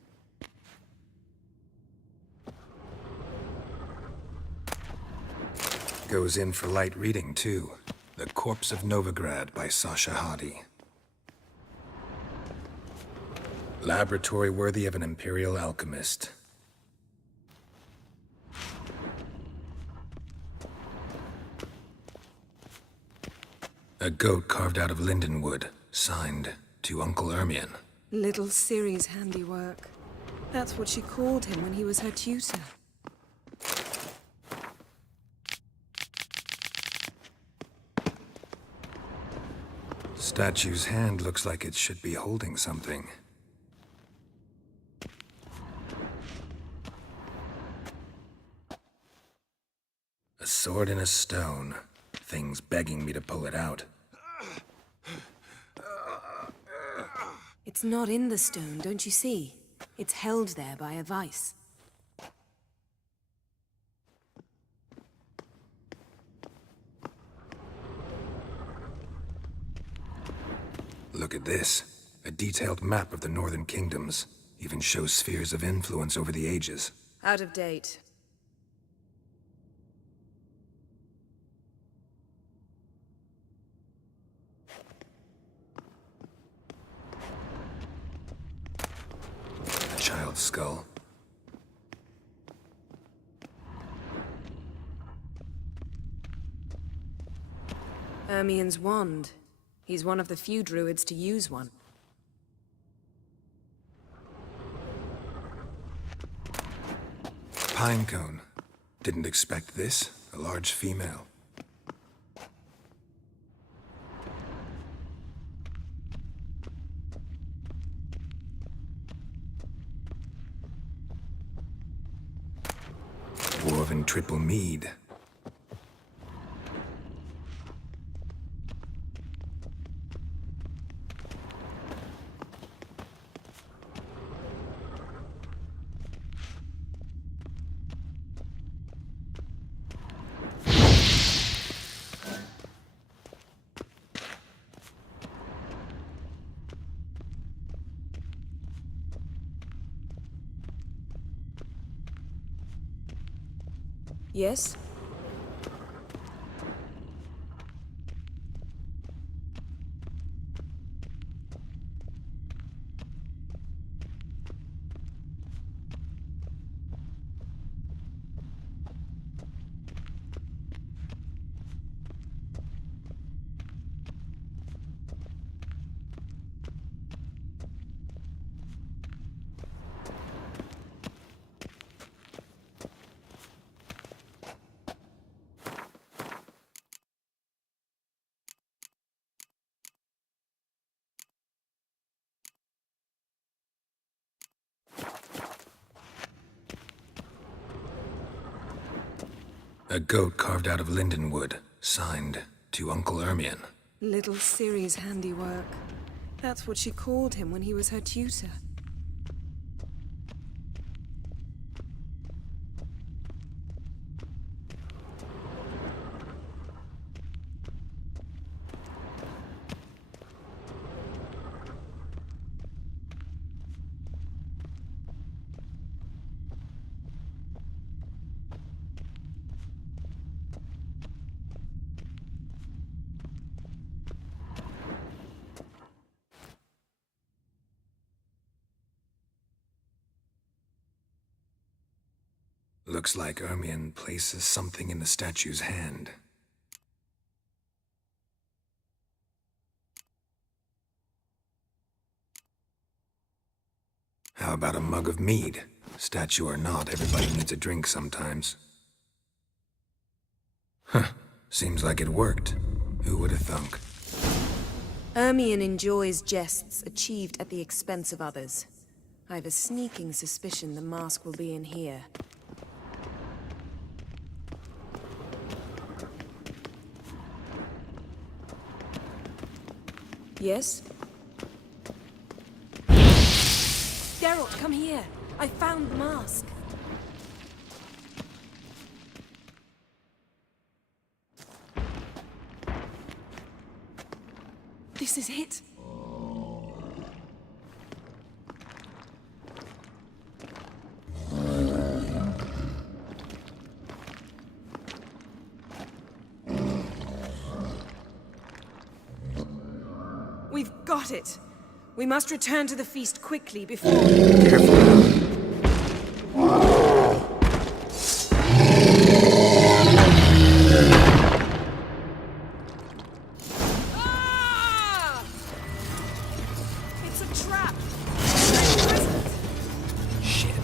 Goes in for light reading, too. The Corpse of Novigrad by Sasha Hadi. Laboratory worthy of an imperial alchemist. A goat carved out of lindenwood, signed to Uncle Ermion. Little Ciri's handiwork. That's what she called him when he was her tutor. Statue's hand looks like it should be holding something. A sword in a stone. Thing's begging me to pull it out. It's not in the stone, don't you see? It's held there by a vice. Look at this. A detailed map of the northern kingdoms. Even shows spheres of influence over the ages. Out of date. A child's skull. Ermion's wand. He's one of the few druids to use one. Pinecone. Didn't expect this. A large female. Dwarven triple mead. Yes? A goat carved out of lindenwood, signed to Uncle Ermion. Little Ciri's handiwork. That's what she called him when he was her tutor. Looks like Ermion places something in the statue's hand. How about a mug of mead? Statue or not, everybody needs a drink sometimes. Huh. Seems like it worked. Who would have thunk? Ermion enjoys jests achieved at the expense of others. I've a sneaking suspicion the mask will be in here. Yes? Geralt! Geralt, come here. I found the mask. This is it. We've got it. We must return to the feast quickly before... Careful. It's a trap. Shit.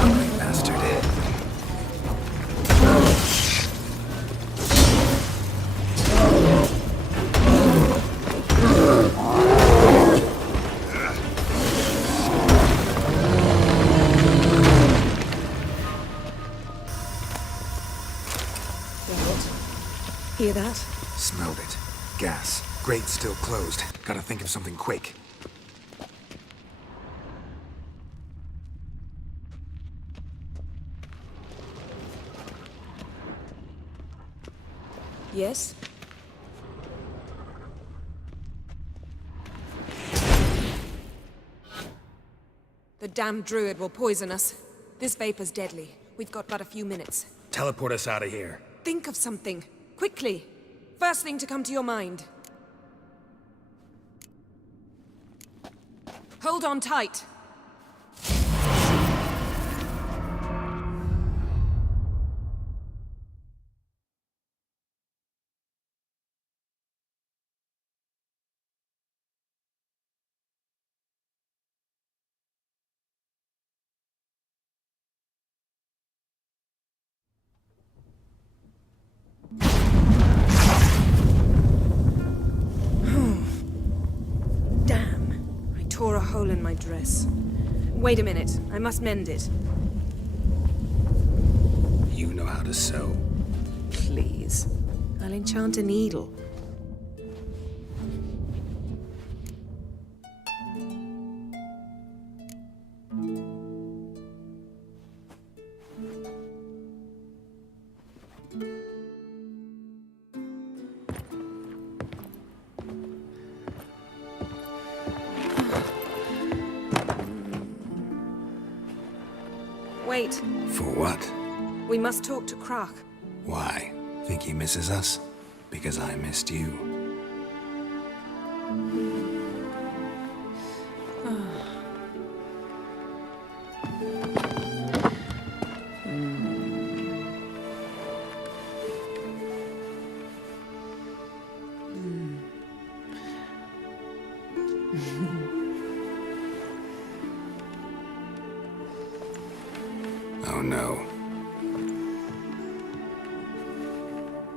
Ugly bastard. Hear that? Smelled it. Gas. Grate's still closed. Gotta think of something quick. Yes? The damned druid will poison us. This vapor's deadly. We've got but a few minutes. Teleport us out of here. Think of something. Quickly. First thing to come to your mind. Hold on tight. Tore a hole in my dress. Wait a minute, I must mend it. You know how to sew. Please. I'll enchant a needle. Wait. For what? We must talk to Rogh. Why? Think he misses us? Because I missed you. Oh no.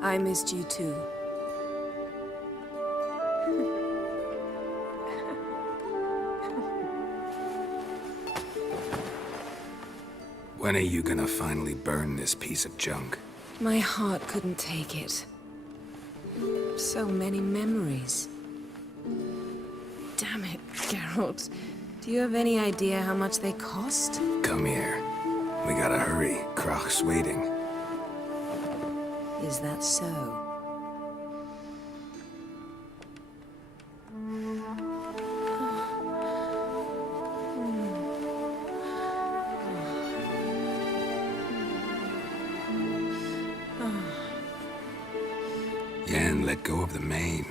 I missed you too. When are you gonna finally burn this piece of junk? My heart couldn't take it. So many memories. Damn it, Geralt. Do you have any idea how much they cost? Come here. We gotta hurry. Rogh's waiting. Is that so? Yen, let go of the mane.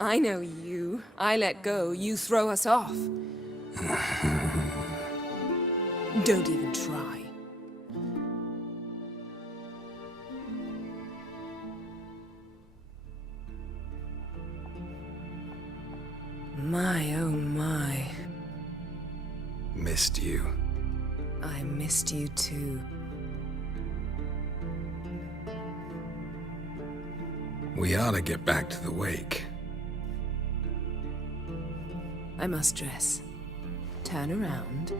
I know you. I let go, you throw us off. Don't even try. My, oh my. Missed you. I missed you too. We ought to get back to the wake. I must dress. Turn around.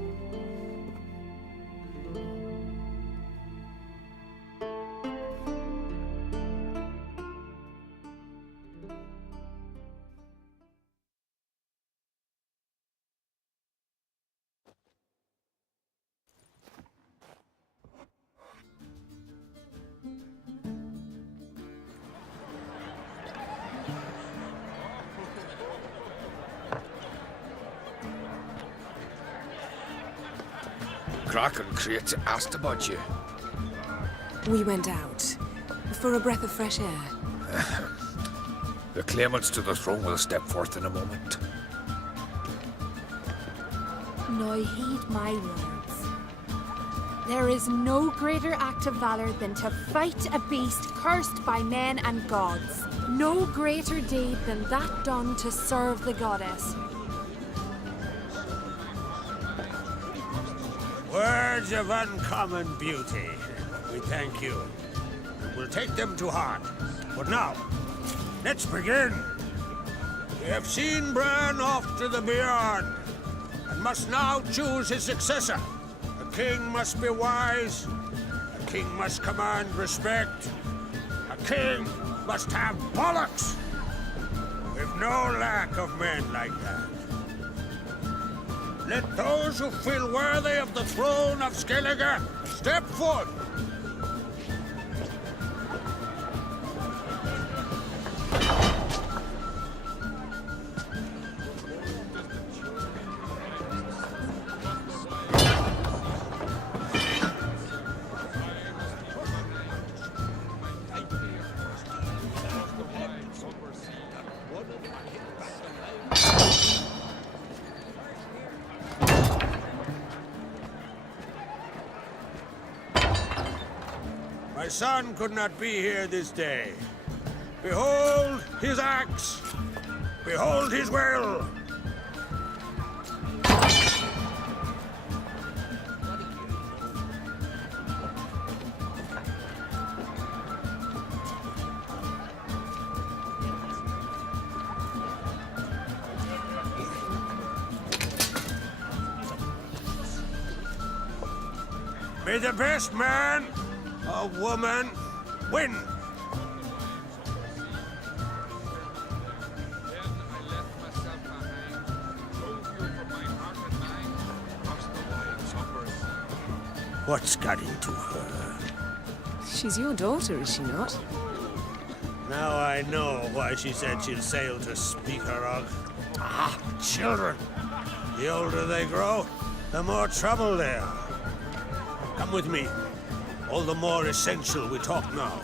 Graguleo and Create asked about you. We went out for a breath of fresh air. The claimants to the throne will step forth in a moment. Now heed my words. There is no greater act of valor than to fight a beast cursed by men and gods. No greater deed than that done to serve the goddess. Words of uncommon beauty. We thank you. We'll take them to heart. But now, let's begin. We have seen Bran off to the beyond, and must now choose his successor. A king must be wise. A king must command respect. A king must have bollocks. We've no lack of men like that. Let those who feel worthy of the throne of Skellige step forth. My son could not be here this day. Behold his axe. Behold his will. May the best man or woman win. What's got into her? She's your daughter, is she not? Now I know why she said she'll sail to speak her Rogh. Ah, children. The older they grow, the more trouble they are. Come with me. All the more essential we talk now.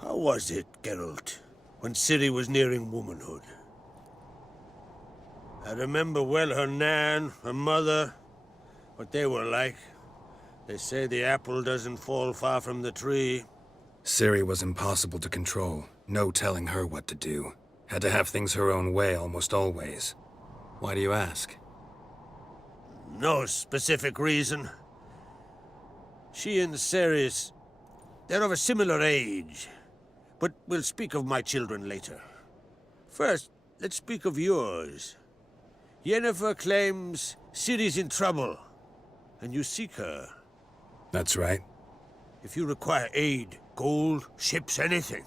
How was it, Geralt, when Ciri was nearing womanhood? I remember well her nan, her mother, what they were like. They say the apple doesn't fall far from the tree. Ciri was impossible to control. No telling her what to do. Had to have things her own way almost always. Why do you ask? No specific reason. She and Ceres, they're of a similar age. But we'll speak of my children later. First, let's speak of yours. Yennefer claims Ciri's in trouble, and you seek her. That's right. If you require aid, gold, ships, anything,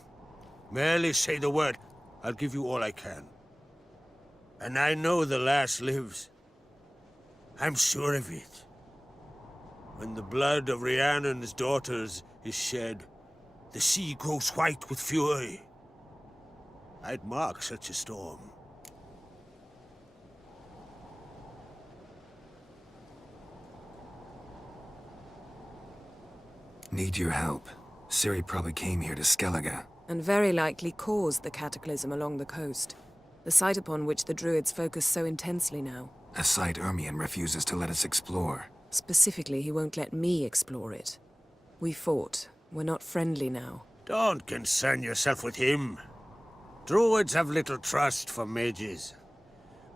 merely say the word. I'll give you all I can. And I know the lass lives. I'm sure of it. When the blood of Rhiannon's daughters is shed, the sea grows white with fury. I'd mark such a storm. Need your help. Ciri probably came here to Skellige. And very likely caused the cataclysm along the coast. The site upon which the Druids focus so intensely now. A site Ermion refuses to let us explore. Specifically, he won't let me explore it. We fought. We're not friendly now. Don't concern yourself with him. Druids have little trust for mages.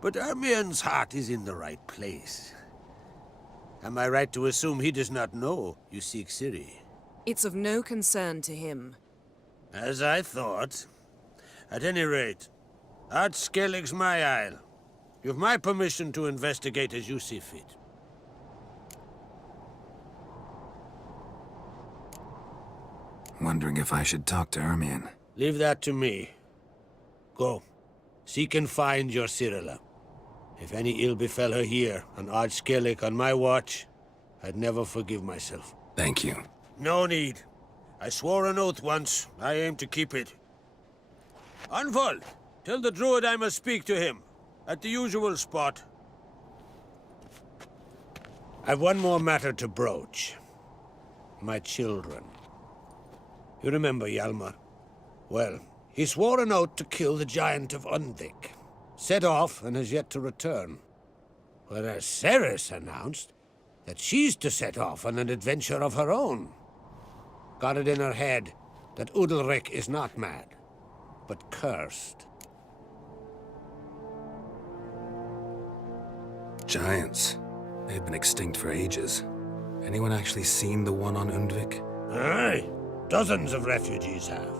But Ermion's heart is in the right place. Am I right to assume he does not know you seek Ciri? It's of no concern to him. As I thought. At any rate, Ard Skellig's my isle. You've my permission to investigate as you see fit. Wondering if I should talk to Ermion. Leave that to me. Go. Seek and find your Cirilla. If any ill befell her here, on Ard Skellig on my watch, I'd never forgive myself. Thank you. No need. I swore an oath once. I aim to keep it. Anvol, tell the druid I must speak to him. At the usual spot. I've one more matter to broach. My children. You remember Hjalmar? Well, he swore an oath to kill the giant of Undvik. Set off and has yet to return. Whereas Ceres announced that she's to set off on an adventure of her own. Got it in her head that Udalric is not mad, but cursed. Giants. They've been extinct for ages. Anyone actually seen the one on Undvik? Aye. Dozens of refugees have.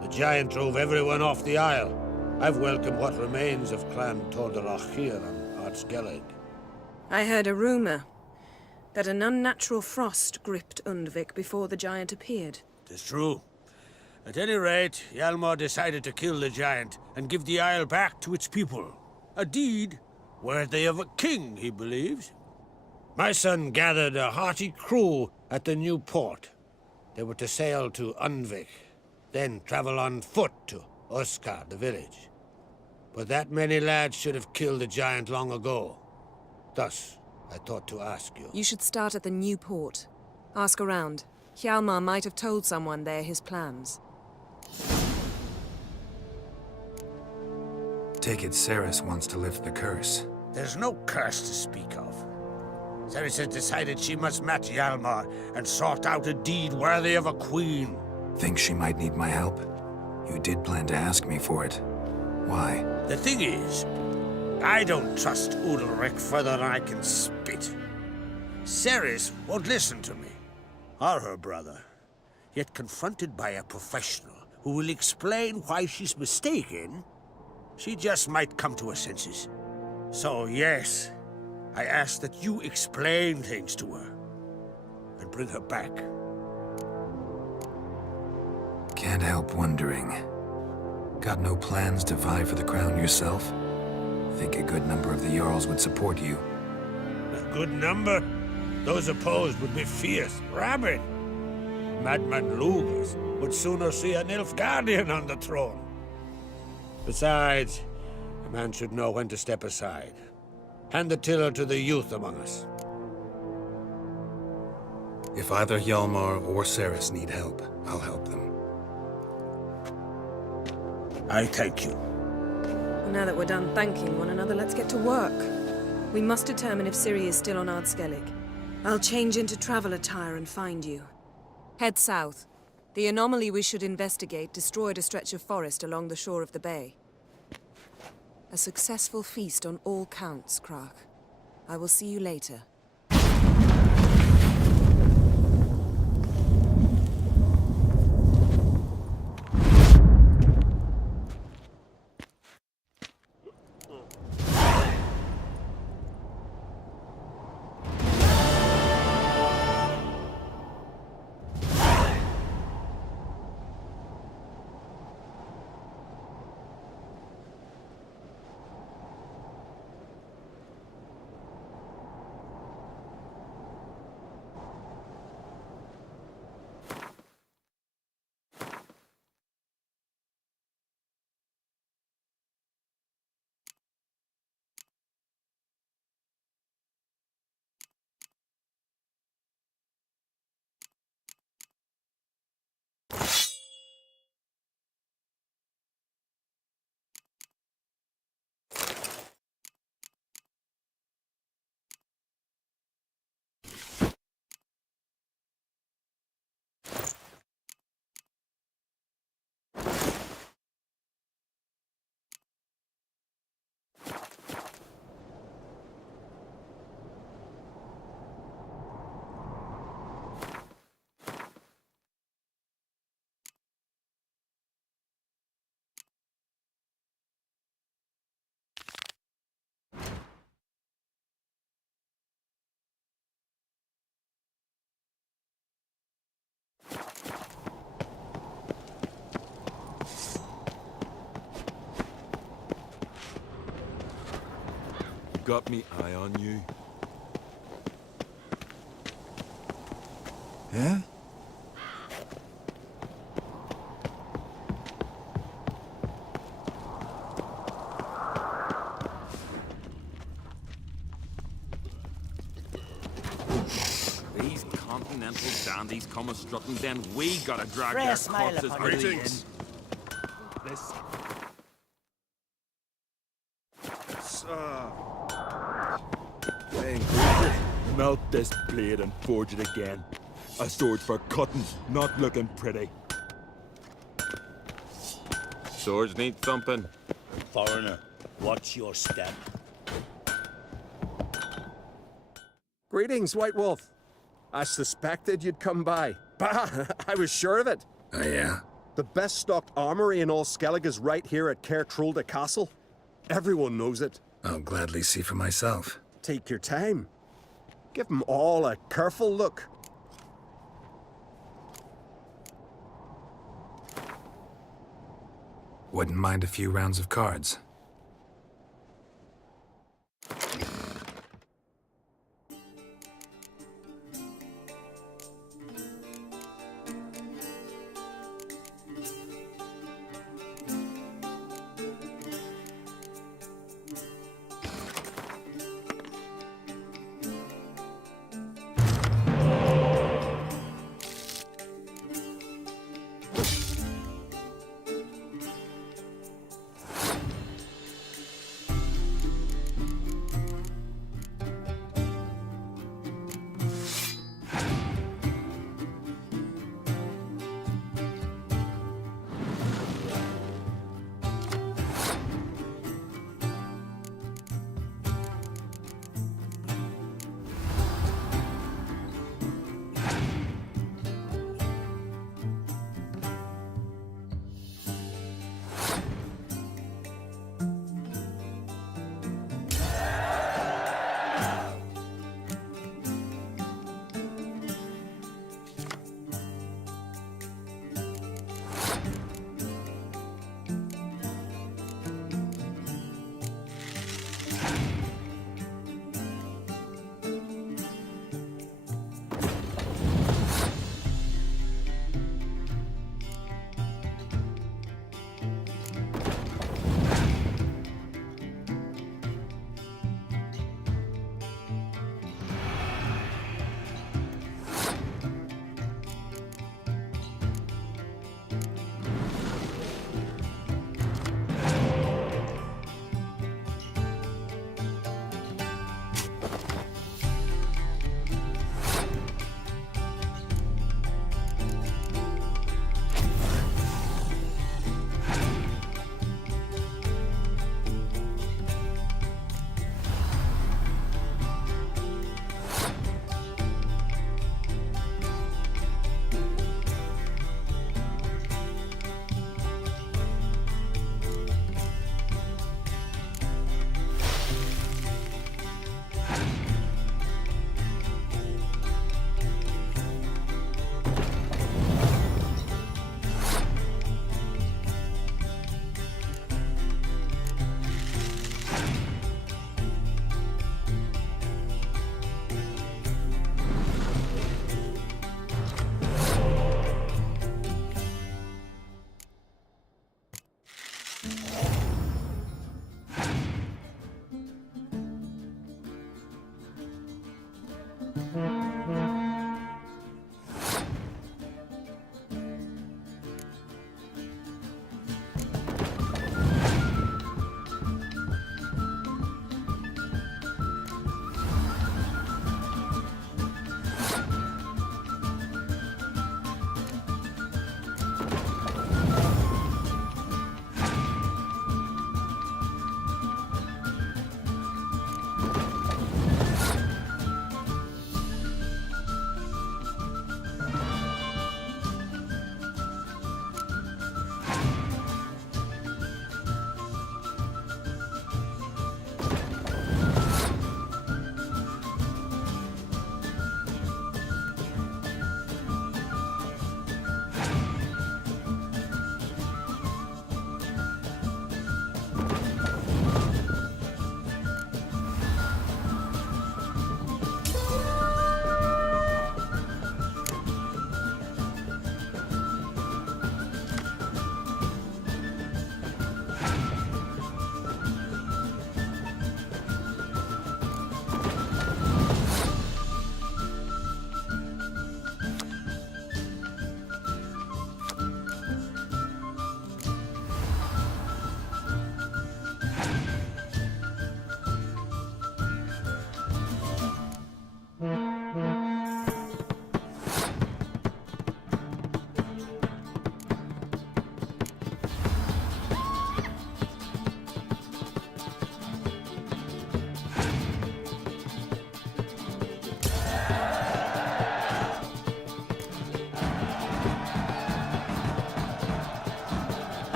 The giant drove everyone off the isle. I've welcomed what remains of Clan Rogh here on Ardskellig. I heard a rumor that an unnatural frost gripped Undvik before the giant appeared. Tis true. At any rate, Hjalmar decided to kill the giant and give the isle back to its people. A deed worthy of a king, he believes. My son gathered a hearty crew at the new port. They were to sail to Undvik, then travel on foot to Oskar, the village. But that many lads should have killed the giant long ago. Thus, I thought to ask you. You should start at the new port. Ask around. Hjalmar might have told someone there his plans. Take it Ceres wants to lift the curse. There's no curse to speak of. Ceres has decided she must match Hjalmar and sort out a deed worthy of a queen. Think she might need my help? You did plan to ask me for it. Why? The thing is, I don't trust Udalric further than I can spit. Ceres won't listen to me, or her brother. Yet confronted by a professional who will explain why she's mistaken, she just might come to her senses. So yes, I ask that you explain things to her and bring her back. Can't help wondering. Got no plans to vie for the crown yourself? Think a good number of the Jarls would support you. A good number? Those opposed would be fierce, rabid. Madman Lugas would sooner see a Nilfgaardian on the throne. Besides, a man should know when to step aside. Hand the tiller to the youth among us. If either Hjalmar or Ceres need help, I'll help them. I thank you. Well, now that we're done thanking one another, let's get to work. We must determine if Ciri is still on Ardskellig. I'll change into travel attire and find you. Head south. The anomaly we should investigate destroyed a stretch of forest along the shore of the bay. A successful feast on all counts, Gragh. I will see you later. Got me eye on you. Yeah? continental dandies come a strutting, then we gotta drag Pray a their smile corpses upon for your the face. This. Melt this blade and forge it again. A sword for cutting, not looking pretty. Swords need thumping. Foreigner, watch your step. Greetings, White Wolf. I suspected you'd come by. Bah, I was sure of it. Oh, yeah? The best stocked armory in all Skellig is right here at Cairtrolda Castle. Everyone knows it. I'll gladly see for myself. Take your time. Give them all a careful look. Wouldn't mind a few rounds of cards.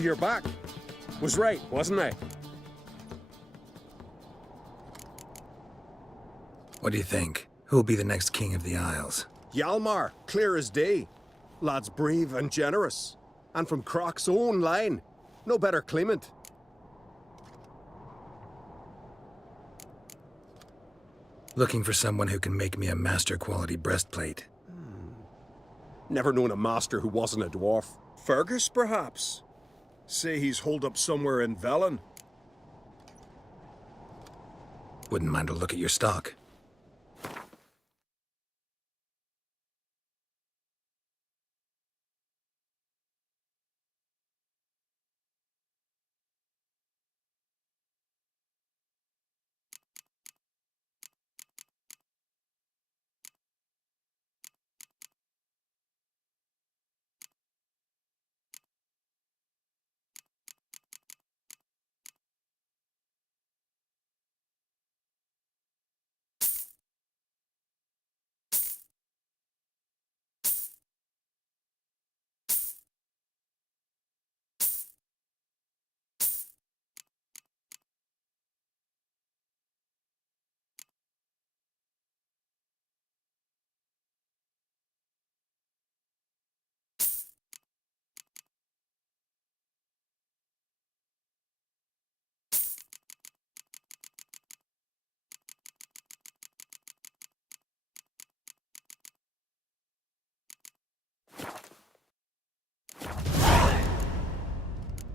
you're back. Was right, wasn't I? What do you think? Who'll be the next king of the Isles? Hjalmar, clear as day. Lad's brave and generous. And from Croc's own line. No better claimant. Looking for someone who can make me a master-quality breastplate. Never known a master who wasn't a dwarf. Fergus, perhaps? Say he's holed up somewhere in Velen. Wouldn't mind a look at your stock.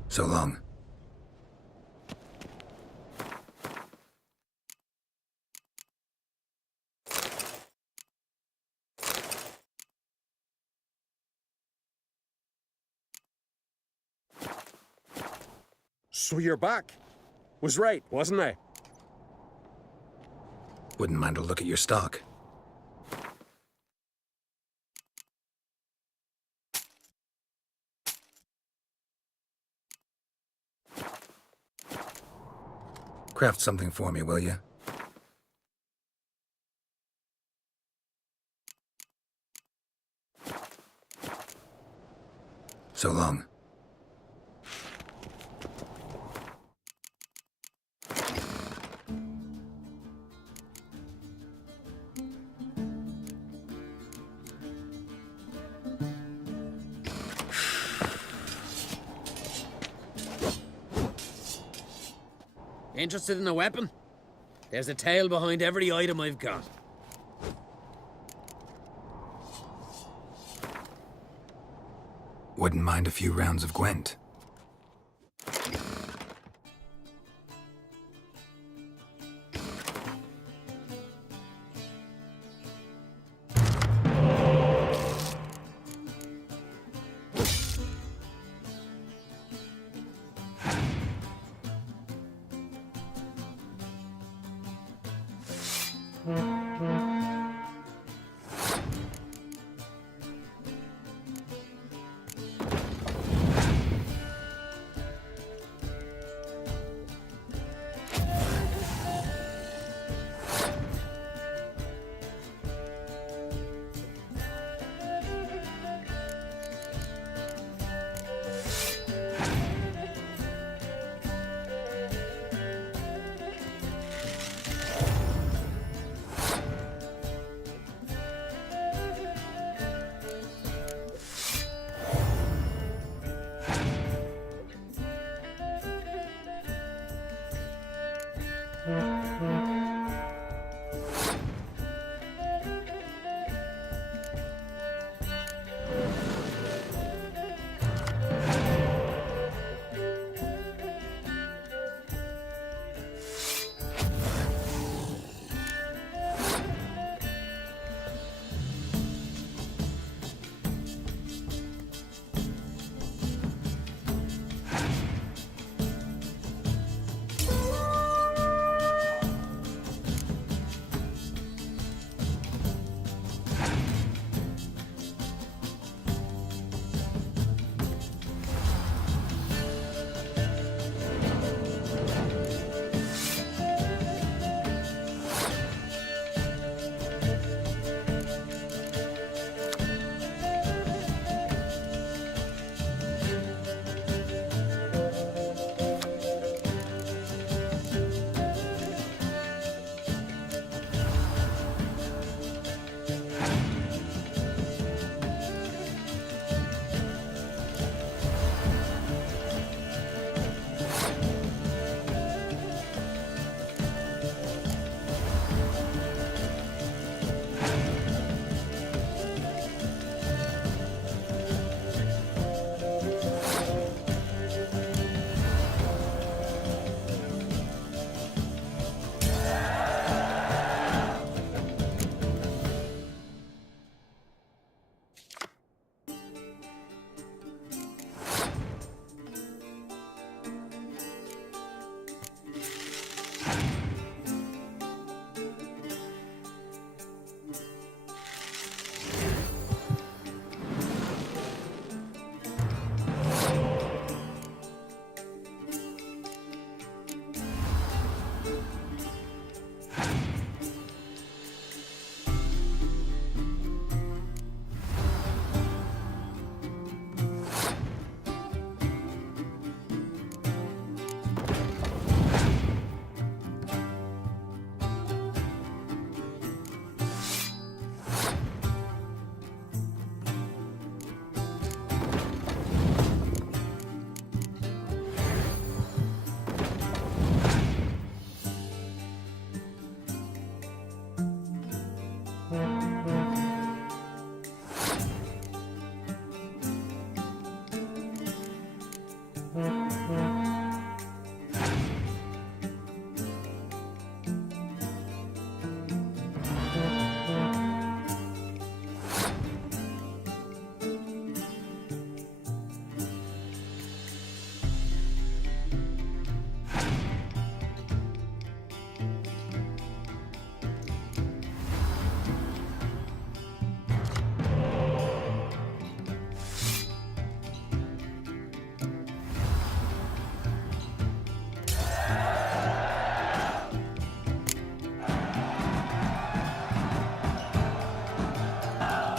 So long. So you're back. Was right, wasn't I? Wouldn't mind a look at your stock. Craft something for me, will you? So long. Interested in a weapon? There's a tale behind every item I've got. Wouldn't mind a few rounds of Gwent.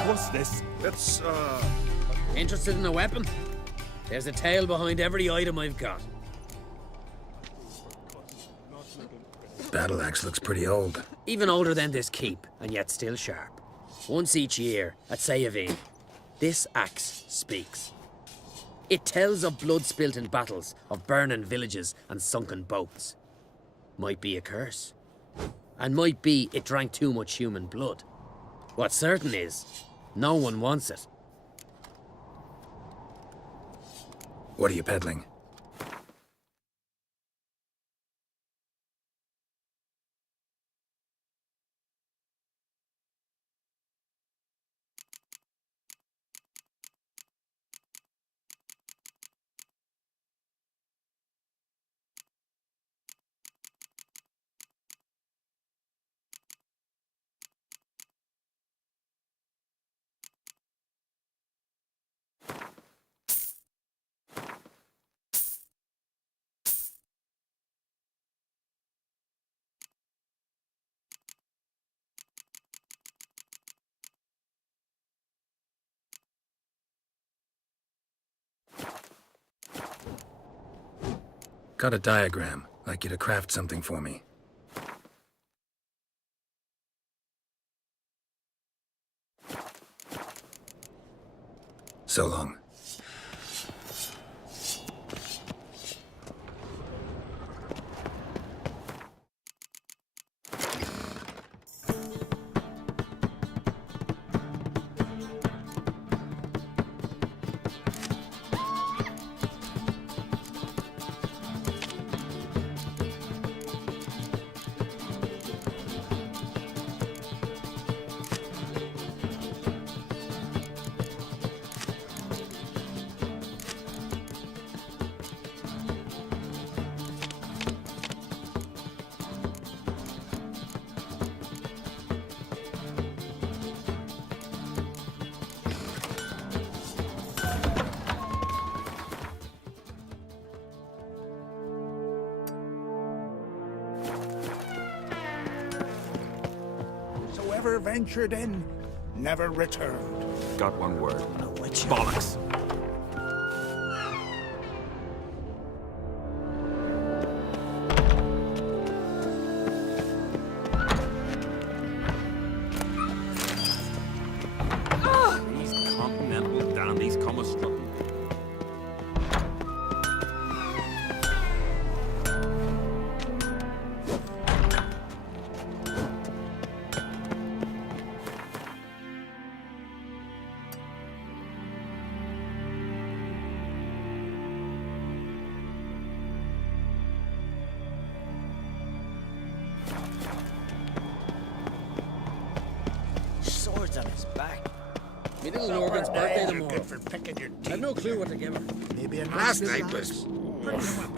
What's this? It's, Interested in a weapon? There's a tale behind every item I've got. Battle axe looks pretty old. Even older than this keep, and yet still sharp. Once each year, at Sayavine, this axe speaks. It tells of blood spilt in battles, of burning villages and sunken boats. Might be a curse. And might be it drank too much human blood. What's certain is, no one wants it. What are you peddling? Got a diagram. Like you to craft something for me. So long. Whoever ventured in never returned. Got one word. Bollocks. These continental dandies come a-strutting. Swords on his back. Me little Norman's birthday tomorrow. Good for picking your teeth. I've no clue what to give her. Maybe a Last nice night little was... axe.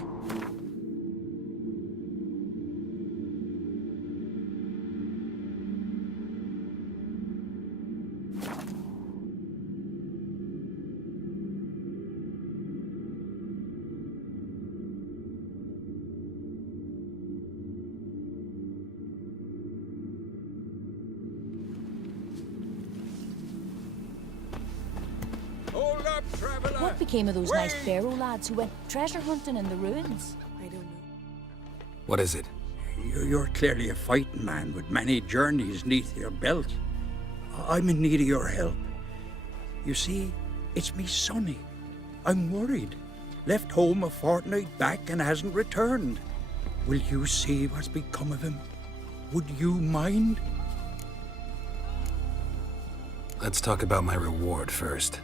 Hold up, traveler! What became of those nice Pharaoh lads who went treasure hunting in the ruins? I don't know. What is it? You're clearly a fighting man with many journeys neath your belt. I'm in need of your help. You see, it's me Sonny. I'm worried. Left home a fortnight back and hasn't returned. Will you see what's become of him? Would you mind? Let's talk about my reward first.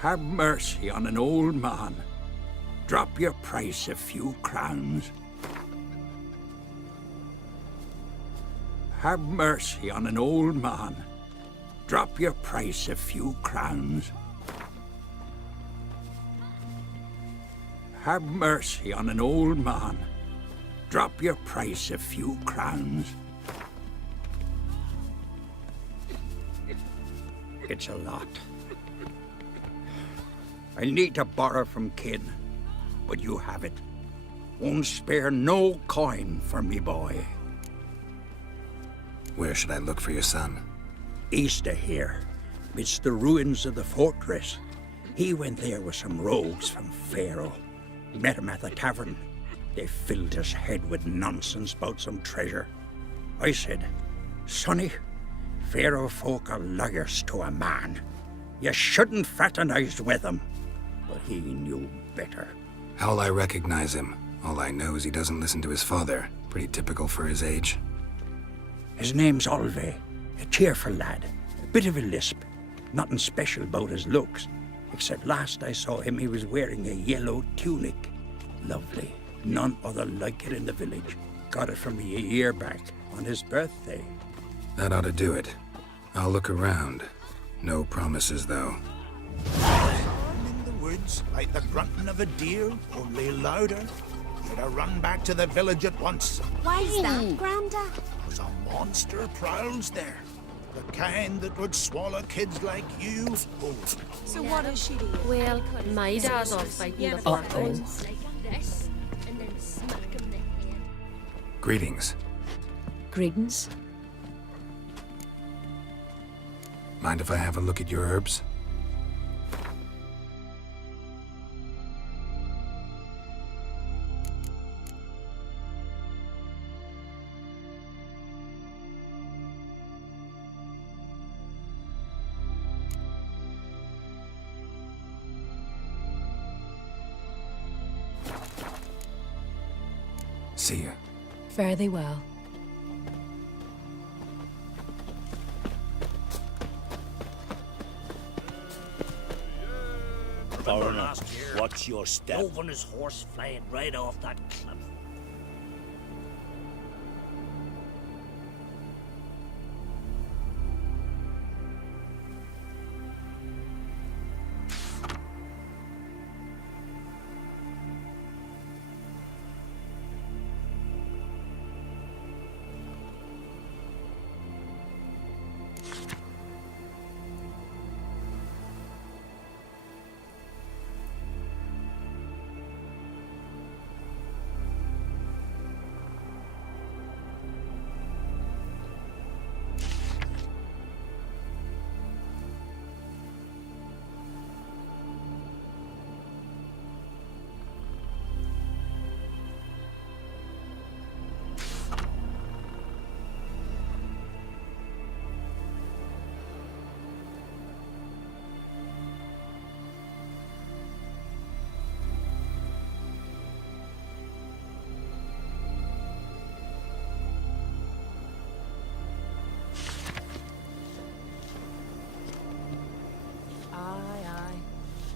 Have mercy on an old man. Drop your price a few crowns. Have mercy on an old man. Drop your price a few crowns. Have mercy on an old man. Drop your price a few crowns. It's a lot. I need to borrow from kin. but you have it. Won't spare no coin for me boy. Where should I look for your son? East of here, midst the ruins of the fortress. He went there with some rogues from Pharaoh. Met him at the tavern. They filled his head with nonsense about some treasure. I said, Sonny, Pharaoh folk are lawyers to a man. You shouldn't fraternize with them. But he knew better. How'll I recognize him? All I know is he doesn't listen to his father. Pretty typical for his age. His name's Olve, a cheerful lad, a bit of a lisp. Nothing special about his looks, except last I saw him he was wearing a yellow tunic. Lovely, none other like it in the village. Got it from me a year back, on his birthday. That ought to do it. I'll look around. No promises, though. In the woods, like the grunting of a deer, only louder. Better run back to the village at once. Why's that, Granda? There's a monster prowls there. The kind that would swallow kids like you. Oh. So what is she to you? Well, my dad's off fighting the farmers. Greetings. Greetings. Mind if I have a look at your herbs? See ya. Fare thee well. Foreigner, watch your step. Drove on his horse flying right off that cliff.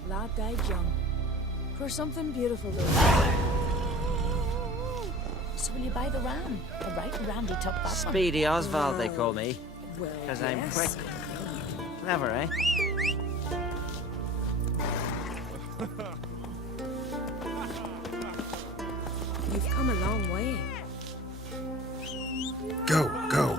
Lad died young. For something beautiful, though. So will you buy the ram? A right randy top that Speedy Oswald, they call me. Well, Because I'm yes. quick. Clever, eh? You've come a long way. Go, go.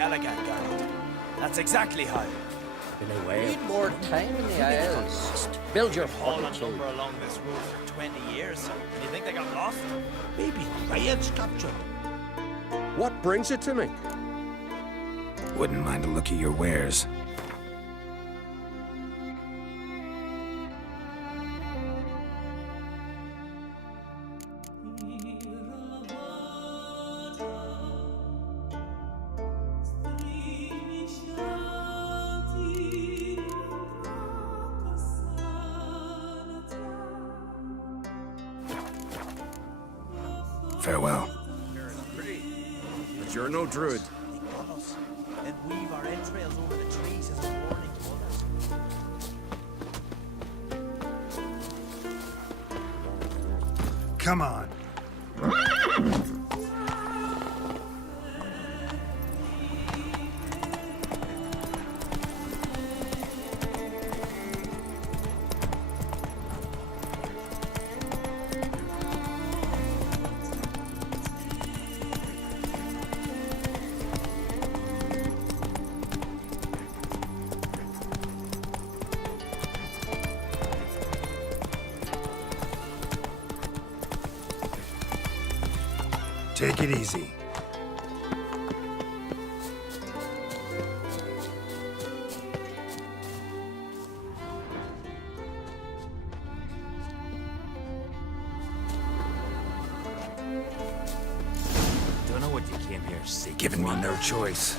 Gallagher, Geralt. That's exactly how. Been away. Need more time in the Isles. Build your All a fortitude. number along this road for 20 years. Do you think they got lost? Maybe quiet, Scotcher. What brings you to me? Wouldn't mind a look at your wares. Farewell. But you're no druid. Then weave our entrails over the trees as a warning to others. Come on. Take it easy. Don't know what you came here seeking. Giving me no choice.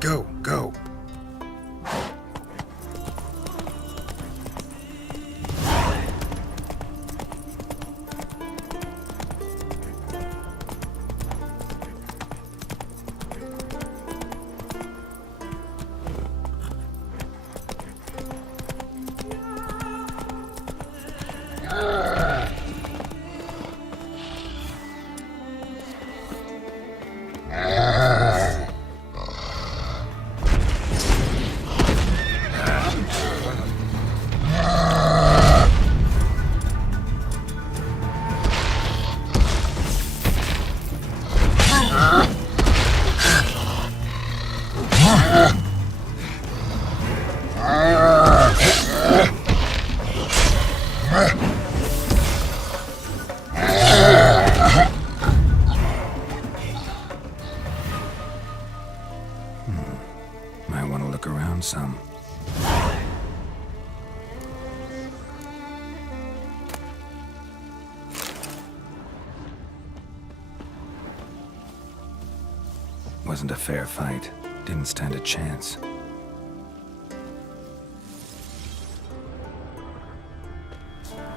Go, go. Might want to look around some. Wasn't a fair fight. Didn't stand a chance.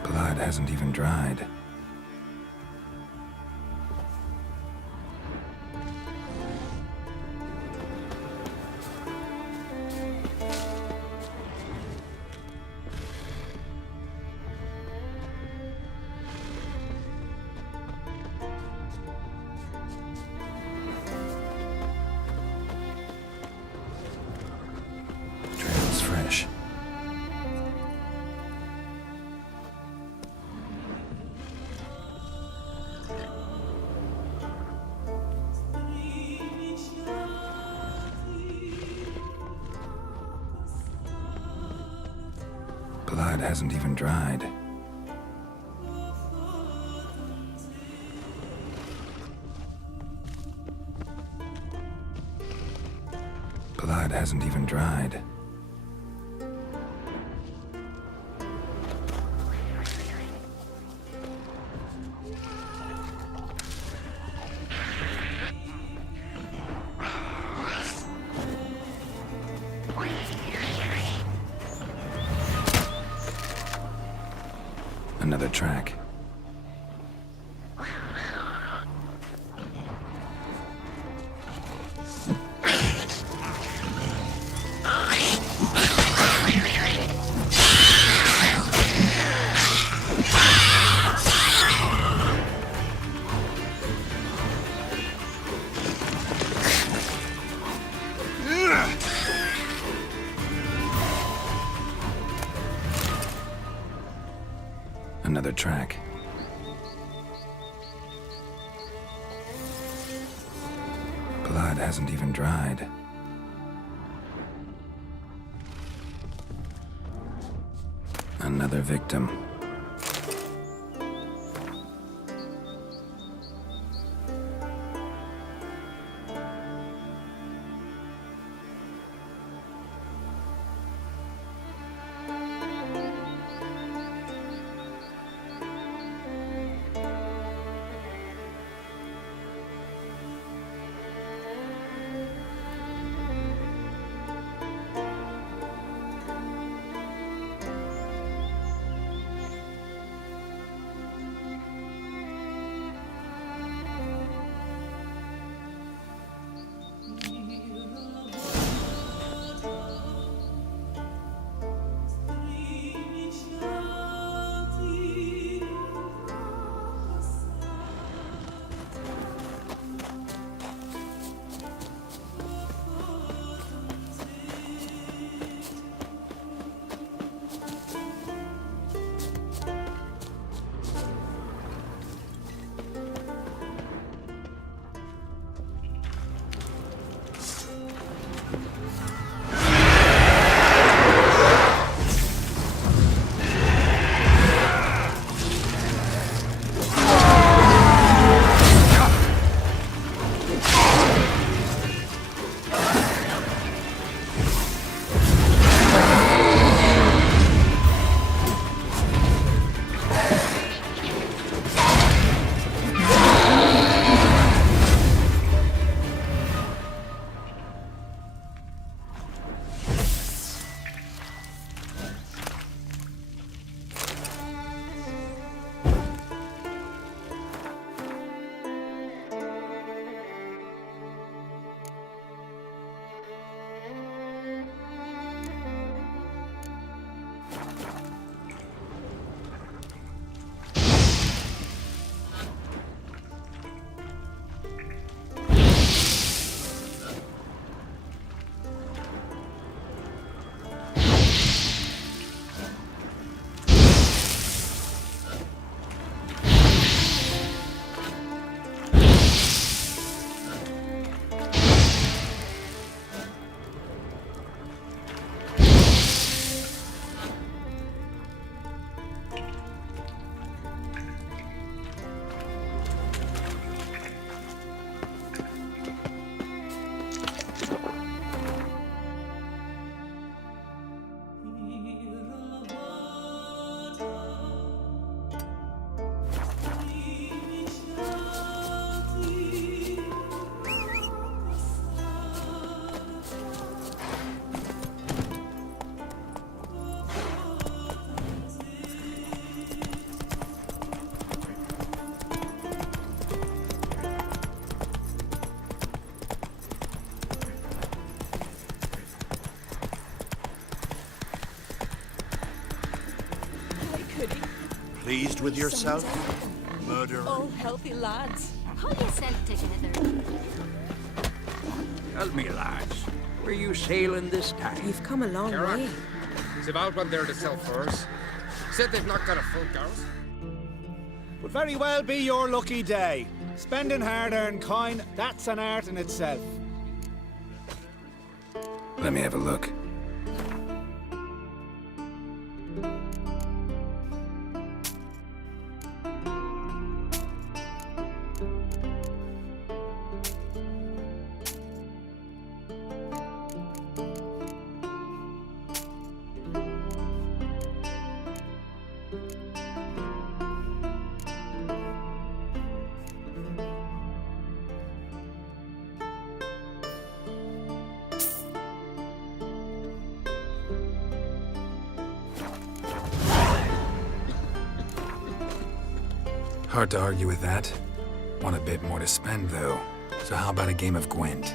Blood hasn't even dried. Trail's fresh. hasn't even dried. Blood hasn't even dried. Another track. Another track. Blood hasn't even dried. Another victim. Pleased with yourself? Murderer? Oh, healthy lads. Pull yourself together. Tell me, lads, where you sailing this time? You've come a long way. Is about one there to sell furs? Said they've not got a full garrison. Would very well be your lucky day. Spending hard-earned coin, that's an art in itself. Let me have a look. Hard to argue with that. Want a bit more to spend, though. So how about a game of Gwent?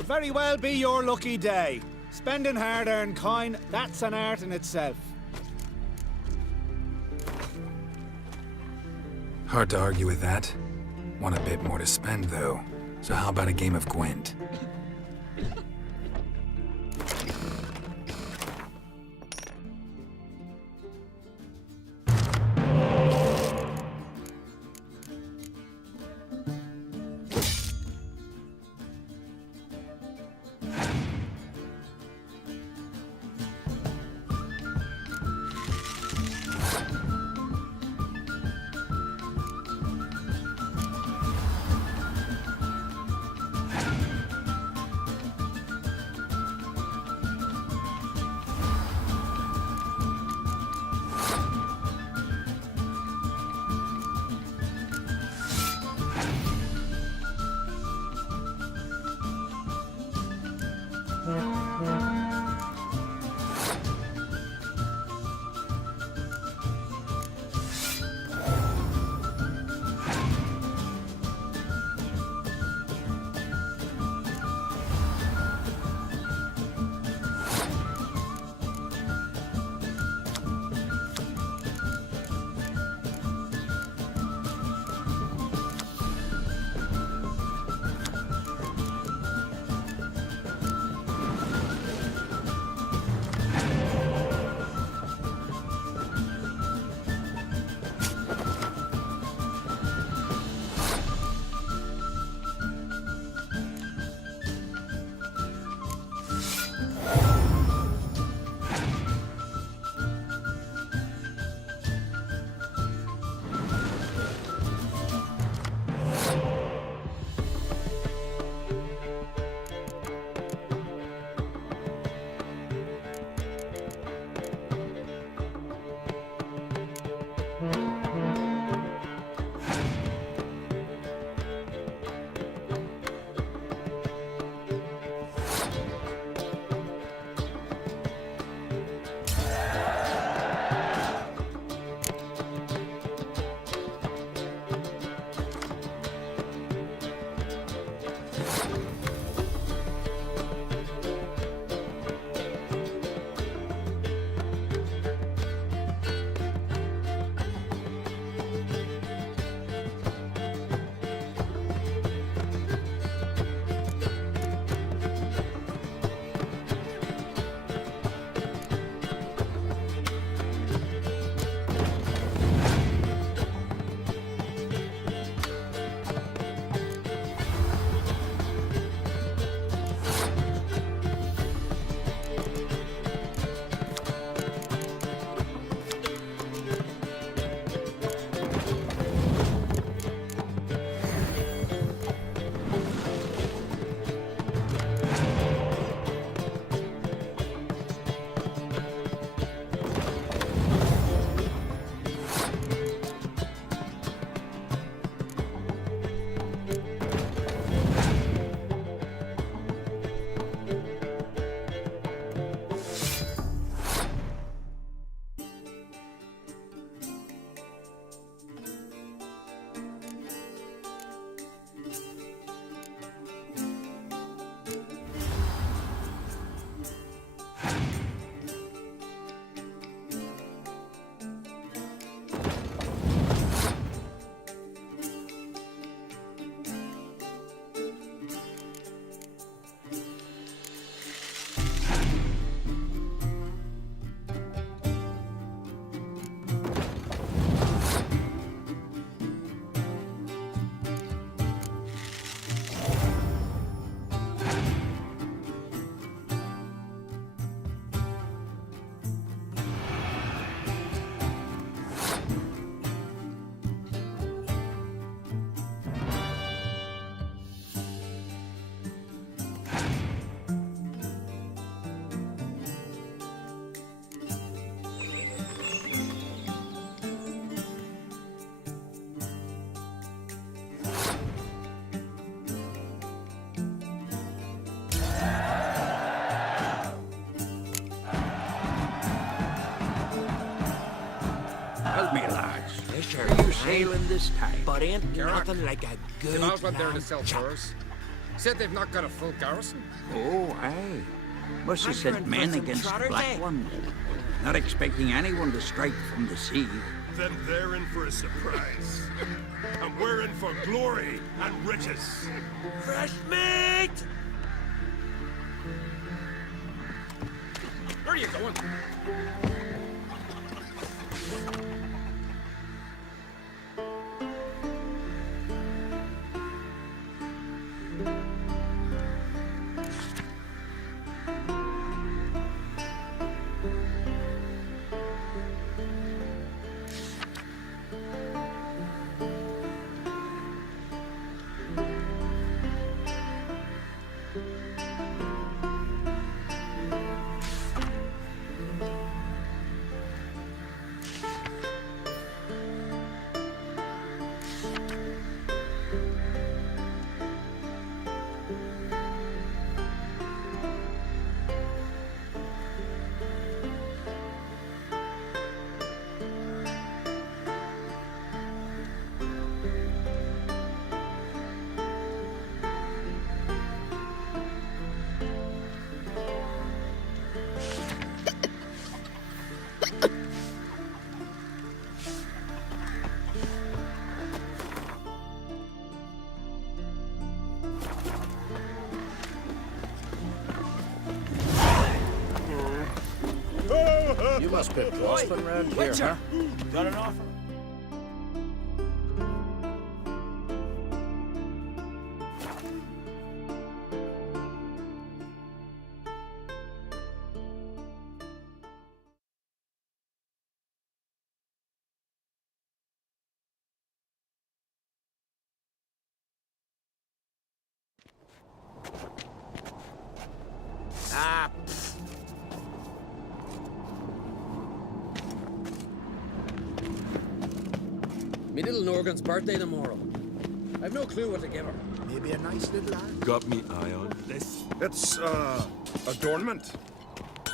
Would very well be your lucky day. Spending hard-earned coin, that's an art in itself. Hard to argue with that. Want a bit more to spend, though. So how about a game of Gwent? Tell me, lads, are you sailing this time? But ain't nothing like a good Geralt went there to plan sell chop. furs. Said they've not got a full garrison. Oh, aye. Must have sent men against Black One. Not expecting anyone to strike from the sea. Then they're in for a surprise. And we're in for glory and riches. Fresh meat! Where are you going? You must be prospering around here, huh? Got an offer? Ah, me little Norgan's birthday tomorrow. I've no clue what to give her. Maybe a nice little lad. Got me eye on this. It's, adornment.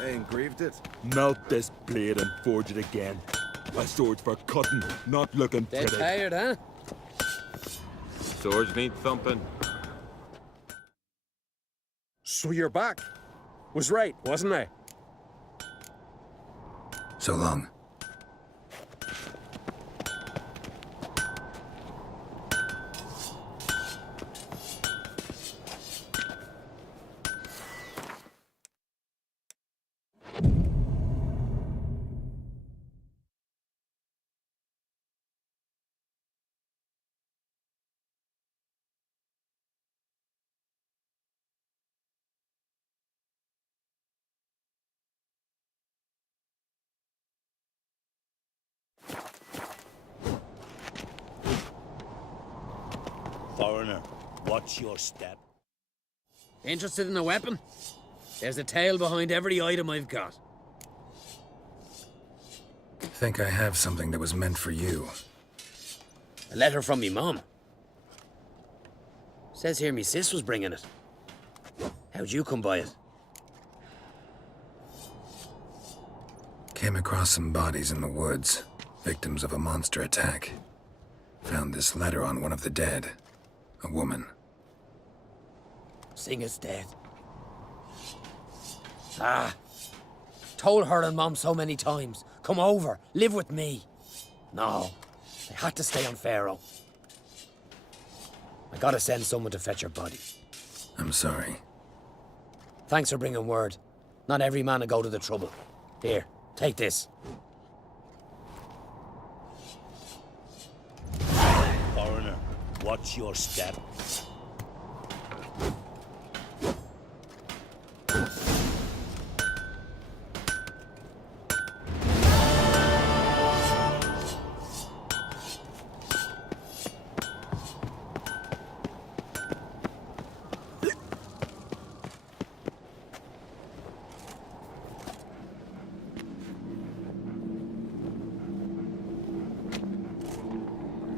I engraved it. Melt this blade and forge it again. My sword's for cutting, not looking Dead pretty. tired, huh? Swords need thumping. So you're back. Was right, wasn't I? So long. Foreigner, watch your step. Interested in a weapon? There's a tale behind every item I've got. Think I have something that was meant for you. A letter from me mum. Says here me sis was bringing it. How'd you come by it? Came across some bodies in the woods, victims of a monster attack. Found this letter on one of the dead. A woman. Singer's dead. Ah. Told her and Mom so many times. Come over, live with me. No. They had to stay on Pharaoh. I gotta send someone to fetch her body. I'm sorry. Thanks for bringing word. Not every man will go to the trouble. Here, take this. Foreigner, watch your step.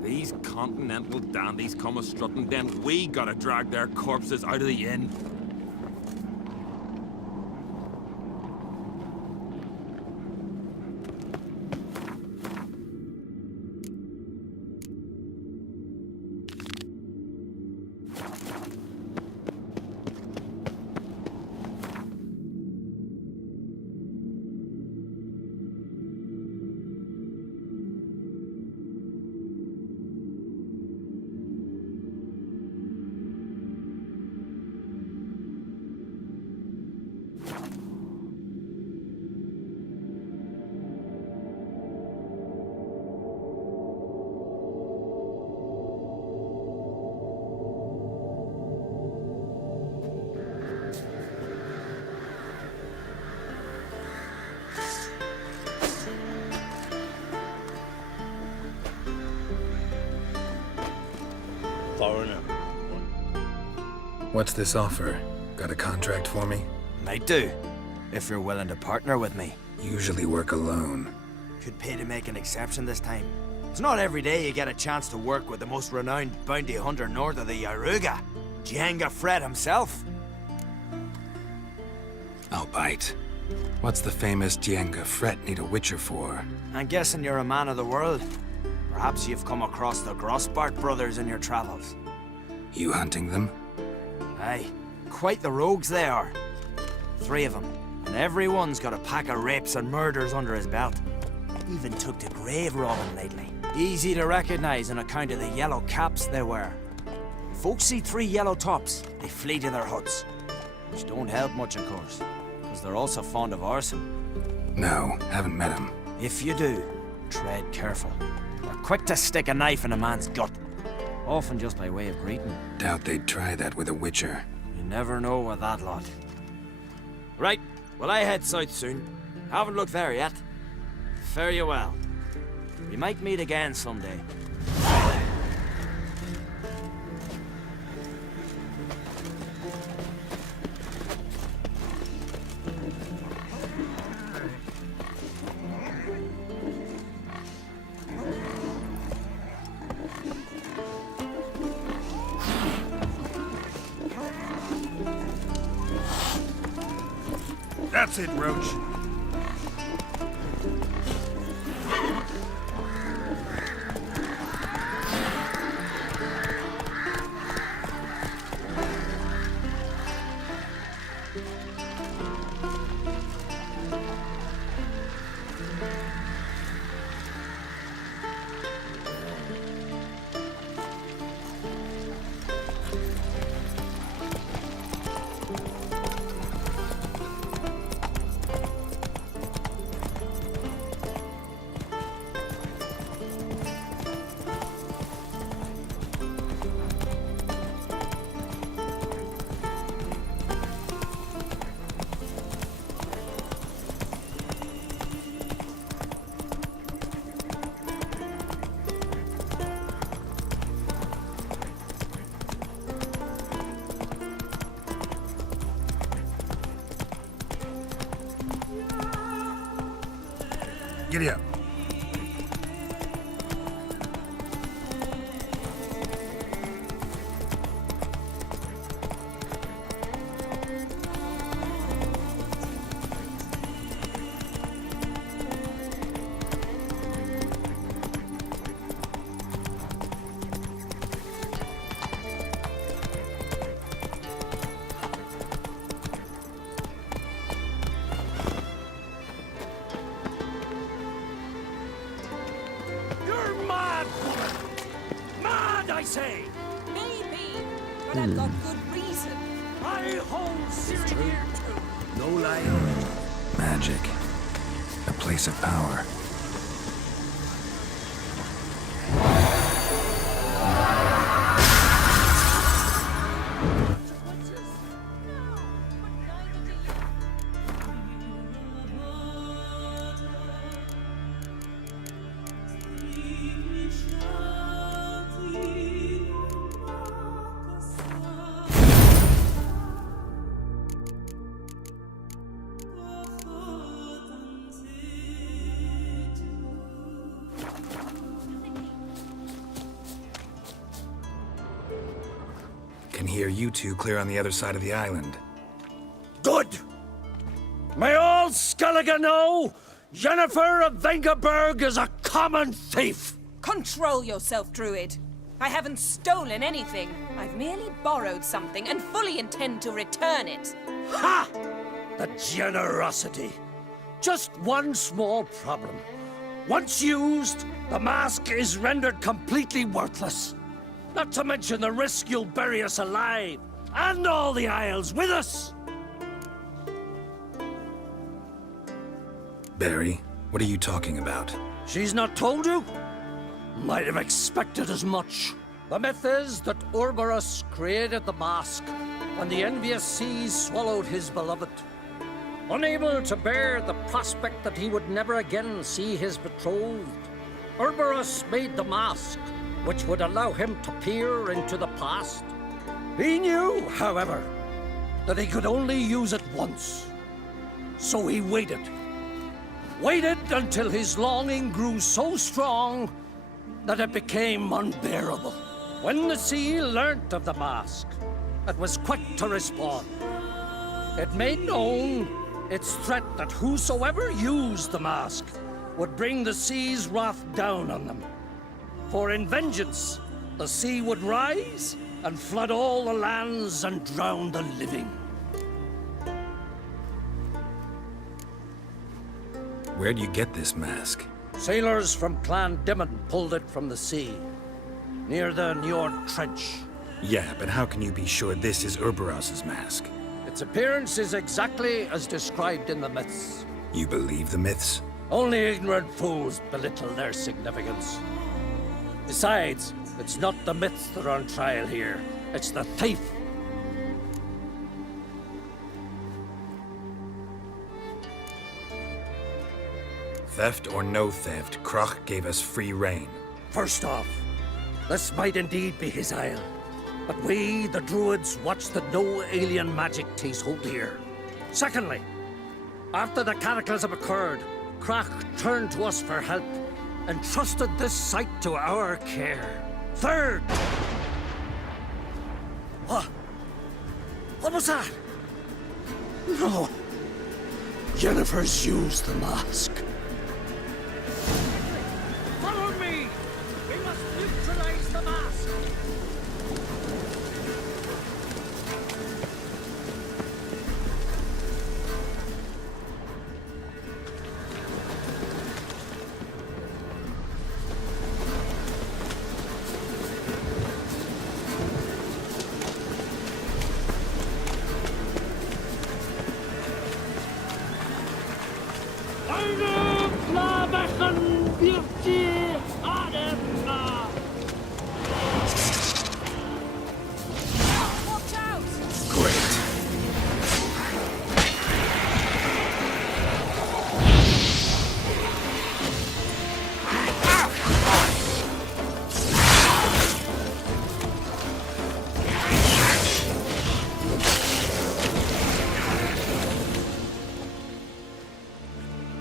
These continental dandies come a-strutting, then we gotta drag their corpses out of the inn. What's this offer? Got a contract for me? I do, if you're willing to partner with me. Usually work alone. Could pay to make an exception this time. It's not every day you get a chance to work with the most renowned bounty hunter north of the Yaruga, Jenga Fred himself. I'll bite. What's the famous Jenga Fred need a witcher for? I'm guessing you're a man of the world. Perhaps you've come across the Grossbart brothers in your travels. You hunting them? Aye, quite the rogues they are. 3 of them, and every one's got a pack of rapes and murders under his belt. Even took to grave robbing lately. Easy to recognize on account of the yellow caps they wear. Folks see 3 yellow tops, they flee to their huts. Which don't help much, of course, because they're also fond of arson. No, haven't met him. If you do, tread careful. They're quick to stick a knife in a man's gut. Often just by way of greeting. Doubt they'd try that with a witcher. You never know with that lot. Right, well I head south soon. Haven't looked there yet. Fare you well. We might meet again someday. That's it, Roach. Giddy up. I say? Maybe, but I've got good reason. I hold Siri here too. No lying. Magic. A place of power. Can hear you two clear on the other side of the island. Good! May all Skellige know Jennifer of Vengerberg is a common thief! Control yourself, Druid. I haven't stolen anything. I've merely borrowed something and fully intend to return it. Ha! The generosity. Just one small problem. Once used, the mask is rendered completely worthless. Not to mention the risk you'll bury us alive, and all the Isles with us! Barry, what are you talking about? She's not told you? Might have expected as much. The myth is that Ouroboros created the mask, and the envious seas swallowed his beloved. Unable to bear the prospect that he would never again see his betrothed, Ouroboros made the mask, which would allow him to peer into the past. He knew, however, that he could only use it once. So he waited. Waited until his longing grew so strong that it became unbearable. When the sea learnt of the mask, it was quick to respond. It made known its threat that whosoever used the mask would bring the sea's wrath down on them. For in vengeance, the sea would rise and flood all the lands and drown the living. Where'd you get this mask? Sailors from Clan Dimon pulled it from the sea, near the Njord Trench. Yeah, but how can you be sure this is Urberos's mask? Its appearance is exactly as described in the myths. You believe the myths? Only ignorant fools belittle their significance. Besides, it's not the myths that are on trial here. It's the thief. Theft or no theft, Rogh gave us free rein. First off, this might indeed be his isle. But we, the Druids, watch that no alien magic takes hold here. Secondly, after the cataclysm occurred, Rogh turned to us for help and trusted this site to our care. Third! What? What was that? No. Jennifer's used the mask. Follow me! We must neutralize the mask!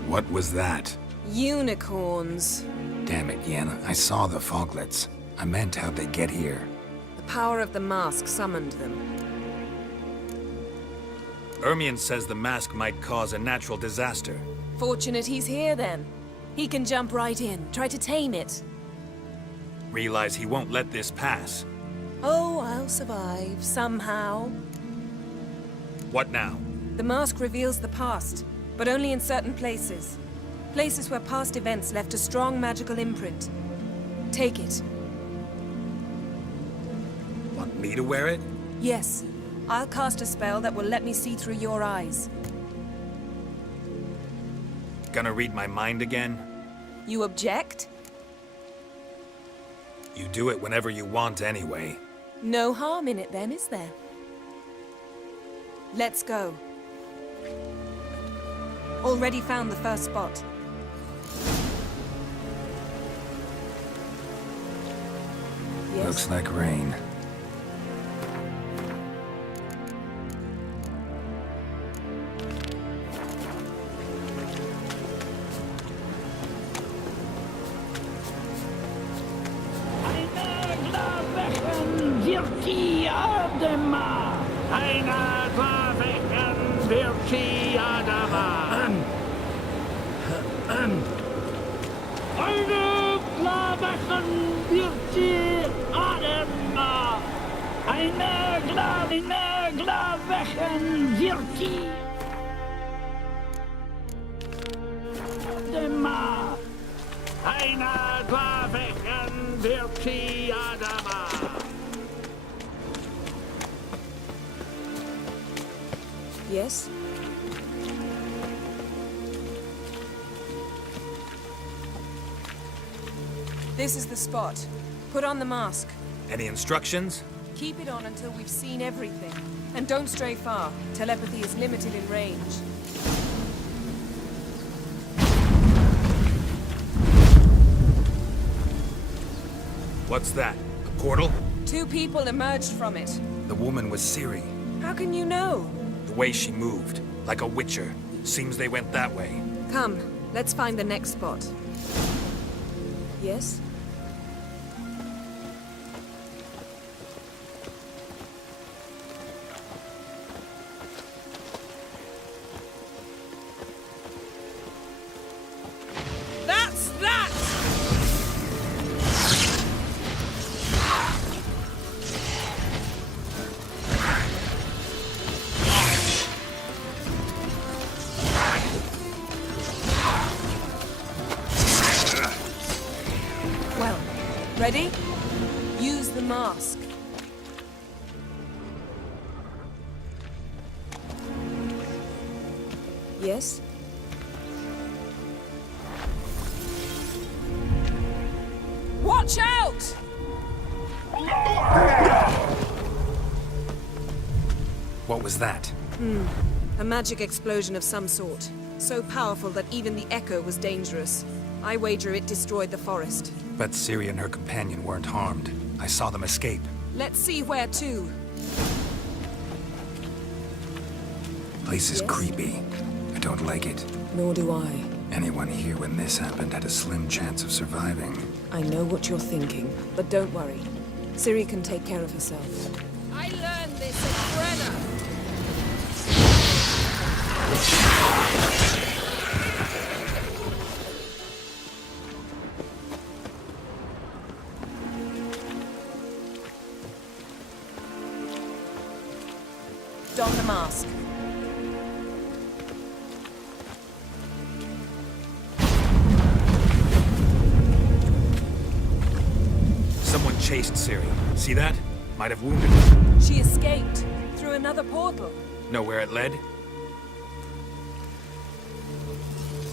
What was that? Unicorns. Damn it, Yenna. I saw the foglets. I meant how'd they get here? The power of the mask summoned them. Ermion says the mask might cause a natural disaster. Fortunate he's here then. He can jump right in, try to tame it. Realize he won't let this pass. Oh, I'll survive, somehow. What now? The mask reveals the past, but only in certain places. Places where past events left a strong magical imprint. Take it. Want me to wear it? Yes. I'll cast a spell that will let me see through your eyes. Gonna read my mind again? You object? You do it whenever you want anyway. No harm in it then, is there? Let's go. Already found the first spot. Yes? Looks like rain. Yes? This is the spot. Put on the mask. Any instructions? Keep it on until we've seen everything. And don't stray far. Telepathy is limited in range. What's that? A portal? 2 people emerged from it. The woman was Ciri. How can you know? The way she moved, like a witcher. Seems they went that way. Come, let's find the next spot. Yes? That's that! Well, ready? Use the mask. Yes? Watch out! What was that? A magic explosion of some sort. So powerful that even the echo was dangerous. I wager it destroyed the forest. But Ciri and her companion weren't harmed. I saw them escape. Let's see where to. Place is creepy. I don't like it. Nor do I. Anyone here when this happened had a slim chance of surviving. I know what you're thinking, but don't worry. Ciri can take care of herself. I learned this at Brenna. Don the mask. Someone chased Ciri. See that? Might have wounded her. She escaped through another portal. Know where it led?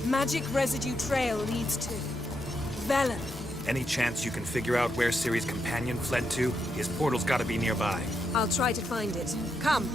Magic residue trail leads to Velen. Any chance you can figure out where Ciri's companion fled to? His portal's gotta be nearby. I'll try to find it. Come.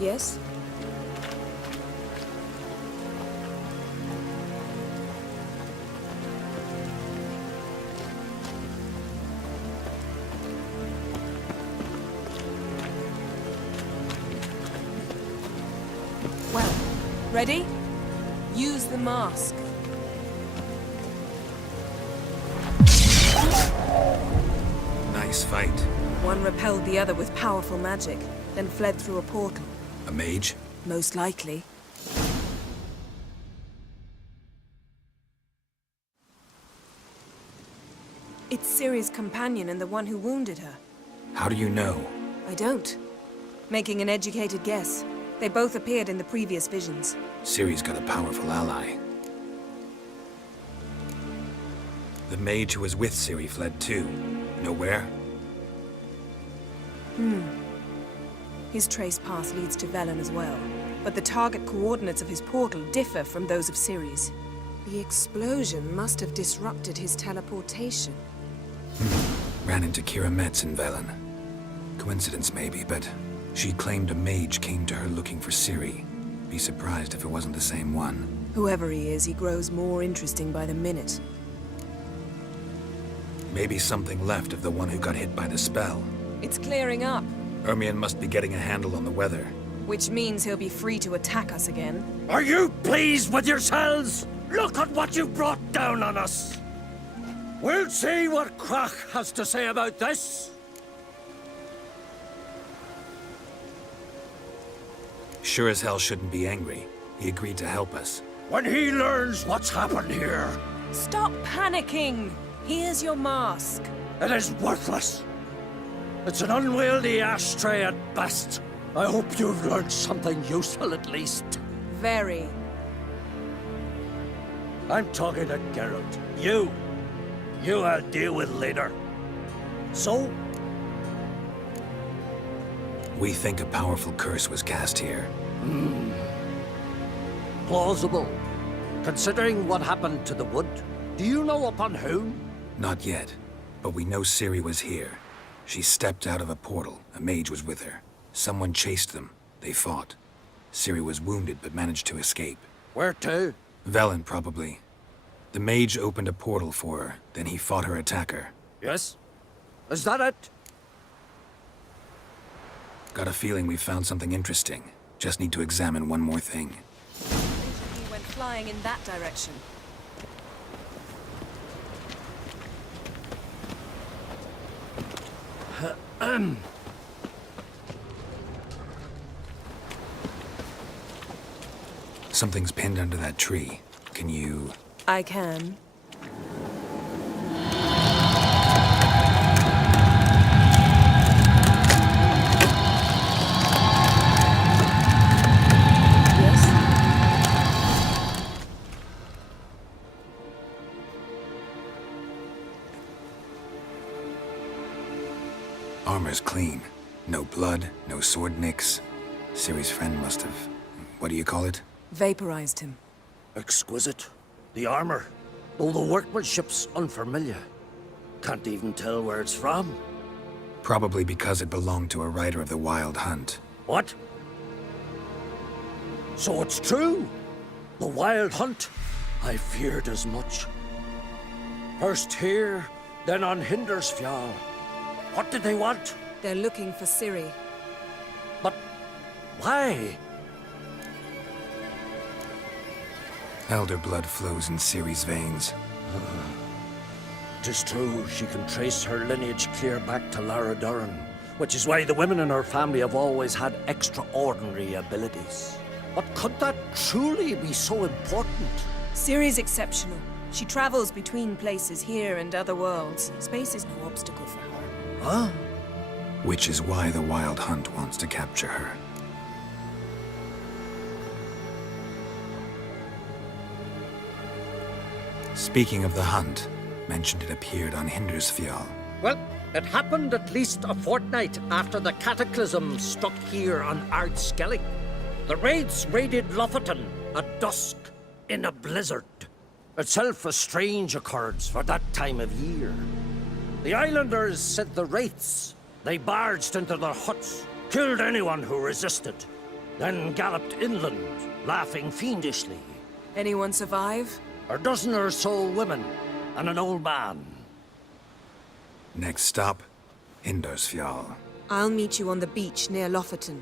Yes? Well, ready? Use the mask. Nice fight. One repelled the other with powerful magic, then fled through a portal. A mage? Most likely. It's Ciri's companion and the one who wounded her. How do you know? I don't. Making an educated guess. They both appeared in the previous visions. Ciri's got a powerful ally. The mage who was with Ciri fled too. Know where? His trace path leads to Velen as well. But the target coordinates of his portal differ from those of Ciri's. The explosion must have disrupted his teleportation. Ran into Kira Metz in Velen. Coincidence maybe, but she claimed a mage came to her looking for Ciri. Be surprised if it wasn't the same one. Whoever he is, he grows more interesting by the minute. Maybe something left of the one who got hit by the spell. It's clearing up. Ermion must be getting a handle on the weather. Which means he'll be free to attack us again. Are you pleased with yourselves? Look at what you brought down on us! We'll see what Rogh has to say about this. Sure as hell shouldn't be angry. He agreed to help us. When he learns what's happened here... Stop panicking! Here's your mask. It is worthless. It's an unwieldy ashtray at best. I hope you've learned something useful at least. Very. I'm talking to Geralt. You. You I'll deal with later. So? We think a powerful curse was cast here. Plausible. Considering what happened to the wood, do you know upon whom? Not yet, but we know Ciri was here. She stepped out of a portal. A mage was with her. Someone chased them. They fought. Ciri was wounded but managed to escape. Where to? Velen, probably. The mage opened a portal for her, then he fought her attacker. Yes? Is that it? Got a feeling we found something interesting. Just need to examine one more thing. He went flying in that direction. Something's pinned under that tree. Can you... I can. Armor's clean. No blood, no sword nicks. Ciri's friend must have... What do you call it? Vaporized him. Exquisite. The armor, though the workmanship's unfamiliar. Can't even tell where it's from. Probably because it belonged to a rider of the Wild Hunt. What? So it's true? The Wild Hunt? I feared as much. First here, then on Hindersfjall. What did they want? They're looking for Ciri. But why? Elder blood flows in Ciri's veins. 'Tis true, she can trace her lineage clear back to Lara Duran, which is why the women in her family have always had extraordinary abilities. But could that truly be so important? Ciri's exceptional. She travels between places here and other worlds. Space is no obstacle for her. Huh? Which is why the Wild Hunt wants to capture her. Speaking of the hunt, mentioned it appeared on Hindersfjall. Well, it happened at least a fortnight after the cataclysm struck here on Ardskellig. The raids raided Lofoten at dusk in a blizzard. Itself a strange occurrence for that time of year. The islanders said the wraiths. They barged into their huts, killed anyone who resisted, then galloped inland, laughing fiendishly. Anyone survive? A dozen or so women, and an old man. Next stop, Hindersfjall. I'll meet you on the beach near Lofoten.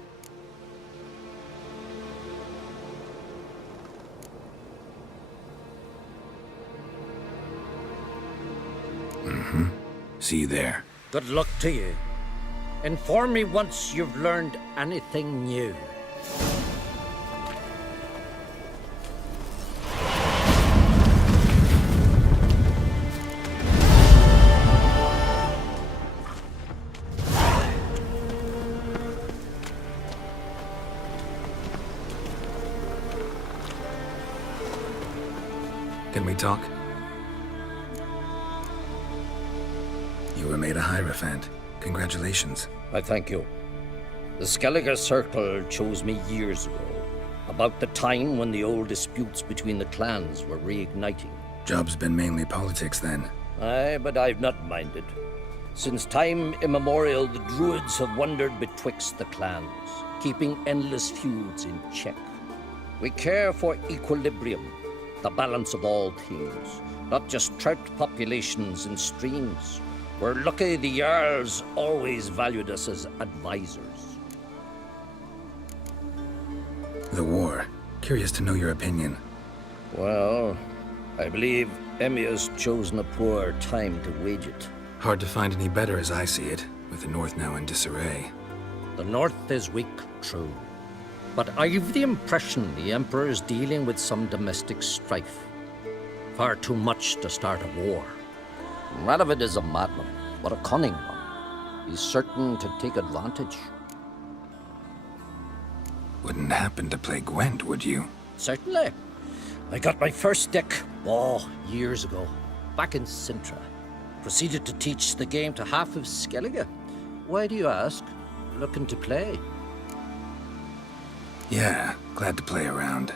Mm-hmm. See you there. Good luck to you. Inform me once you've learned anything new. Can we talk? You were made a Hierophant. Congratulations. I thank you. The Skellige Circle chose me years ago, about the time when the old disputes between the clans were reigniting. Job's been mainly politics then. Aye, but I've not minded. Since time immemorial, the Druids have wandered betwixt the clans, keeping endless feuds in check. We care for equilibrium, the balance of all things, not just trout populations and streams. We're lucky the Jarls always valued us as advisors. The war. Curious to know your opinion. Well, I believe Emmir's chosen a poor time to wage it. Hard to find any better as I see it, with the North now in disarray. The North is weak, true. But I've the impression the Emperor is dealing with some domestic strife. Far too much to start a war. Radovid is a madman, but a cunning one. He's certain to take advantage. Wouldn't happen to play Gwent, would you? Certainly. I got my first deck, years ago, back in Sintra. Proceeded to teach the game to half of Skellige. Why do you ask? Looking to play? Yeah, glad to play around.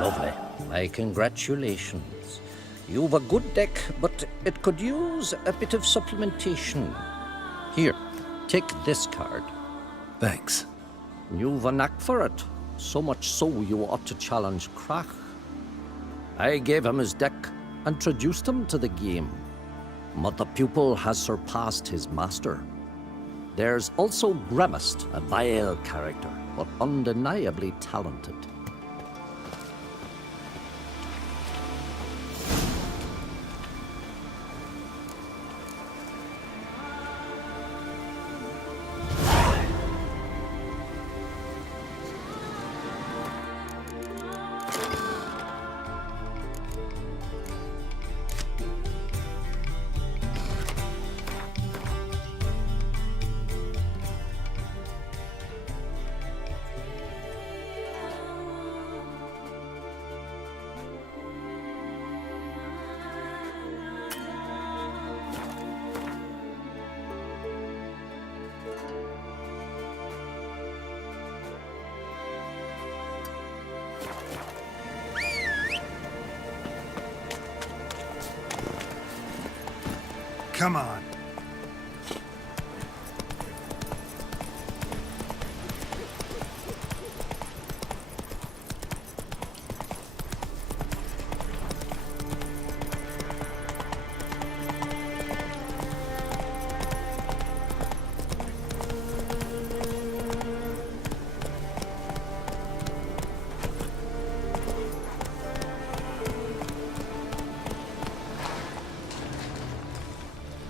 Lovely. My congratulations. You've a good deck, but it could use a bit of supplementation. Here, take this card. Thanks. You've a knack for it. So much so you ought to challenge Rogh. I gave him his deck, introduced him to the game. But the pupil has surpassed his master. There's also Gramist, a vile character. but undeniably talented. Come on.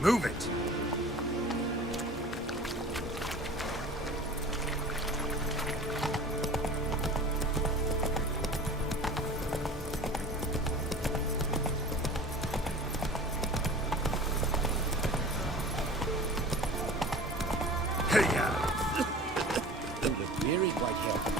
Move it! Hey-ya! You look weary, Whitehair.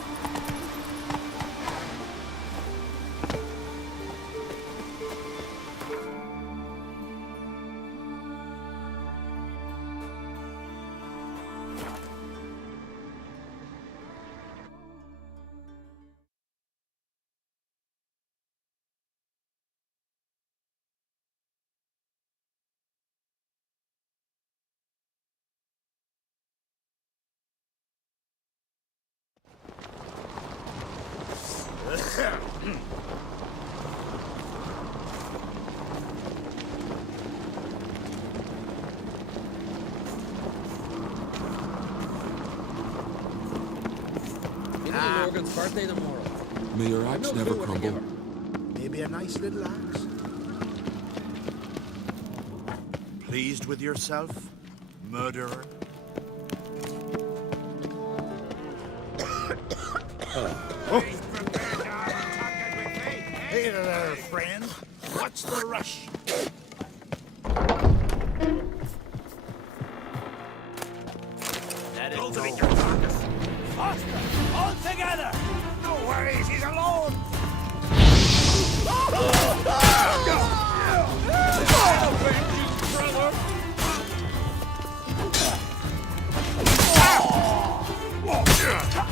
Morgan's birthday tomorrow. May your axe never crumble. Maybe a nice little axe. Pleased with yourself, murderer? Oh. Hey there, friend. What's the rush? Let it go. Faster! All together! No worries, he's alone!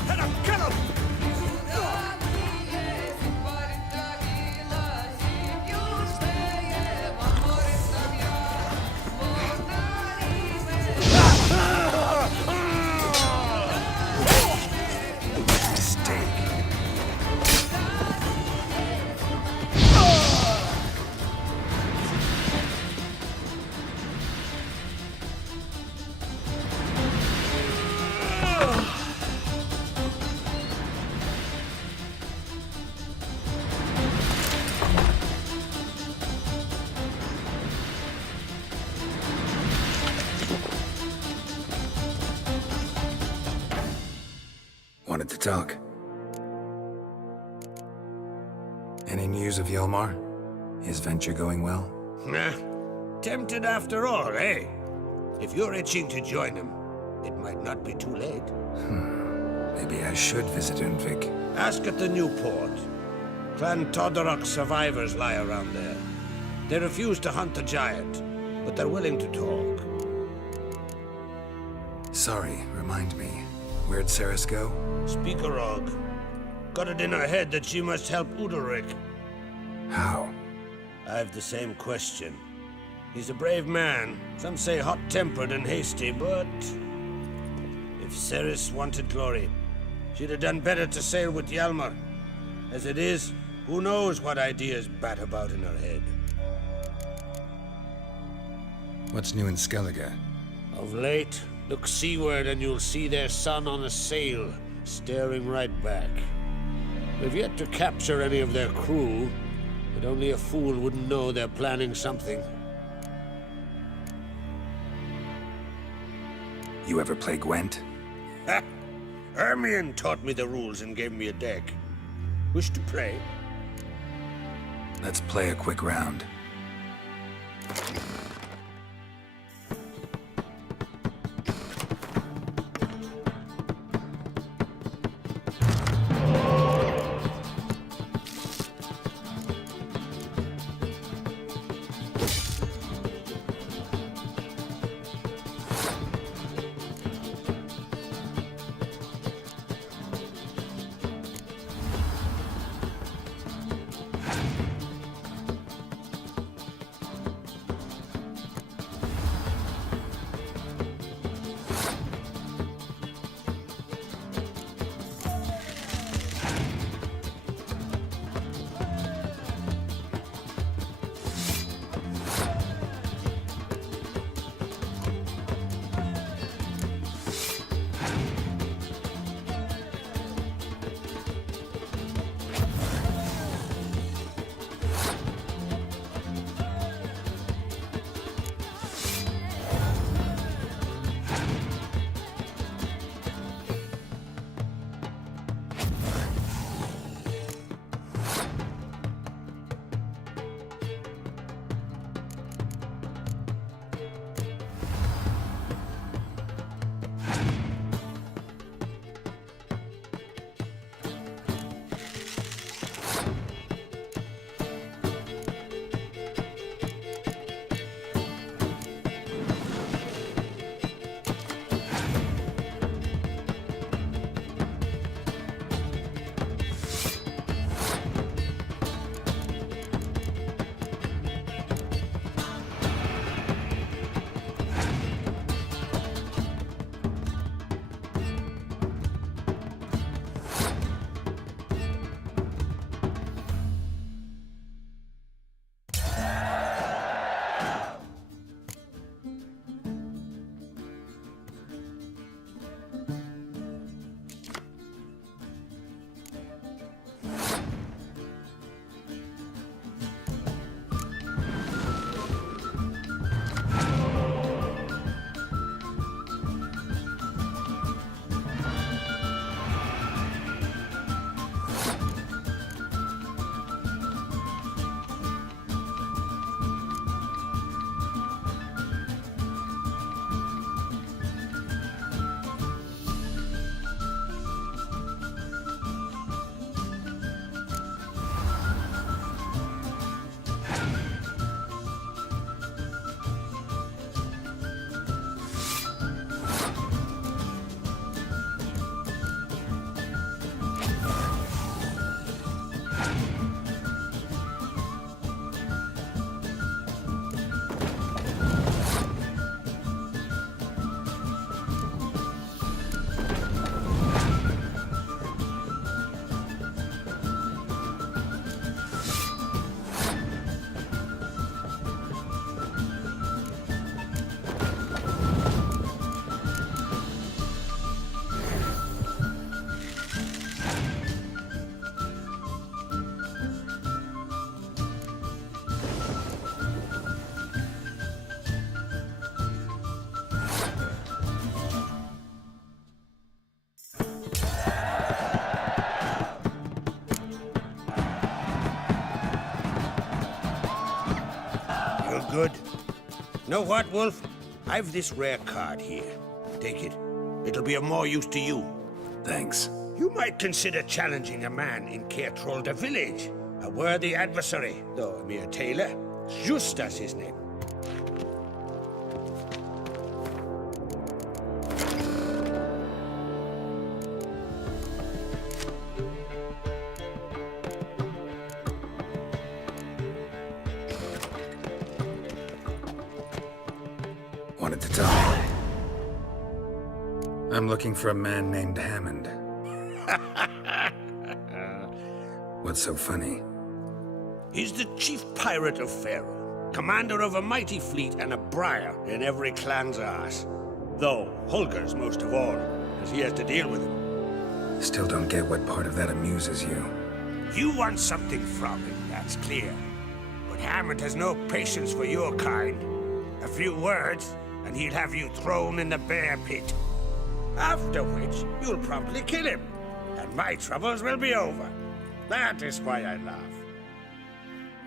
Hit him! Kill him! Wanted to talk. Any news of Hjalmar? His venture going well? Nah. Tempted after all, eh? If you're itching to join him, it might not be too late. Maybe I should visit Undvik. Ask at the new port. Clan Todorok survivors lie around there. They refuse to hunt the giant, but they're willing to talk. Sorry, remind me. Where'd Ceres go? Speak of Rogh. Got it in her head that she must help Udalric. How? I've the same question. He's a brave man. Some say hot-tempered and hasty, but... if Ceres wanted glory, she'd have done better to sail with Hjalmar. As it is, who knows what ideas bat about in her head. What's new in Skellige? Of late, look seaward and you'll see their sun on a sail, staring right back. We've yet to capture any of their crew, but only a fool wouldn't know they're planning something. You ever play Gwent? Ha! Hermione taught me the rules and gave me a deck. Wish to play? Let's play a quick round. Good. Know what, Wolf? I've this rare card here. Take it. It'll be of more use to you. Thanks. You might consider challenging a man in Caertrolda village. A worthy adversary, though a mere tailor. Justas his name. Wanted to talk. I'm looking for a man named Hammond. What's so funny? He's the chief pirate of Faroe, commander of a mighty fleet and a briar in every clan's arse. Though Holger's most of all, as he has to deal with him. Still don't get what part of that amuses you. You want something from him, that's clear. But Hammond has no patience for your kind. A few words, and he'll have you thrown in the bear pit. After which, you'll promptly kill him, and my troubles will be over. That is why I laugh.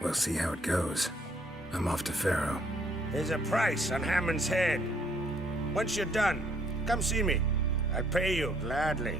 We'll see how it goes. I'm off to Pharaoh. There's a price on Hammond's head. Once you're done, come see me. I'll pay you gladly.